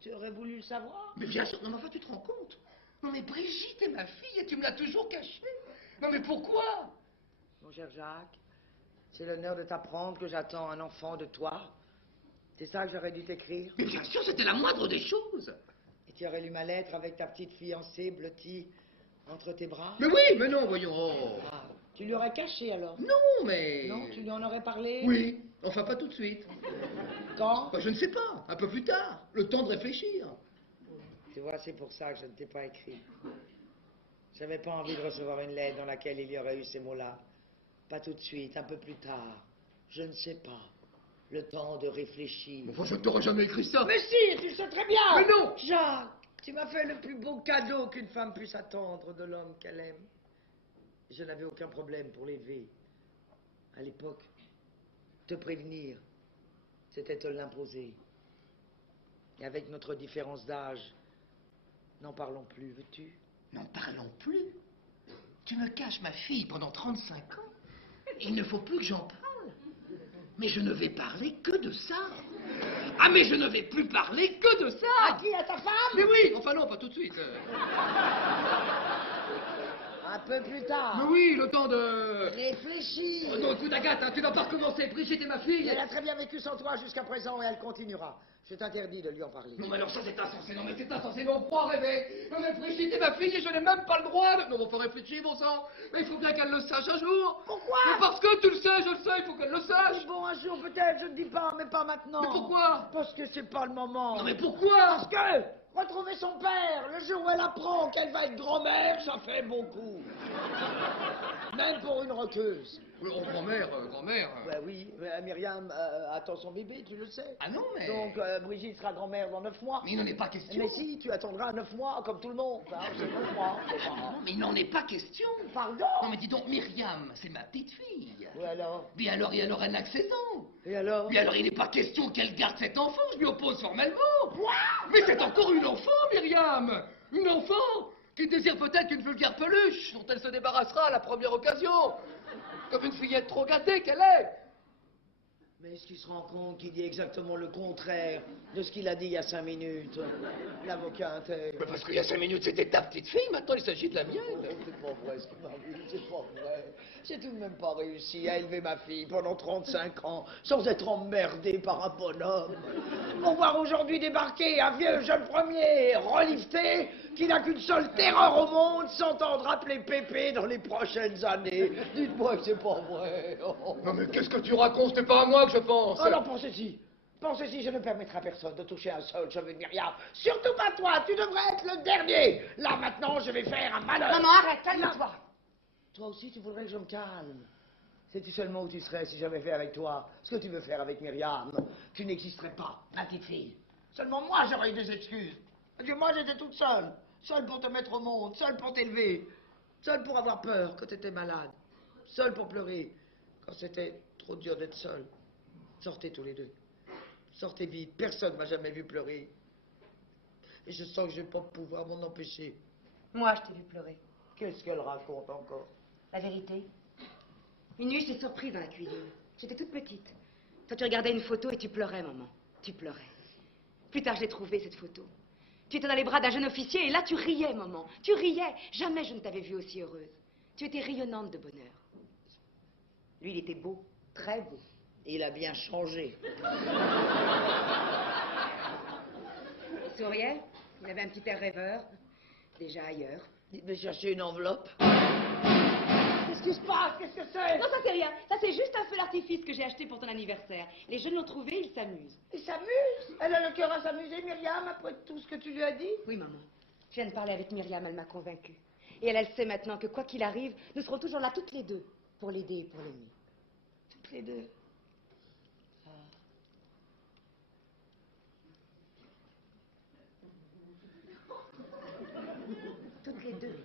Tu aurais voulu le savoir? Mais bien sûr, non mais enfin tu te rends compte? Non mais Brigitte est ma fille et tu me l'as toujours cachée. Non mais pourquoi? Mon cher Jacques, c'est l'honneur de t'apprendre que j'attends un enfant de toi. C'est ça que j'aurais dû t'écrire. Mais bien sûr, c'était la moindre des choses. Et tu aurais lu ma lettre avec ta petite fiancée blottie entre tes bras? Mais oui, mais non, voyons. Oh. Ah, tu lui aurais caché alors? Non, mais... Non, tu lui en aurais parlé? Oui, enfin pas tout de suite. Quand? Bah, je ne sais pas, un peu plus tard, le temps de réfléchir. Tu vois, c'est pour ça que je ne t'ai pas écrit. J'avais pas envie de recevoir une lettre dans laquelle il y aurait eu ces mots-là. Pas tout de suite, un peu plus tard. Je ne sais pas. Le temps de réfléchir. Enfin, je ne t'aurais jamais écrit ça. Mais si, tu le sais très bien. Mais non. Jacques, tu m'as fait le plus beau cadeau qu'une femme puisse attendre de l'homme qu'elle aime. Je n'avais aucun problème pour l'élever. À l'époque, te prévenir, c'était te l'imposer. Et avec notre différence d'âge, n'en parlons plus, veux-tu? N'en parlons plus. Tu me caches ma fille pendant 35 ans. Il ne faut plus que j'en parle. Mais je ne vais parler que de ça. Ah, mais je ne vais plus parler que de ça. À qui? À ta femme? Mais oui, enfin non, pas tout de suite. Un peu plus tard. Mais oui, le temps de... Réfléchis. Oh non, écoute Agathe, hein, tu vas pas recommencer. Brigitte est ma fille. Elle a très bien vécu sans toi jusqu'à présent et elle continuera. Je t'interdis de lui en parler. Non mais alors ça c'est insensé, non mais c'est insensé, mais on croit rêver. Non mais Brigitte est ma fille et je n'ai même pas le droit de... Non, on faut réfléchir, bon sang. Mais il faut bien qu'elle le sache un jour. Pourquoi? Mais parce que tu le sais, je le sais, il faut qu'elle le sache. Bon, un jour peut-être, je ne dis pas, mais pas maintenant. Mais pourquoi? Parce que c'est pas le moment. Non mais pourquoi? Parce que retrouver son père, le jour où elle apprend qu'elle va être grand-mère, ça fait beaucoup. Même pour une roqueuse. Oh, grand-mère. Ouais, oui, Myriam attend son bébé, tu le sais. Ah non, mais... Donc Brigitte sera grand-mère dans 9 mois. Mais il n'en est pas question. Mais si, tu attendras 9 mois, comme tout le monde. Hein, c'est 9 mois. Ah, non, mais il n'en est pas question. Pardon? Non mais dis donc, Myriam, c'est ma petite fille. Oui, alors? Mais alors, elle n'a que 7 ans. Et alors? Mais alors, il n'est pas question qu'elle garde cet enfant, je m'y oppose formellement. Quoi? Mais c'est encore une enfant, Myriam. Une enfant qui désire peut-être une vulgaire peluche dont elle se débarrassera à la première occasion. Comme une fillette trop gâtée qu'elle est. Mais est-ce qu'il se rend compte qu'il dit exactement le contraire de ce qu'il a dit il y a 5 minutes? L'avocat intègre. Mais parce qu'il y a 5 minutes, c'était ta petite fille, maintenant il s'agit de la mienne. C'est pas vrai ce qu'il m'a dit, c'est pas vrai. J'ai tout de même pas réussi à élever ma fille pendant 35 ans sans être emmerdé par un bonhomme. Pour voir aujourd'hui débarquer un vieux jeune premier relifté qui n'a qu'une seule terreur au monde, s'entendre appeler Pépé dans les prochaines années. Dites-moi que c'est pas vrai. Oh. Non mais qu'est-ce que tu racontes? C'est pas à moi que je pense. Alors pensez-y. Pensez-y, je ne permettrai à personne de toucher un seul cheveu de Myriam. Surtout pas toi, tu devrais être le dernier. Là maintenant, je vais faire un malheur. Maman, arrête, calme-toi. Toi aussi, tu voudrais que je me calme. Sais-tu seulement où tu serais si j'avais fait avec toi ce que tu veux faire avec Myriam? Tu n'existerais pas, ma petite fille. Seulement moi, j'aurais eu des excuses. Parce que moi, j'étais toute seule. Seule pour te mettre au monde, seule pour t'élever. Seule pour avoir peur quand t'étais malade. Seule pour pleurer quand c'était trop dur d'être seule. Sortez tous les deux. Sortez vite. Personne ne m'a jamais vu pleurer. Et je sens que je vais pas pouvoir m'en empêcher. Moi, je t'ai vu pleurer. Qu'est-ce qu'elle raconte encore? La vérité. Une nuit, je t'ai surprise dans la cuisine. J'étais toute petite. Toi, tu regardais une photo et tu pleurais, maman. Tu pleurais. Plus tard, je l'ai trouvée, cette photo. Tu étais dans les bras d'un jeune officier et là, tu riais, maman. Tu riais. Jamais je ne t'avais vue aussi heureuse. Tu étais rayonnante de bonheur. Lui, il était beau, très beau. Il a bien changé. Il souriait. Il avait un petit air rêveur. Déjà ailleurs. Dites-moi chercher une enveloppe. Qu'est-ce qui se passe? Qu'est-ce que c'est? Non, ça c'est rien. Ça c'est juste un feu d'artifice que j'ai acheté pour ton anniversaire. Les jeunes l'ont trouvé, ils s'amusent. Il s'amuse? Elle a le cœur à s'amuser, Myriam, après tout ce que tu lui as dit? Oui, maman. Je viens de parler avec Myriam, elle m'a convaincue. Et elle sait maintenant que quoi qu'il arrive, nous serons toujours là toutes les deux, pour l'aider et pour l'aimer. Toutes les deux. Toutes les deux.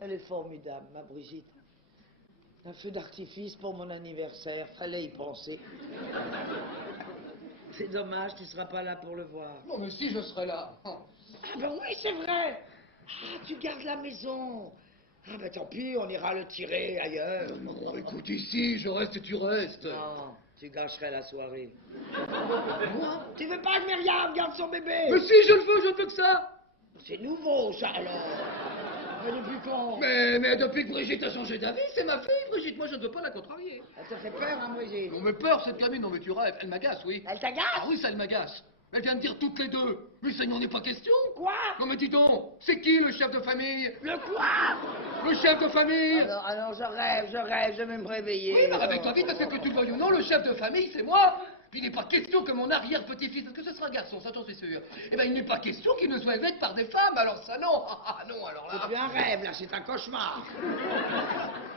Elle est formidable, ma Brigitte. Un feu d'artifice pour mon anniversaire, fallait y penser. C'est dommage, tu seras pas là pour le voir. Non mais si, je serai là. Ah ben oui, c'est vrai. Ah, tu gardes la maison. Ah ben tant pis, on ira le tirer ailleurs. Non, écoute ici, je reste et tu restes. Non, tu gâcherais la soirée. Moi, tu veux pas que Myriam garde son bébé? Mais si, je ne veux que ça. C'est nouveau, ça, alors. Mais depuis quand? Mais depuis que Brigitte a changé d'avis, c'est ma fille, Brigitte. Moi, je ne veux pas la contrarier. Elle te fait peur, hein, Brigitte? Non mais peur, cette gamine, non mais tu rêves. Elle m'agace, oui. Elle t'agace? Ah oui, ça, elle m'agace. Elle vient de dire toutes les deux. Mais ça n'en est pas question. Quoi? Non mais dis donc, c'est qui le chef de famille? Le quoi? Le chef de famille? Alors, je vais me réveiller. Oui, mais réveille-toi vite, parce que tu le veuilles ou non, le chef de famille, c'est moi. Puis il n'est pas question que mon arrière-petit-fils, parce que ce sera un garçon, ça j'en suis sûr. Eh ben, il n'est pas question qu'il ne soit élevé que par des femmes, alors ça non. Ah non, alors là. C'est plus un rêve, là, c'est un cauchemar.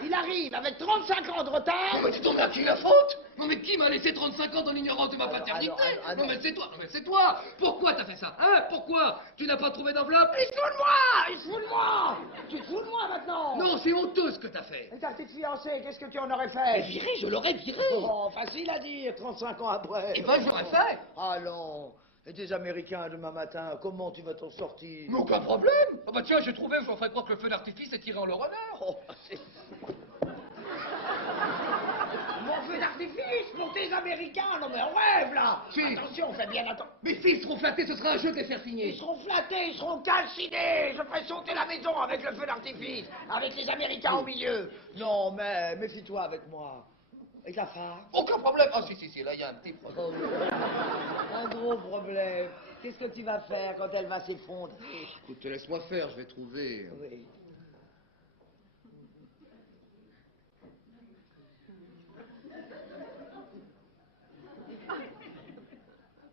Il arrive avec 35 ans de retard. Non mais dis donc, mais à qui la faute? Non mais qui m'a laissé 35 ans dans l'ignorance de ma paternité? alors. Non mais c'est toi, non mais c'est toi. Pourquoi t'as fait ça? Hein? Pourquoi? Tu n'as pas trouvé d'enveloppe? Il se fout de moi! Il se fout de moi! Tu te fous de moi maintenant? Non, c'est honteux ce que t'as fait. Et ta petite fiancée, qu'est-ce que tu en aurais Mais fait? viré, je l'aurais viré. Oh, facile à dire, 35 ans après. Eh ben, je l'aurais fait. Allons. Et des Américains demain matin, comment tu vas t'en sortir? Mais aucun problème. Ah bah tiens, j'ai trouvé, je leur ferai croire que le feu d'artifice est tiré en leur honneur. Oh, c'est... Mon feu d'artifice pour tes Américains? Non mais on rêve là! Si. Attention, fais bien attention. Mais s'ils seront flattés, ce sera un jeu de les faire Ils signer. seront flattés, ils seront calcinés. Je ferai sauter la maison avec le feu d'artifice, avec les Américains au milieu. Non mais méfie-toi avec moi. Et ta femme? Aucun problème. Ah si, là il y a un petit problème. Un gros problème. Qu'est-ce que tu vas faire quand elle va s'effondrer? Écoute, laisse-moi faire, je vais trouver. Oui.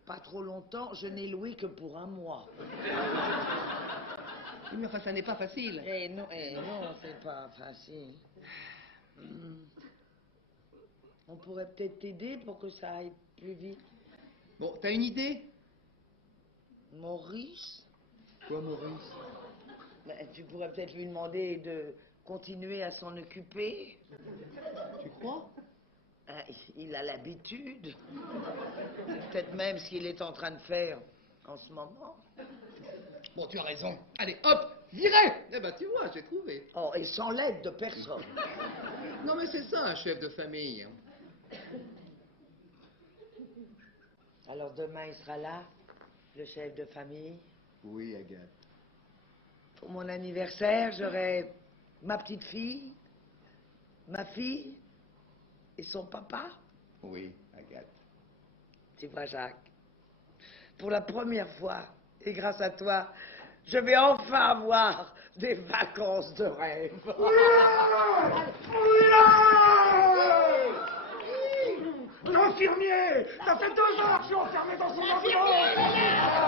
Pas trop longtemps, je n'ai loué que pour un mois. Mais enfin, ça n'est pas facile. Non, c'est pas facile. On pourrait peut-être t'aider pour que ça aille plus vite. Bon, t'as une idée? Maurice? Quoi, Maurice? Ben, tu pourrais peut-être lui demander de continuer à s'en occuper. Tu crois? Il a l'habitude. C'est peut-être même ce qu'il est en train de faire en ce moment. Bon, tu as raison. Allez, hop, Viré! Eh ben, tu vois, j'ai trouvé. Oh, et sans l'aide de personne. Non, mais c'est ça, un chef de famille. Alors demain, il sera là, le chef de famille. Oui, Agathe. Pour mon anniversaire, j'aurai ma petite fille, ma fille et son papa. Oui, Agathe. Tu vois, Jacques, pour la première fois, et grâce à toi, je vais enfin avoir des vacances de rêve. L'infirmier! Ça fait 2 heures que je suis enfermé dans son logement!